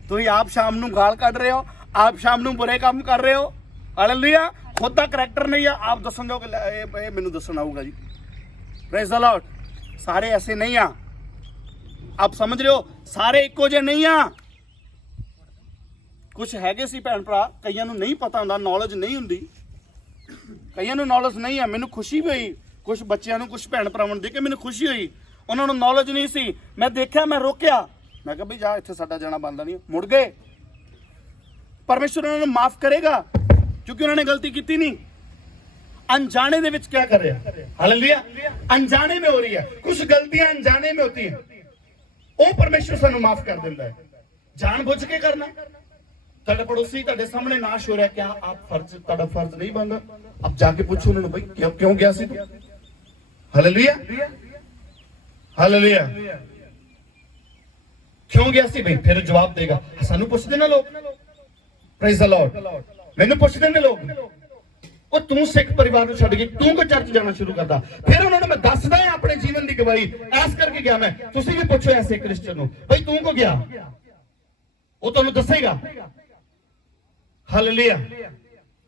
तुसीं आप शाम नूं गाल कढ रहे हो, आप शाम नूं बुरे काम कर रहे हो। हालेलुया। खुद का करैक्टर नहीं है, आप दसन जाओगे ये मैनूं दसन आऊगा जी। Praise the Lord. सारे ऐसे नहीं आ, आप समझ रहे हो? सारे इक्को जे नहीं आ। कुछ हैगे सी भैन भरा, कईयां नूं नहीं पता हुंदा, नॉलेज नहीं हुंदी, कईयां नूं नॉलेज नहीं है। मैनूं खुशी भी हुई, कुछ बच्चों नूं, कुछ भैन भरावां नूं देख के मैनूं खुशी हुई, उन्हां नूं नॉलेज नहीं सी। मैं देखा, मैं रोकिया, मैं कहा भाई जा, इत्थे साडा जाना बनदा नहीं। मुड़ गए। परमेश्वर उन्हां नूं माफ करेगा क्योंकि उन्होंने गलती की नहीं। अनजाने दे विच क्या कर रहे हैं? हालेलुया। अनजाने में हो रही है, कुछ गलतियां अनजाने में होती हैं। ਉਹ ਪਰਮੇਸ਼ਰ ਸਾਨੂੰ ਮਾਫ ਕਰ ਦਿੰਦਾ ਹੈ। ਜਾਣ ਬੁੱਝ ਕੇ ਕਰਨਾ। ਤੁਹਾਡਾ ਪੜੋਸੀ ਤੁਹਾਡੇ ਸਾਹਮਣੇ ਨਾਸ਼ ਹੋ ਰਿਹਾ, ਕਿਆ ਆਪ ਤੁਹਾਡਾ ਫਰਜ਼ ਨਹੀਂ ਬਣਦਾ? ਆਪ ਜਾ ਕੇ ਪੁੱਛੋ ਉਹਨਾਂ ਨੂੰ, ਬਈ ਕਿਉਂ ਗਿਆ ਸੀ ਤੂੰ? ਹਾਲੇਲੂਇਆ, ਹਾਲੇਲੂਇਆ, ਕਿਉਂ ਗਿਆ ਸੀ ਬਈ? ਫਿਰ ਜਵਾਬ ਦੇਗਾ। ਸਾਨੂੰ ਪੁੱਛਦੇ ਨਾ ਲੋਕ, ਪ੍ਰੇਜ਼ ਦ ਲਾਰਡ, ਮੈਨੂੰ ਪੁੱਛਦੇ ਨੇ ਲੋਕ, ਉਹ ਤੂੰ ਸਿੱਖ ਪਰਿਵਾਰ ਨੂੰ ਛੱਡ ਕੇ ਤੂੰ ਕੋ ਚਰਚ ਜਾਣਾ ਸ਼ੁਰੂ ਕਰਦਾ? ਫਿਰ ਉਹਨਾਂ ਨੂੰ ਮੈਂ ਦੱਸਦਾ ਹਾਂ ਆਪਣੇ ਜੀਵਨ ਦੀ ਗਵਾਹੀ, ਐਸ ਕਰਕੇ ਗਿਆ ਮੈਂ। ਤੁਸੀਂ ਵੀ ਪੁੱਛੋ ਐਸੇ ਕ੍ਰਿਸਚੀਅਨ ਨੂੰ, ਬਈ ਤੂੰ ਕੋ ਗਿਆ? ਉਹ ਤੁਹਾਨੂੰ ਦੱਸੇਗਾ। ਹਾਲੇਲੂਇਆ।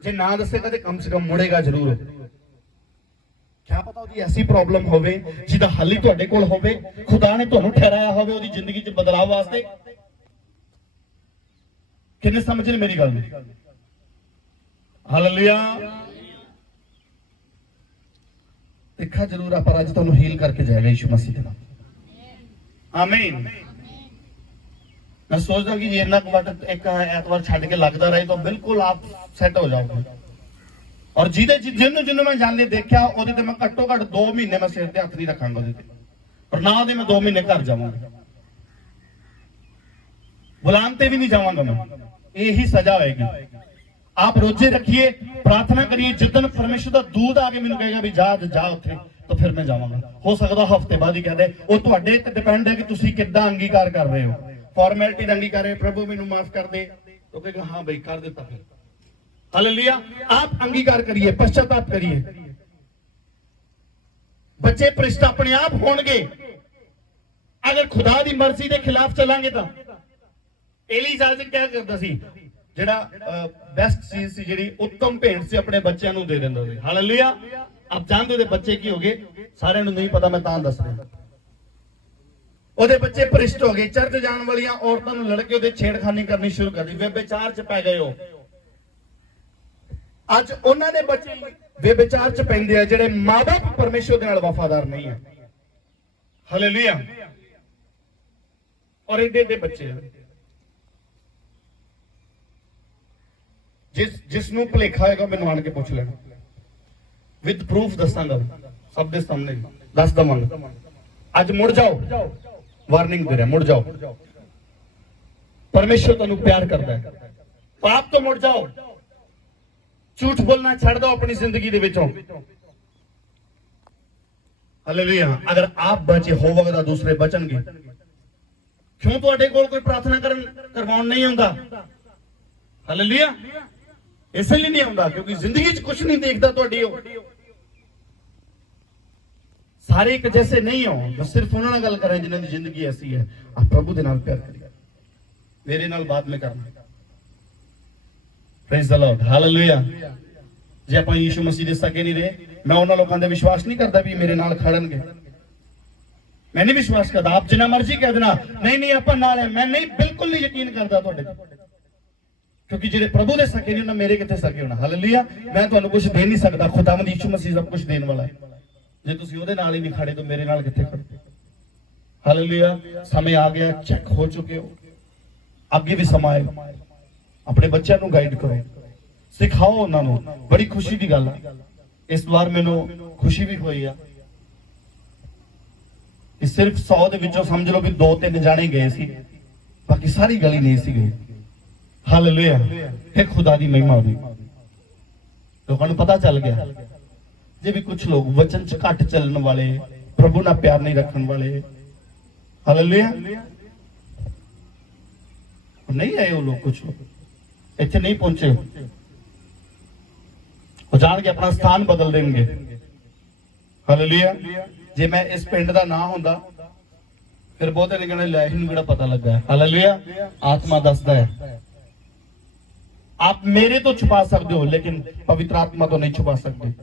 ਜੇ ਨਾ ਦੱਸੇਗਾ ਤੇ ਕਮ ਸੇ ਕਮ ਮੁੜੇਗਾ ਜ਼ਰੂਰ। ਕਿਆ ਪਤਾ ਉਹਦੀ ਐਸੀ ਪ੍ਰੋਬਲਮ ਹੋਵੇ ਜਿਹਦਾ ਹੱਲ ਹੀ ਤੁਹਾਡੇ ਕੋਲ ਹੋਵੇ, ਖੁਦਾ ਨੇ ਤੁਹਾਨੂੰ ਠਹਿਰਾਇਆ ਹੋਵੇ ਉਹਦੀ ਜ਼ਿੰਦਗੀ 'ਚ ਬਦਲਾਅ ਵਾਸਤੇ। ਕਿੰਨੇ ਸਮਝ ਰਹੇ ਮੇਰੀ ਗੱਲ ਨੂੰ? ਹਾਲੇਲੂਇਆ। ਦੇਖਾ ਜ਼ਰੂਰ ਆ, ਪਰ ਅੱਜ ਤੁਹਾਨੂੰ ਹੀਲ ਕਰਕੇ ਜਾਏਗਾ ਯਿਸੂ ਮਸੀਹ ਦੇ ਨਾਮ। ਆਮੀਨ। मैं सोचता हूँ कि ये इतना वक्त एक एतवार छड़ के लगता रहे तो बिल्कुल आप सेट हो जाओगे। और जिन्होंने मैं जाने देखा ਉਹਦੇ ਤੇ ਮੈਂ ਘੱਟੋ ਘੱਟ 2 ਮਹੀਨੇ ਮੈਂ ਸਿਰ ਤੇ ਹੱਥ ਨਹੀਂ ਰੱਖਾਂਗਾ ਉਹਦੇ ਤੇ, ਪਰ ਨਾ ਉਹਦੇ ਮੈਂ 2 ਮਹੀਨੇ ਘਰ ਜਾਵਾਂਗਾ, बुलान ਤੇ ਵੀ ਨਹੀਂ ਜਾਵਾਂਗਾ ਮੈਂ। ਇਹੀ ਸਜ਼ਾ ਹੋਏਗੀ। आप रोजे रखिए, प्रार्थना करिए, जितन परमेश्वर ਦਾ ਦੂਤ ਆ ਕੇ ਮੈਨੂੰ ਕਹੇਗਾ ਵੀ ਜਾ ਉੱਥੇ, तो फिर मैं जावांगा। हो सकता हफ्ते बाद ही कह दे। वो ਤੁਹਾਡੇ ਤੇ ਡਿਪੈਂਡ ਹੈ ਕਿ ਤੁਸੀਂ ਕਿੱਦਾਂ ਅੰਗੀਕਾਰ ਕਰ ਰਹੇ ਹੋ। फॉर्मेलिटी दंगी करे, प्रभु मैनू माफ कर दे, तो कहेगा हाँ भाई कर देता। फिर हालेलुया। आप अंगीकार करिए, पश्चाताप करिए। बच्चे भ्रष्ट अपने आप होंगे अगर खुदा दी मर्जी के खिलाफ चलांगे। तो एलीजाज क्या करता सी, जेड़ा बेस्ट चीज सी, जेड़ी उत्तम भेंट से अपने बच्चों को दे दिंदा सी। हालेलुया। आप जानते हो बच्चे की हो गए, सारे नहीं पता, मैं तां दस रहा। ਉਹਦੇ ਬੱਚੇ ਭ੍ਰਿਸ਼ਟ ਹੋ ਗਏ, ਚਰਚ ਜਾਣ ਵਾਲੀਆਂ ਔਰਤਾਂ ਨੂੰ ਲੜ ਕੇ ਉਹਦੇ ਛੇੜਖਾਨੀ ਕਰਨੀ ਸ਼ੁਰੂ ਕਰ ਦਿੱਤੀ, ਵਿਚਾਰ ਚ ਪੈ ਗਏ ਉਹ। ਅੱਜ ਉਹਨਾਂ ਦੇ ਬੱਚੇ ਵਿਚਾਰ ਚ ਪੈਂਦੇ ਆ ਜਿਹੜੇ ਮਾਂ-ਬਾਪ ਪਰਮੇਸ਼ਰ ਦੇ ਨਾਲ ਵਫਾਦਾਰ ਨਹੀਂ ਹੈ। ਹਾਲੇਲੂਇਆ। ਔਰ ਇਹਦੇ ਬੱਚੇ ਜਿਸ ਨੂੰ ਭੁਲੇਖਾ ਹੋਏਗਾ ਮੈਨੂੰ ਆਣ ਕੇ ਪੁੱਛ ਲੈਣਾ, ਵਿਦ ਪ੍ਰੂਫ ਦੱਸਾਂਗਾ, ਸਭ ਦੇ ਸਾਹਮਣੇ ਦੱਸ ਦਵਾਂਗਾ। ਅੱਜ ਮੁੜ ਜਾਓ, वार्निंग दे रहा है, मुड़ जाओ। परमेश्वर तुहानू प्यार करता है। पाप तो मुड़ जाओ, झूठ बोलना छड़ दो अपनी जिंदगी दे विचों। हालेलुया। अगर आप बचे होवोगे तो दूसरे बचणगे। क्यों तुहाडे कोल कोई प्रार्थना करवाउण नहीं आउंदा? हालेलुया। इसलिए नहीं आउंदा क्योंकि जिंदगी च कुछ नहीं देखदा तुहाडी। सारे एक जैसे नहीं हो, बस सिर्फ उन्होंने गल करें जिन्होंने जिंदगी ऐसी है। आप प्रभु के नाल प्यार करिए, मेरे नाल बाद में करना। Praise the Lord. हालेलुया। जे आप यीशु मसीह दे सके नहीं रहे, मैं उन्होंने लोगों दे विश्वास नहीं करता भी मेरे नाल खड़नगे। मैं नहीं विश्वास करता। आप जिन्ना मर्जी कह देना नहीं आप नाल है, मैं नहीं, बिल्कुल नहीं यकीन करता तुहाडे, क्योंकि जिहड़े प्रभु दे सके नहीं उन्होंने मेरे किथे सके होना। हालेलुया। मैं तुहानू कुछ दे नहीं सकता, खुदावंद यीशु मसीह सब कुछ देने वाला है। जे तुसी ओहदे नाल ही नहीं खड़े तो मेरे नाल किथे खड़े? हालेलुया। समय आ गया, चेक हो चुके हो, आगे भी समय आएगा। अपने बच्चों को गाइड करो, सिखाओ उन्होंने। बड़ी खुशी की गल है, इस बार मैनू खुशी भी हुई है। सिर्फ 100 दे विचों समझ लो भी 2-3 जाने गए सी, बाकी सारी गली नहीं सी गई। हालेलुया। फिर खुदा दी महिमा हुई, लोगों को पता चल गया। जे भी कुछ लोग वचन च घट चलने वाले, प्रभु ना प्यार नहीं रखने वाले, हालेलुया, नहीं आए वो लोग, कुछ लोग इतने नहीं पहुंचे, वो जान के अपना स्थान बदल देंगे। हालेलुया। जे मैं इस पिंड का ना होंदा फिर बहुते ने कहना लै इहनूं किहड़ा पता लगा है। हालेलुया। आत्मा दसदा है। आप मेरे तो छुपा सकते हो लेकिन पवित्र आत्मा तो नहीं छुपा सकते।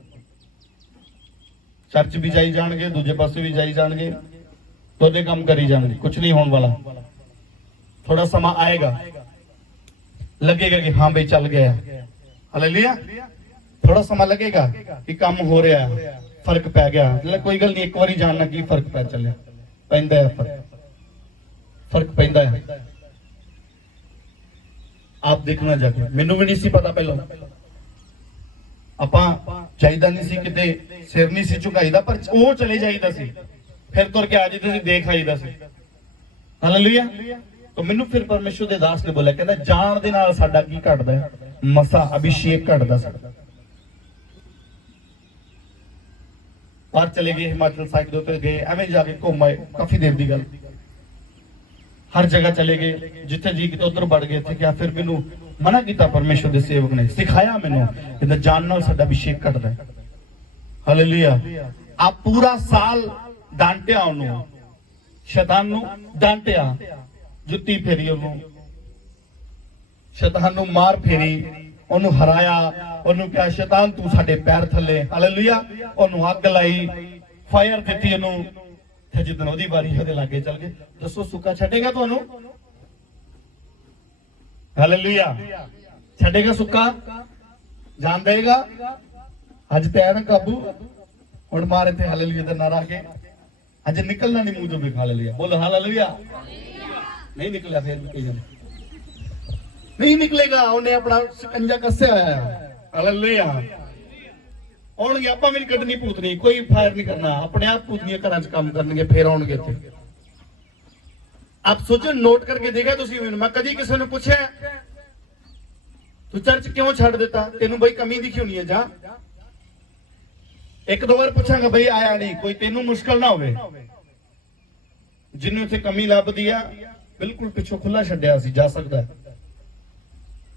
चर्च भी जाई जाएंगे, दूजे पासे भी जाई जाएंगे, दोनों काम करी जाएंगे, कुछ नहीं होने वाला। थोड़ा समा आएगा, लगेगा कि हाँ भाई चल गया। हालेलुया। थोड़ा समा लगेगा कि काम हो रहा है, फर्क पै गया। मतलब कोई गल नहीं, एक बार जानना की फर्क पै चलिया, पैंदा है फर्क पैंदा है। आप देखना जाके, मैनू भी नहीं सी पता पहला, ਆਪਾਂ ਚਾਹੀਦਾ ਨਹੀਂ ਸੀ, ਕਿਤੇ ਸਿਰ ਨਹੀਂ ਸੀ ਝੁਕਾਈਦਾ, ਪਰ ਉਹ ਚਲੇ ਜਾਈਦਾ ਸੀ, ਫਿਰ ਤੁਰ ਕੇ ਆ ਜਾਂਦੇ ਸੀ, ਦੇਖ ਆਈਦਾ ਸੀ। ਹਾਲੇਲੂਇਆ। तो मैनू फिर परमेश्वर दे दास ने बोलिया, कहंदा जान दे नाल साडा की घटदा है, मसा अभिषेक घटदा साडा। बाहर चले गए, हिमाचल साइड दे उत्ते गए, एवें जाके घूम आए, काफी देर दी गल। हर जगह चले गए, जिथे जी किते उधर बढ़ गए थे। क्या फिर मैनू मना किया परमेश्वर दे सेवक ने, सिखाया मैनू, कहंदा जान नाल साडा अभिषेक घटदा है। हालेलुया। आप पूरा साल डांटिया उन्होंने, शैतान नू डांटिया, जुत्ती फेरी उन्होंने, शैतान नू मार फेरी, उन्होंने हराया, उन्होंने कहा शैतान तू साडे पैर थले। हालेलुया। उन्होंने अग लाई, फायर दी उन्होंने, जिदन ओदी वारी ओदे लागे चल गए। दसो सुक्का छड्डेगा तुहानू? हालेलुया। छड्डेगा सुक्का? जान देगा? अज ते ना काबू, हुण मारे थे हालेलुया दा नारा के, अज निकलना नहीं मुंह चों भी। हालेलुया बोलो, हालेलुया। नहीं निकला, फिर भी कही नहीं निकलेगा, उन्हें अपना शिकंजा कस्या होया है। हालेलुया। आउणगे, आपां भी नहीं कड्डनी भूतनी, कोई फायर नहीं करना, अपने आप भूतनियां घरां च काम करनगे, फिर आउणगे इत्थे। आप सोचो, नोट करके देखा तुसीं मैनूं, मैं कदी किसी ने पूछया तू चर्च क्यों छड्ड दिता, तेनू बई कमी दिखी होनी है, जा एक दो बार पूछांगा, बई आया नहीं, कोई तेनू मुश्किल ना होवे। जिन्नू इत्थे कमी लभदी आ, बिल्कुल पिछों खुला छड्डिया सी, जा सकदा है।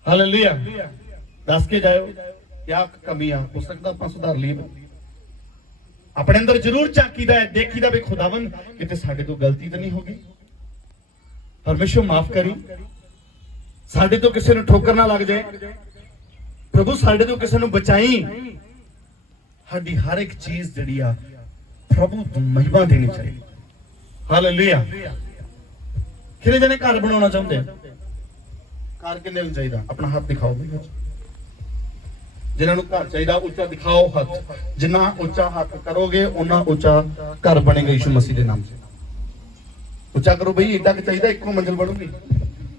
हालेलुया। दस के जाओ क्या कमी आ, हो सकदा आपां सुधार लईए। अपने अंदर जरूर झाकीदा है, देखीदा भी खुदावंद किते साडे तो गलती तो नहीं होगी, परमेश्वर माफ करी, साडे तो किसी नूं ठोकर ना लग जाए, प्रभु साडे तो किसी नूं बचाई। साडी हर एक चीज जिहड़ी आ प्रभु तूं महिमा देनी चाहिए। हालेलुया। कितने जने घर बनाना चाहते हैं? घर किन्ने नूं चाहिए? अपना हाथ दिखाओ। जिन्होंने घर चाहिए उच्चा दिखाओ हाथ, जिन्ना उच्चा हाथ करोगे उन्ना उच्चा घर बनेगा यीशु मसीह के नाम से। उच्चा करो भाई, इतना कि चाहिए इको मंजिल बनूगी।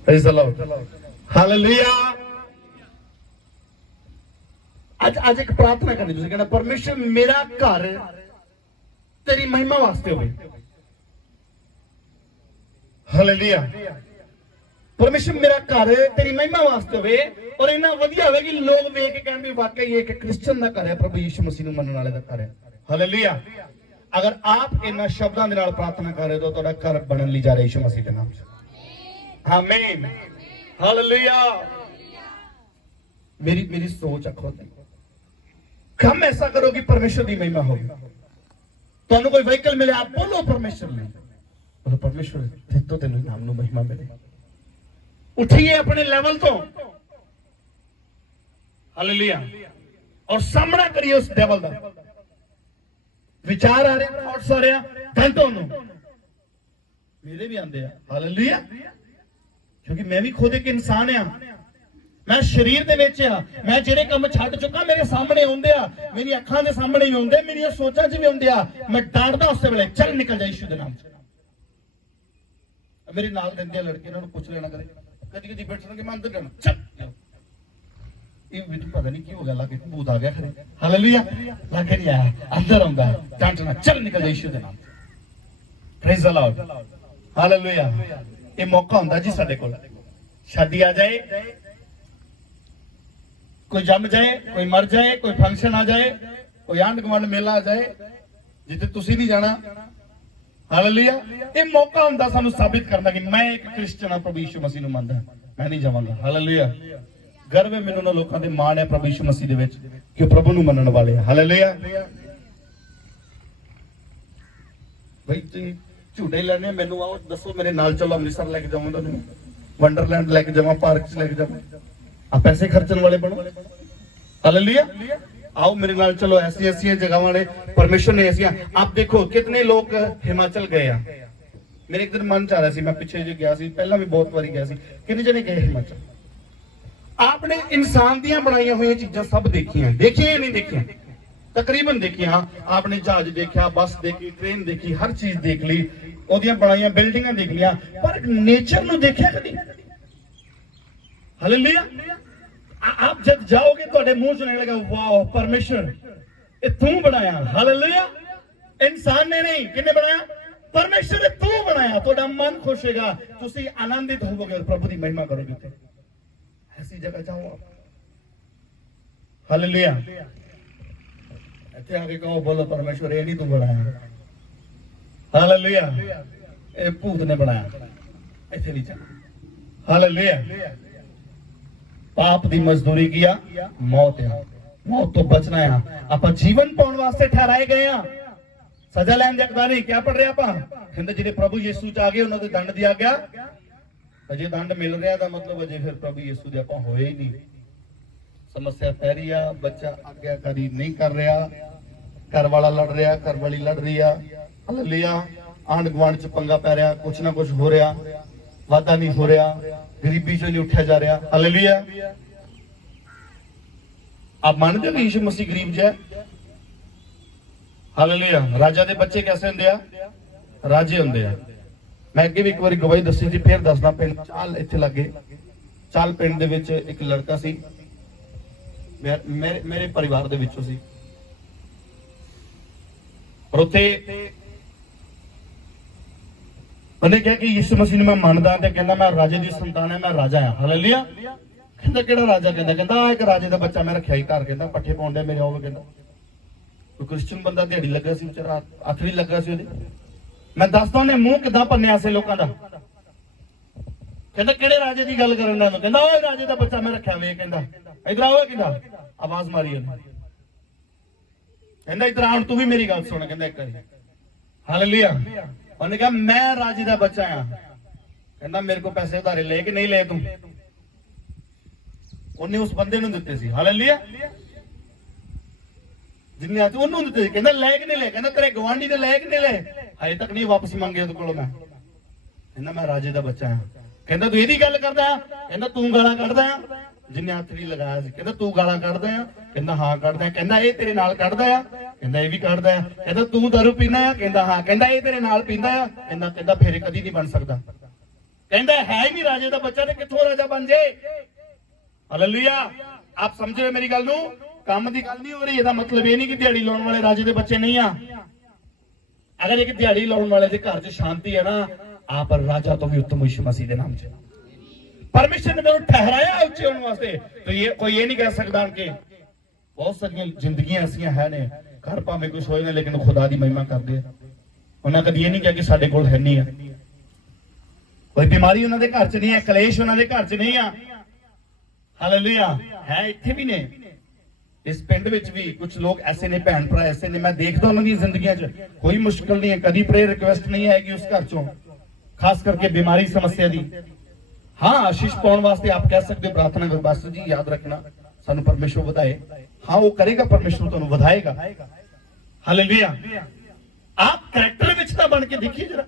Praise the Lord. हालेलुया। आज एक प्रार्थना करनी, तुसीं कहना परमेश्वर मेरा घर तेरी महिमा वास्ते होवे। हालेलुया। परमेश्वर मेरा घर तेरी महिमा वास्ते होवे, और इन्ना वधिया होवे कि लोग वेख के कहण भी वाकई एक क्रिश्चियन दा घर है, प्रभु यीशु मसीह नूं मनण वाले दा घर है। हालेलुया। अगर आप इन्ना शब्दां दे नाल प्रार्थना कर रहे हो तो तुहाडा घर बनन लई जा रहा है यीशु मसीह दे नाम से। आमीन। हालेलुया। मेरी सोच आखो, हम ऐसा करो कि परमेश्वर की महिमा होगी। तुहानू कोई व्हीकल मिले, आप बोलो परमेश्वर ने, बोलो परमेश्वर फिर तो तेन नाम नूं महिमा मिले। उठिए अपने लेवल तो, हालेलुया, और सामना करिए उस डेवल का। विचार आ रहे, थॉट्स आ रहे, घंटों मेरे भी आंदे आ। हालेलुया। क्योंकि मैं भी खुद एक इंसान आ, मैं शरीर दे विच आ, मैं जेड़े काम छड्ड चुका मेरे सामने आउंदे आ, मेरी अखां दे सामने ही आउंदे, मेरी सोचां च भी आउंदे आ। मैं डांटदा उस वेले, चल निकल जा यीशु दे नाम से। मेरे नाल रहंदे लड़के, इन्हां नूं पुछ लेना, कदी कदी बैठणगे, मैं अंदर जाना, चल ये भी पता नहीं की हो गया, लागे भूत आ गया खरे। हालेलुया। लागे नहीं आया, अंदर आउंदा है, डांटना, चल निकल जा यीशु दे नाम से। Praise the Lord. हालेलुया। ये मौका हुंदा जी साडे कोल, शादी आ जाए, कोई जम जाए, कोई मर जाए, कोई फंक्शन आ जाए, कोई आंढ गुआंढ मेला आ जाए, जिथे तुसी नहीं जाना। हालेलुया। ये मौका हुंदा सानू साबित करना कि मैं एक क्रिश्चियन हां, प्रभु यीशु मसीह नूं मनदा, मैं नहीं जावांगा। हालेलुया। गर्व है मैनूं, लोकां दे माण है प्रभु यीशु मसीह दे विच कि प्रभु नूं मनण वाले है। हालेलुया। भाई तुसीं झूठे लैणे, मैनूं आओ दसो, मेरे नाल चलो, अमृतसर लेके जावां, तुहानूं वंडरलैंड लेके जावां, पार्क च लेके जावां, आप पैसे खर्चन वाले बनो। हालेलुया। आओ मेरे नाल चलो, ऐसी ऐसी जगहों ने परमेश्वर ने ऐसी। आप देखो कितने लोग हिमाचल गए आ। मेरे एक दिन मन चाह रहा सी, मैं पिछे जो गया सी, पहला भी बहुत बारी गया सी। कितने जने गए हिमाचल? आपने इंसान दियां बनाई हुई चीजां सब देखियां, देखियां नहीं देखियां, तकरीबन देखियां। आपने जहाज देखा, बस देखी, ट्रेन देखी, हर चीज देख ली, ओदियां बनाई बिल्डिंगां देख लिया, पर नेचर नूं देखिया कदी? हालेलुया। आप जब जाओगे तो मुंह से निकलेगा, वाह परमेश्वर ये तू बनाया। हालेलुया। इंसान ने नहीं, किसने बनाया? परमेश्वर ने तू बनाया, ਤੁਹਾਡਾ ਮਨ ਖੁਸ਼ ਹੋਏਗਾ, ਤੁਸੀਂ ਆਨੰਦਿਤ ਹੋਵੋਗੇ और प्रभु की महिमा करोगे। ऐसी जगह जाओ आप। हालेलुया। ਇੱਥੇ ਆ ਕੇ ਕਹੋ, बोलो परमेश्वर ये नहीं तू बनाया। हालेलुया। ये भूत ने बनाया, ਇੱਥੇ नहीं जाना। हालेलुया। पाप की मजदूरी किया मौत है, मौत तो बचना है। आप जीवन पाने वास्ते ठहराए गए हैं, सजा लैन जगदा नहीं। क्या पढ़ रहे आप? कहते जिहड़े प्रभु यीशु च आ गए उन्होंने दंड दिया गया। अजे दंड मिल रहा दा मतलब अजे फिर प्रभु यीशु दे आपां होए ही नहीं। समस्या पै रही आ, बच्चा आज्ञाकारी नहीं कर रहा, घर वाला लड़ रहा, घर वाली लड़ रही है। हालेलुया। आंढ गुआंढ च पंगा पै रहा, कुछ ना कुछ हो रहा, वादा नहीं हो रहा, गरीबी चो नहीं उठा जा रहा। हालेलुया। आप मानते हो कि यीशु मसीह गरीब जो है? हालेलुया। राजा दे बच्चे कैसे होंदे आ? राजे होंदे आ। मैं अगे भी एक बार गवाही दसी थी, फिर दसदा। पिंड चाल इत्थे लगे, चाल पिंड दे विच एक लड़का सी, मेरे परिवार दे विचों सी। और उत्थे उन्हें कहा कि यीशु मसीह नूं मैं मनदा ते कहंदा मैं राजे दी संतान है, मैं राजा हां। हालेलुया। कहंदा किहड़ा राजा? कहंदा एक राजे दा बच्चा मैं रखिया ही घर, कहंदा पट्ठे पाउंदे मेरे होवे। कहंदा कोई क्रिश्चियन बंदा दिहाड़ी लगा सी, बेचारा आखरी लगा सी। मैं दसदा उन्हें मुंह किदां भन्निया सी लोकां दा। कहंदा किहड़े राजे दी गल करन लगा? कहंदा ओए राजे दा बच्चा मैं रखिया वे। कहंदा इधर आओ। कहंदा आवाज मारी उन्हें। कहंदा इधर आउण, तू भी मेरी गल सुन। कहंदा एक बारी। हालेलुया। उन्हें कहा मैं राजे दा बच्चा हां। कहंदा मेरे को पैसे उधारे ले कि नहीं ले तू? उन्हें उस बंदे नूं दित्ते सी। हालेलुया। जिन्हें आते उन्होंने दित्ते सी। कहंदा ले कि नहीं ले? कहंदा तेरे गवांढी ने ले कि नहीं ले? अजे तक नहीं वापस मंगे उहदे कोलों मैं। कहंदा मैं राजे दा बच्चा हां। कहंदा तू इहदी गल करदा है? कहंदा तू गालां कढदा है? जिन्हें हथ नहीं लगाया सी। कहंदा तू गालां कढदा है? कहंदा हां कढदा है। कहंदा ये तेरे नाल कढदा है? कहंदा ये भी कढदा है। कहंदा तू दारू पीना है? कहंदा हां। कहंदा ये तेरे नाल पींदा है? कहंदा फिर कदी नहीं बन सकदा। कहंदा है ही नहीं राजे दा बच्चा ते कित्थों राजा बन जाए? हालेलुया। आप समझ रहे मेरी गल नूं? काम की गल नहीं हो रही। इसका मतलब ये नहीं कि दिहाड़ी लाने वाले राजे के बच्चे नहीं आ। अगर एक दिहाड़ी लाने वाले के घर च शांति है ना, आप राजा तो भी उत्तम यीशु मसीह के नाम से परमेश्वर ने मेरे ठहराया उच्चे होने वास्ते। तो ये कोई ये नहीं कह सकता कि बहुत सारी जिंदगियां ऐसियां है ने घर भावे कोई सोए ने लेकिन खुदा की महिमा करते। उन्हें कभी ये नहीं कहा कि साडे कोल है नहीं है, कोई बीमारी उन्होंने घर च नहीं है, कलेश उन्होंने घर च नहीं है। हालेलुया। है इत्थे भी ने, इस पिंड विच भी कुछ लोग ऐसे ने, भैन भरा ऐसे ने, मैं देखता उन्होंने जिंदगियां च कोई मुश्किल नहीं है, कभी प्रेयर रिक्वेस्ट नहीं आएगी उस घर चों, खास करके बीमारी समस्या दी। हाँ आशीष पाने वास्ते आप कह सकते हो प्रार्थना करो, बस जी याद रखना सानू परमेश्वर बताए। हाँ वो करेगा, परमेश्वर तुहानू वधाएगा। हालेलुया। आप कैरेक्टर विच तां बन के देखिए जरा,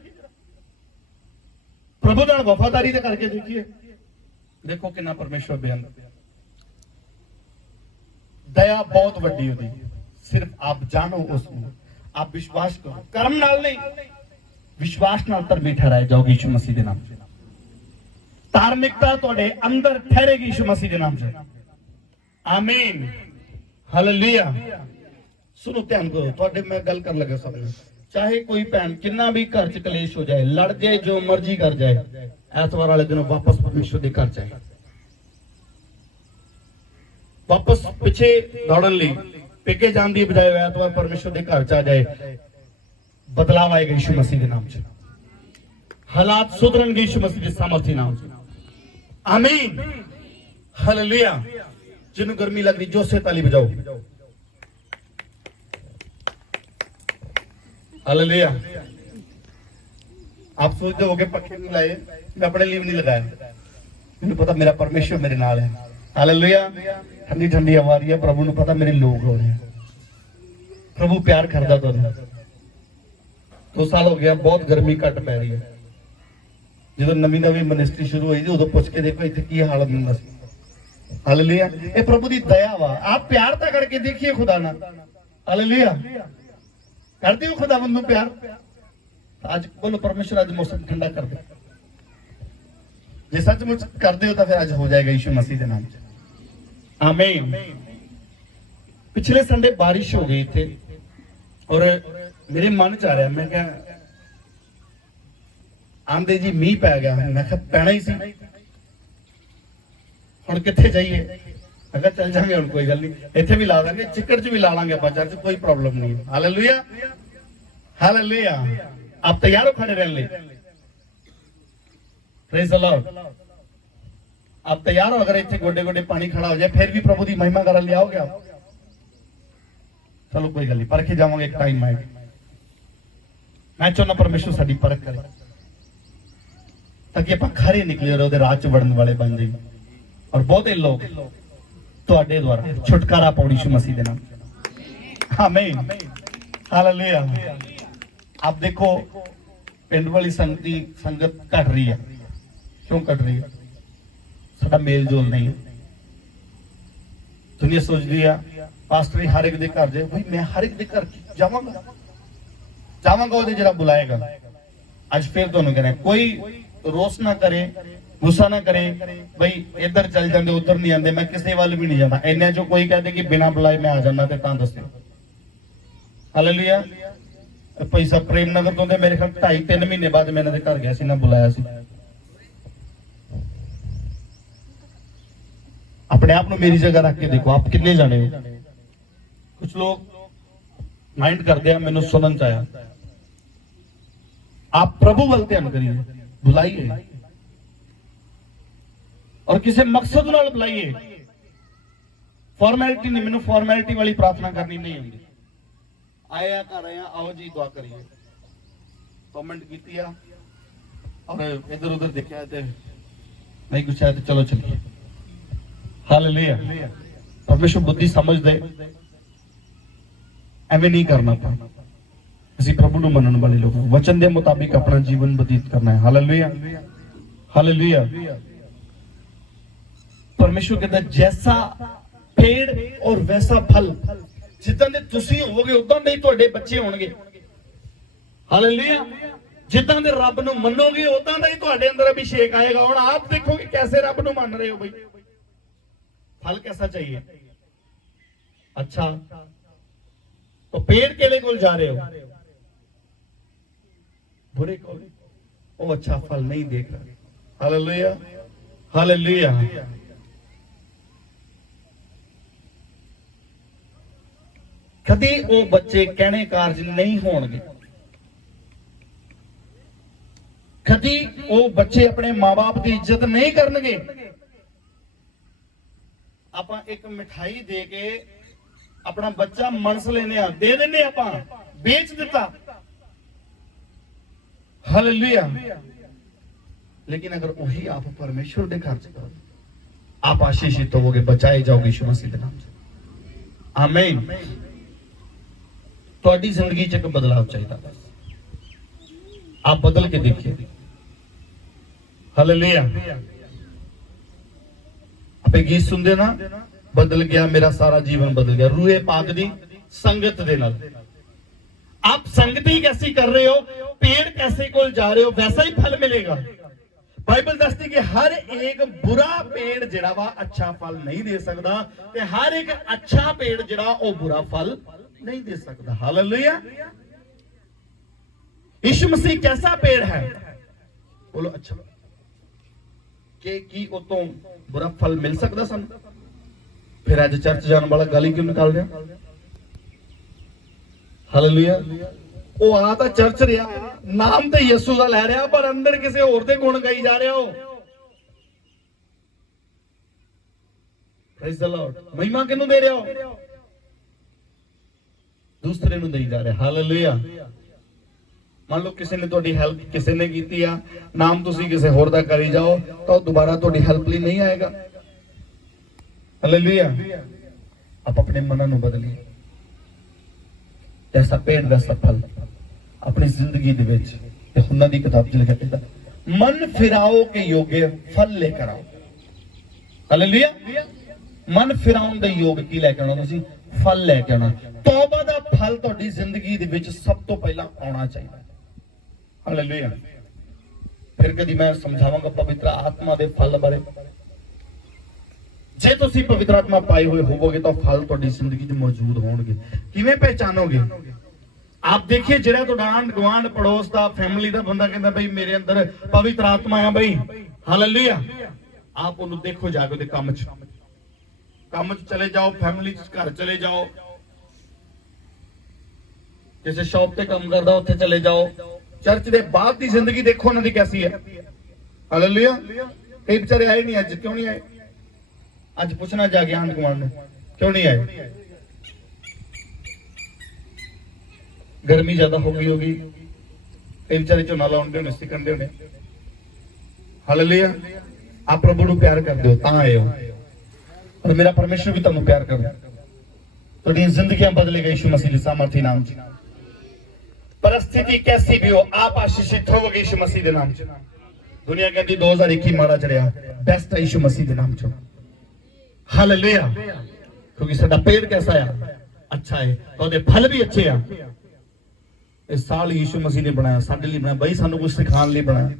प्रभु नाल वफादारी ते करके देखिए, देखो कितना परमेश्वर बेअंत। दया बहुत वड्डी होती, सिर्फ आप जानो उसको, आप विश्वास करो, कर्म नाल नहीं विश्वास नाल धर्मी ठहराए जाओगे यीशु मसीह के नाम से। धार्मिकता तुहाडे अंदर ठहरेगी यीशु मसीह के नाम से। आमीन। हालेलुया। सुनो ध्यान करो, तुहाडे मैं गल कर लगा समझ, चाहे कोई भैन कितना भी घर च कलेश हो जाए, लड़ जाए, जो मर्जी कर जाए, ऐतवार वाले दिन वापस परमेश्वर के घर जाए, वापस पिछे दौड़न ली पेके जाने की बजाय ऐतवार परमेश्वर के घर च आ जाए, बदलाव आएगा यीशु मसीह के नाम से, हालात सुधरनगे यीशु मसीह के सामर्थ्य नाम से। आमीन। हालेलुया। जिन्हों गर्मी लग रही जोर से ताली बजाओ। हालेलुया। आप सोचते हो पक्के नहीं लाए, मैं अपने लिए नहीं लगाया, मुझे पता मेरा परमेश्वर मेरे नाल है। हालेलुया। ठंडी ठंडी हवा आ रही है, प्रभु ने पता मेरे लोग हो रहे हैं, प्रभु प्यार करता। तो 2 साल हो गया, बहुत गर्मी घट पै रही है। जो नवी नवी मिनिस्ट्री शुरू हुई थी उदों पुछ के देखो इतने की हालत मिलता। हालेलुया। ये प्रभु की दया वा, आप प्यार तो करके देखिए खुदा ना। हालेलुया। करते हो खुदा बंदू प्यार? आज बोलो परमेश्वर आज मौसम ठंडा कर दे, जे सचमुच करते हो तो फिर आज हो जाएगा यीशु मसीह के नाम से। आमीन। पिछले संडे बारिश हो गई थे और मेरे मन च आ रहा, मैं क्या ਆਂਦੇ ਜੀ ਮੀਂਹ ਪੈ ਗਿਆ। ਮੈਂ ਕਿਹਾ ਪੈਣਾ ਹੀ ਸੀ, ਹੁਣ ਕਿੱਥੇ ਜਾਈਏ? ਮੈਂ ਕਿਹਾ ਚੱਲ ਜਾਾਂਗੇ, ਹੁਣ ਕੋਈ ਗੱਲ ਨਹੀਂ, ਇੱਥੇ ਵੀ ਲਾ ਦਾਂਗੇ, ਚਿੱਕੜ 'ਚ ਵੀ ਲਾ ਲਾਂਗੇ ਆਪਾਂ ਚਰਚ, ਕੋਈ प्रॉब्लम नहीं है। Hallelujah hallelujah. आप तैयार हो खड़े रहने लिए? Praise the Lord. आप तैयार हो? अगर इतने गोडे गोडे पानी खड़ा हो जाए फिर भी प्रभु की महिमा कर ले आओगे आप? चलो कोई गल नहीं, परखे जावांगे एक टाइम में। मैं चाहना परमेश्वर साडी परख करे ताकि आप खरे निकले और राह च वड़न वाले बन जाइए और बहुते लोग तुहाडे द्वारा छुटकारा पाउणी यीशु मसीह दे नाम। आमीन हालेलुया। आप देखो पिंड वाली संगत घट रही है। क्यों घट रही है? साडा मेल जोल नहीं है। दुनिया सोचती है पास्टर हर एक दे घर जाए, भाई मैं हर एक दे घर जावांगा ਉਹਦੇ ਜਿਹੜਾ ਬੁਲਾਏਗਾ। ਅੱਜ ਫਿਰ ਤੁਹਾਨੂੰ ਕਹਿੰਦਾ ਕੋਈ ਰੋਸ ਨਾ ਕਰੇ, ਗੁੱਸਾ ਨਾ ਕਰੇ, ਬਈ ਇੱਧਰ ਚੱਲ ਜਾਂਦੇ ਉੱਧਰ ਨਹੀਂ ਆਉਂਦੇ, ਮੈਂ ਕਿਸੇ ਵੱਲ ਵੀ ਨਹੀਂ ਜਾਂਦਾ। ਇੰਨੇ ਚੋਂ ਕੋਈ ਕਹਦੇ ਕਿ ਬਿਨਾਂ ਬੁਲਾਏ ਮੈਂ ਆ ਜਾਂਦਾ ਤੇ ਤਾਂ ਦੱਸਿਓ। ਹਾਲੇਲੂਇਆ। ਭਾਈ ਸਾਹਿਬ ਪ੍ਰੇਮ ਨਗਰ ਤੋਂ ਮੇਰੇ ਖਿਆਲ 2.5-3 ਮਹੀਨੇ ਬਾਅਦ ਮੈਂ ਇਹਨਾਂ ਦੇ ਘਰ ਗਿਆ ਸੀ ਨਾ, ਬੁਲਾਇਆ ਸੀ। अपने आप मेरी जगह रख के देखो, आप कितने जाने हो। कुछ लोग माइंड करते हैं, मैंने सुनन चाया। आप प्रभु वाल ध्यान करिए, बुलाइए और किसी मकसद नाल बुलाइए। फॉर्मेलिटी नहीं, मैंने फॉर्मेलिटी वाली प्रार्थना करनी नहीं होंगी। आया कर रहे हैं, आओ जी दुआ करिए, कमेंट की और इधर उधर देखा नहीं कुछ है तो चलो चलिए। हालेलुया। परमेश्वर बुद्धि समझ दे, एवं नहीं करना पा। ਅਸੀਂ ਪ੍ਰਭੂ ਨੂੰ ਮੰਨਣ ਵਾਲੇ ਲੋਕ ਹਾਂ, ਵਚਨ ਦੇ ਮੁਤਾਬਿਕ ਆਪਣਾ ਜੀਵਨ ਬਤੀਤ ਕਰਨਾ ਹੈ। Hallelujah hallelujah. परमेश्वर कहता है जैसा पेड़ और वैसा फल, जिद्दां दे तुसी होवोगे उदां दे ही तुहाडे बच्चे होणगे। हालेलुया। जिद्दां दे रब नूं मन्नोगे उदां दा ही तुहाडे अंदर अभिषेक आएगा। हुण आप देखोगे कैसे रब नूं मान रहे हो। भाई फल कैसा चाहिए? अच्छा, तो पेड़ केले कोल जा रहे हो, बुरे को वो अच्छा फल नहीं देख रहा। Hallelujah hallelujah. कदी वो बच्चे कहने कारज नहीं होणगे, कदी वो बच्चे अपने मां बाप की इज्जत नहीं करनगे। ਆਪਾਂ ਇੱਕ ਮਿਠਾਈ ਦੇ ਕੇ ਆਪਣਾ ਬੱਚਾ ਮਨਸ ਲੈਨੇ ਆ, ਦੇ ਦਿੰਨੇ ਆਪਾਂ, ਵੇਚ ਦਿੱਤਾ। हालेलुया। लेकिन अगर वही आप परमेश्वर के घर करो, आप आशीषित होवोगे, बचाए जाओगे यीशु मसीह के नाम से। आमीन। ਤੁਹਾਡੀ ਜ਼ਿੰਦਗੀ 'ਚ ਇੱਕ ਬਦਲਾਅ ਚਾਹੀਦਾ, आप बदल के देखिए। हालेलुया। आपे गीत सुनते ना, बदल गया मेरा सारा जीवन, बदल गया रूहे पाक दी संगत दे नाल। आप संगति कैसी कर रहे हो, पेड़ कैसे कोल जा रहे हो, वैसा ही फल मिलेगा। बाइबल दसदी कि हर एक बुरा पेड़ जिहड़ा वा अच्छा फल नहीं दे सकता, ते हर एक अच्छा पेड़ जिहड़ा ओ बुरा फल नहीं दे सकता। हालेलुया। यीशु मसीह कैसा पेड़ है? बोलो अच्छा, कि उतों बुरा फल मिल सकता सन? फिर आज चर्च जाने वाला गाली क्यों निकाल रहा? हालेलुया। वो आ तो चर्च रहा, नाम तो यीशु का लै रहा, पर अंदर किसी होर दे गुण गाई जा रहा हो। Praise the Lord. महिमा किन्नू दे रहे हो? दूसरे नू दे जा रहे। हालेलुया। मान लो किसी ने तुहाडी हेल्प किसी ने कीती आ, नाम तुसी किसी होर दा करी जाओ तो दोबारा तुहाडी हेल्प लई नहीं आएगा। हालेलुया। आप अपने मन नू बदलिए, जैसा पेड़ वैसा फल अपनी जिंदगी दे विच। यूहन्ना दी किताब च लिखा है, मन फिराओ के योग्य फल लेकर आओ। हालेलुया। मन फिराउण दे योग की लेके आना, तुसी फल लेके आना। तौबा दा फल तुहाडी जिंदगी दे विच सब तो पहला आना चाहिए। हालेलुया। फिर कदी मैं समझावांगा पवित्र आत्मा दे फल बारे। जे तुसी पवित्र आत्मा पाए हुए होवोगे तो फल तुहाडी जिंदगी च मौजूद होणगे। किवें पहचानोगे? ਆਪ ਦੇਖੀਏ ਜਿਹੜਾ ਤੁਹਾਡਾ ਆਂਢ ਗੁਆਂਢ ਪੜੋਸ ਦਾ ਫੈਮਿਲੀ ਦਾ ਬੰਦਾ ਕਹਿੰਦਾ ਬਈ ਮੇਰੇ ਅੰਦਰ ਪਵਿੱਤਰ ਆਤਮਾ ਆ ਬਈ, ਹਾਲੇਲੂਇਆ, ਆਪ ਉਹਨੂੰ ਦੇਖੋ ਜਾ ਕੇ ਉਹਦੇ ਕੰਮ 'ਚ ਚਲੇ ਜਾਓ, ਫੈਮਿਲੀ 'ਚ ਘਰ ਚਲੇ ਜਾਓ, ਕਿਸੇ ਸ਼ਾਪ ਤੇ ਕੰਮ ਕਰਦਾ ਉੱਥੇ ਚਲੇ ਜਾਓ, ਚਰਚ ਦੇ ਬਾਅਦ ਦੀ ਜ਼ਿੰਦਗੀ ਦੇਖੋ ਉਹਨਾਂ ਦੀ ਕੈਸੀ ਹੈ, ਹਾਲੇਲੂਇਆ। ਕਈ ਵਿਚਾਰੇ ਆਏ ਨਹੀਂ ਅੱਜ, ਕਿਉਂ ਨਹੀਂ ਆਏ? ਅੱਜ ਪੁੱਛਣਾ ਜਾ ਕੇ ਆਂਢ ਗੁਆਂਢ ਨੂੰ ਕਿਉਂ ਨਹੀਂ ਆਏ? गर्मी ज्यादा होगी कई बेचारे झोना लाउंदे होने, सिकंदे होने, हालेलुया। आप प्रभु को प्यार करते हो तां आए हो, और मेरा परमेश्वर भी तुहानू प्यार करदा। तुहाडी जिंदगियां बदलेगा यीशु मसीह के सामर्थी नाम च। परिस्थिति कैसी भी हो, आप आशीषित होवोगे यीशु मसीह के नाम च। दुनिया कहती 2021 माड़ा चढ़िया, बेस्ट है यीशु मसीह के नाम च, हालेलुया। क्योंकि साडा पेड़ कैसा है? अच्छा है, तो फल भी अच्छे हैं। इस साल यीशु मसीह ने बनाया, साडे लिए बनाया बई, सानू कुछ सिखाने लिए बनाया।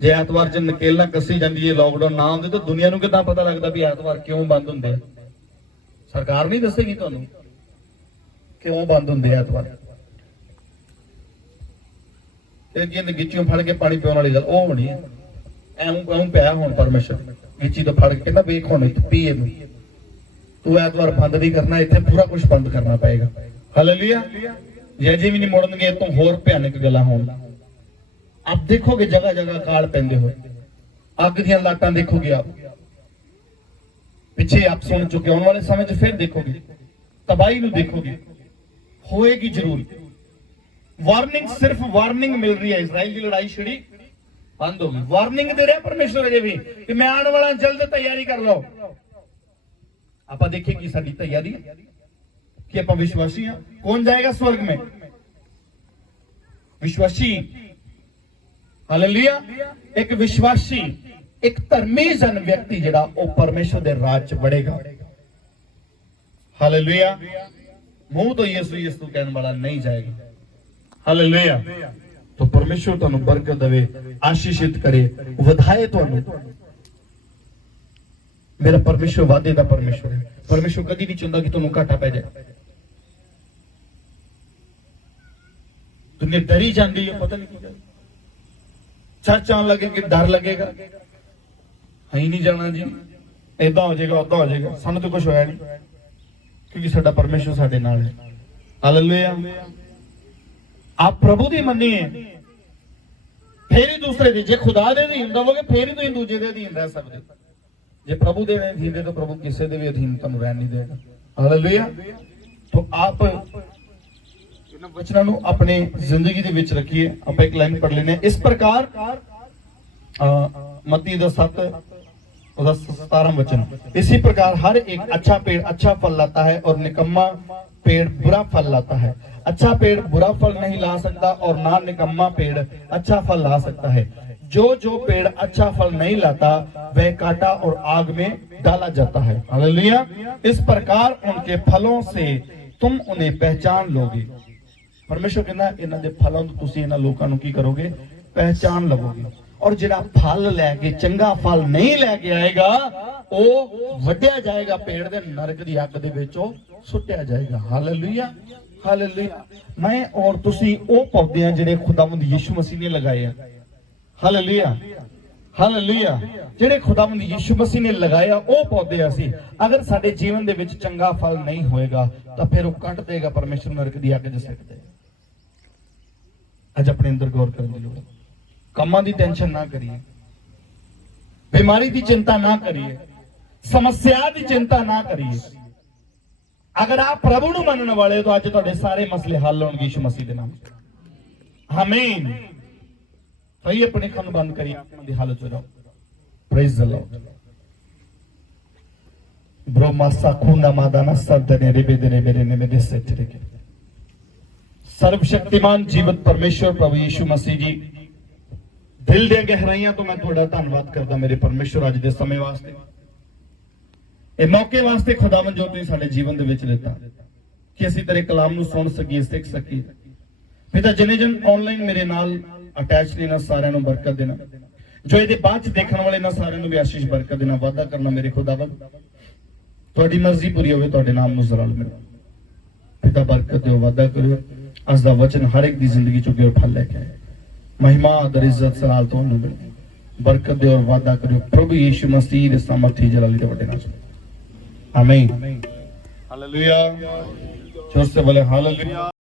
जे ऐतवार च नकेलना कसी जांदी है, लॉकडाउन ना होंदे तो दुनिया नू किदां पता लगदा भी ऐतवार क्यों बंद हुंदे? सरकार नहीं दसेगी तुहानू क्यों बंद हुंदे ऐतवार। ते जिंद गिच्चियों फड़ के पानी पियोण वाली गल ओह होनी है, ऐं पिया हुण परमेश्वर गिच्ची तो फड़ के कहंदा वेख हुण इत्थे पी इहनू, तू ऐतवार बंद नहीं करना, इत्थे पूरा कुछ बंद करना पएगा, हालेलुया। जे भी नहीं मुड़नगे तो होर भयानक गल्लां होण। आप देखोगे जगह जगह काल पैंदे होए, अग दीयां लाटां देखोगे, आप पिछे आप सुन चुके, आने वाले समय च फिर देखोगे, तबाही नूं देखोगे, होएगी जरूर। वार्निंग, सिर्फ वार्निंग मिल रही है, इजराइल की लड़ाई छिड़ी बंद होगी, वार्निंग दे रहा परमेश्वर अजे भी कि मैं आने वाला, जल्द तैयारी कर लो। आप देखिए कि साडी तैयारी कि आप विश्वासी हैं। कौन जाएगा स्वर्ग में? विश्वासी, हालेलुया। एक विश्वासी, एक धर्मी जन व्यक्ति जिहड़ा वो परमेश्वर दे राज च बढ़ेगा, हालेलुया। मुंह तो यीशु यीशु कहने वाला नहीं जाएगा, हालेलुया। तो परमेश्वर तुहानू बरकत देवे, आशीषित करे, वधाए तुहानू। मेरा परमेश्वर वादे दा परमेश्वर है। परमेश्वर कदी नहीं चाहता कि तुहानू घाटा पै जाए। दुनिया डरी जाती है, पता नहीं क्यों चर्च आने लगे कि डर लगेगा, ही नहीं जाना जी, ऐदा हो जाएगा उदा हो जाएगा। सानू तो कुछ होया नहीं क्योंकि साडा परमेश्वर साडे नाल है, हालेलुया। आप प्रभु दी मन्निए फिर ही दूसरे दी, जे खुदा दे अधीन रहोगे फिर ही तुसीं दूजे दे अधीन रह सकदे। जे प्रभु दे अधीन दे तो प्रभु किसी दे भी अधीन तुहानू रहन नहीं देगा, हालेलुया। तो आप वचनों को अपनी जिंदगी दे विच रखिए। आप एक लाइन पढ़ लेने, इस प्रकार मत्ती 7:17 वचन, इसी प्रकार हर एक अच्छा पेड़ अच्छा फल लाता है और निकम्मा पेड़ बुरा फल लाता है। अच्छा पेड़ बुरा फल नहीं ला सकता और ना निकम्मा पेड़ अच्छा फल ला सकता है। जो पेड़ अच्छा फल नहीं लाता वह काटा और आग में डाला जाता है, हालेलुया। इस प्रकार उनके फलों से तुम उन्हें पहचान लोगे। परमेश्वर कहना इन्हां दे फलों तो तुसीं इन्हां लोकां नूं की करोगे? पहचान लवोगे। और जिहड़ा फल लैके चंगा फल नहीं लैके आएगा वो वड्ढिया जाएगा, पेड़ दे नरक दी अग दे विच सुट्टिया जाएगा, हालेलुया, हालेलुया। मैं और तुसीं ओ पौधे हैं जिहड़े खुदावंद यीशु मसीह ने लगाए हैं, हालेलुया, हालेलुया। जिहड़े खुदावंद यीशु मसीह ने लगाया वो पौधे असीं। अगर साडे जीवन दे विच चंगा फल नहीं होएगा तो फिर वो कट देगा परमेश्वर नरक दी अग च सिट देगा। अज अपने अंदर गौर करने की लोड़ है। कमां दी टेंशन ना करिए, बीमारी की चिंता ना करिए, समस्या की चिंता ना करिए। अगर आप प्रभु नूं मनने वाले हो तो अज तुहाडे सारे मसले हल होणगे यीशु मसीह दे नाम च, आमीन। भाई अपने कान बंद करिए, अपनी हालत हो जाओ। Praise the Lord. ब्रह्मासा खूंदा मादाना सदने रिबेदने मेरे ने मेरे से चलेगे। सर्वशक्तिमान जीवित परमेश्वर प्रभु यीशु मसीह जी, दिल दे गहराइयां तो मैं थोड़ा धन्यवाद करता मेरे परमेश्वर अज दे समय वास्ते, ए मौके वास्ते खुदावन जो तुसीं साडे जीवन दे विच दित्ता कि असीं तेरे कलाम नूं सुन सकीए, सीख सकीए। पिता जिन्ने जन ऑनलाइन मेरे नाल अटैच ने, इन्हां सारिआं नूं बरकत देना, जो इहदे बाद च देखण वाले इन्हां सारिआं नूं भी आशीष बरकत देना, वादा करना मेरे खुदावन तुहाडी मर्जी पूरी होवे, तुहाडे नाम नूं जलाल मिले। पिता बरकत दियो वादा करो अज दा वचन हर एक दी जिंदगी चो गिर फल लेके आए महिमा आदर इज्जत सलाल तो मिले बरकत दियो और वादा करो प्रभु यीशु मसीह दे सामर्थी जलाली दे वडे नाम आमीन हालेलुया जोर से बोले हालेलुया।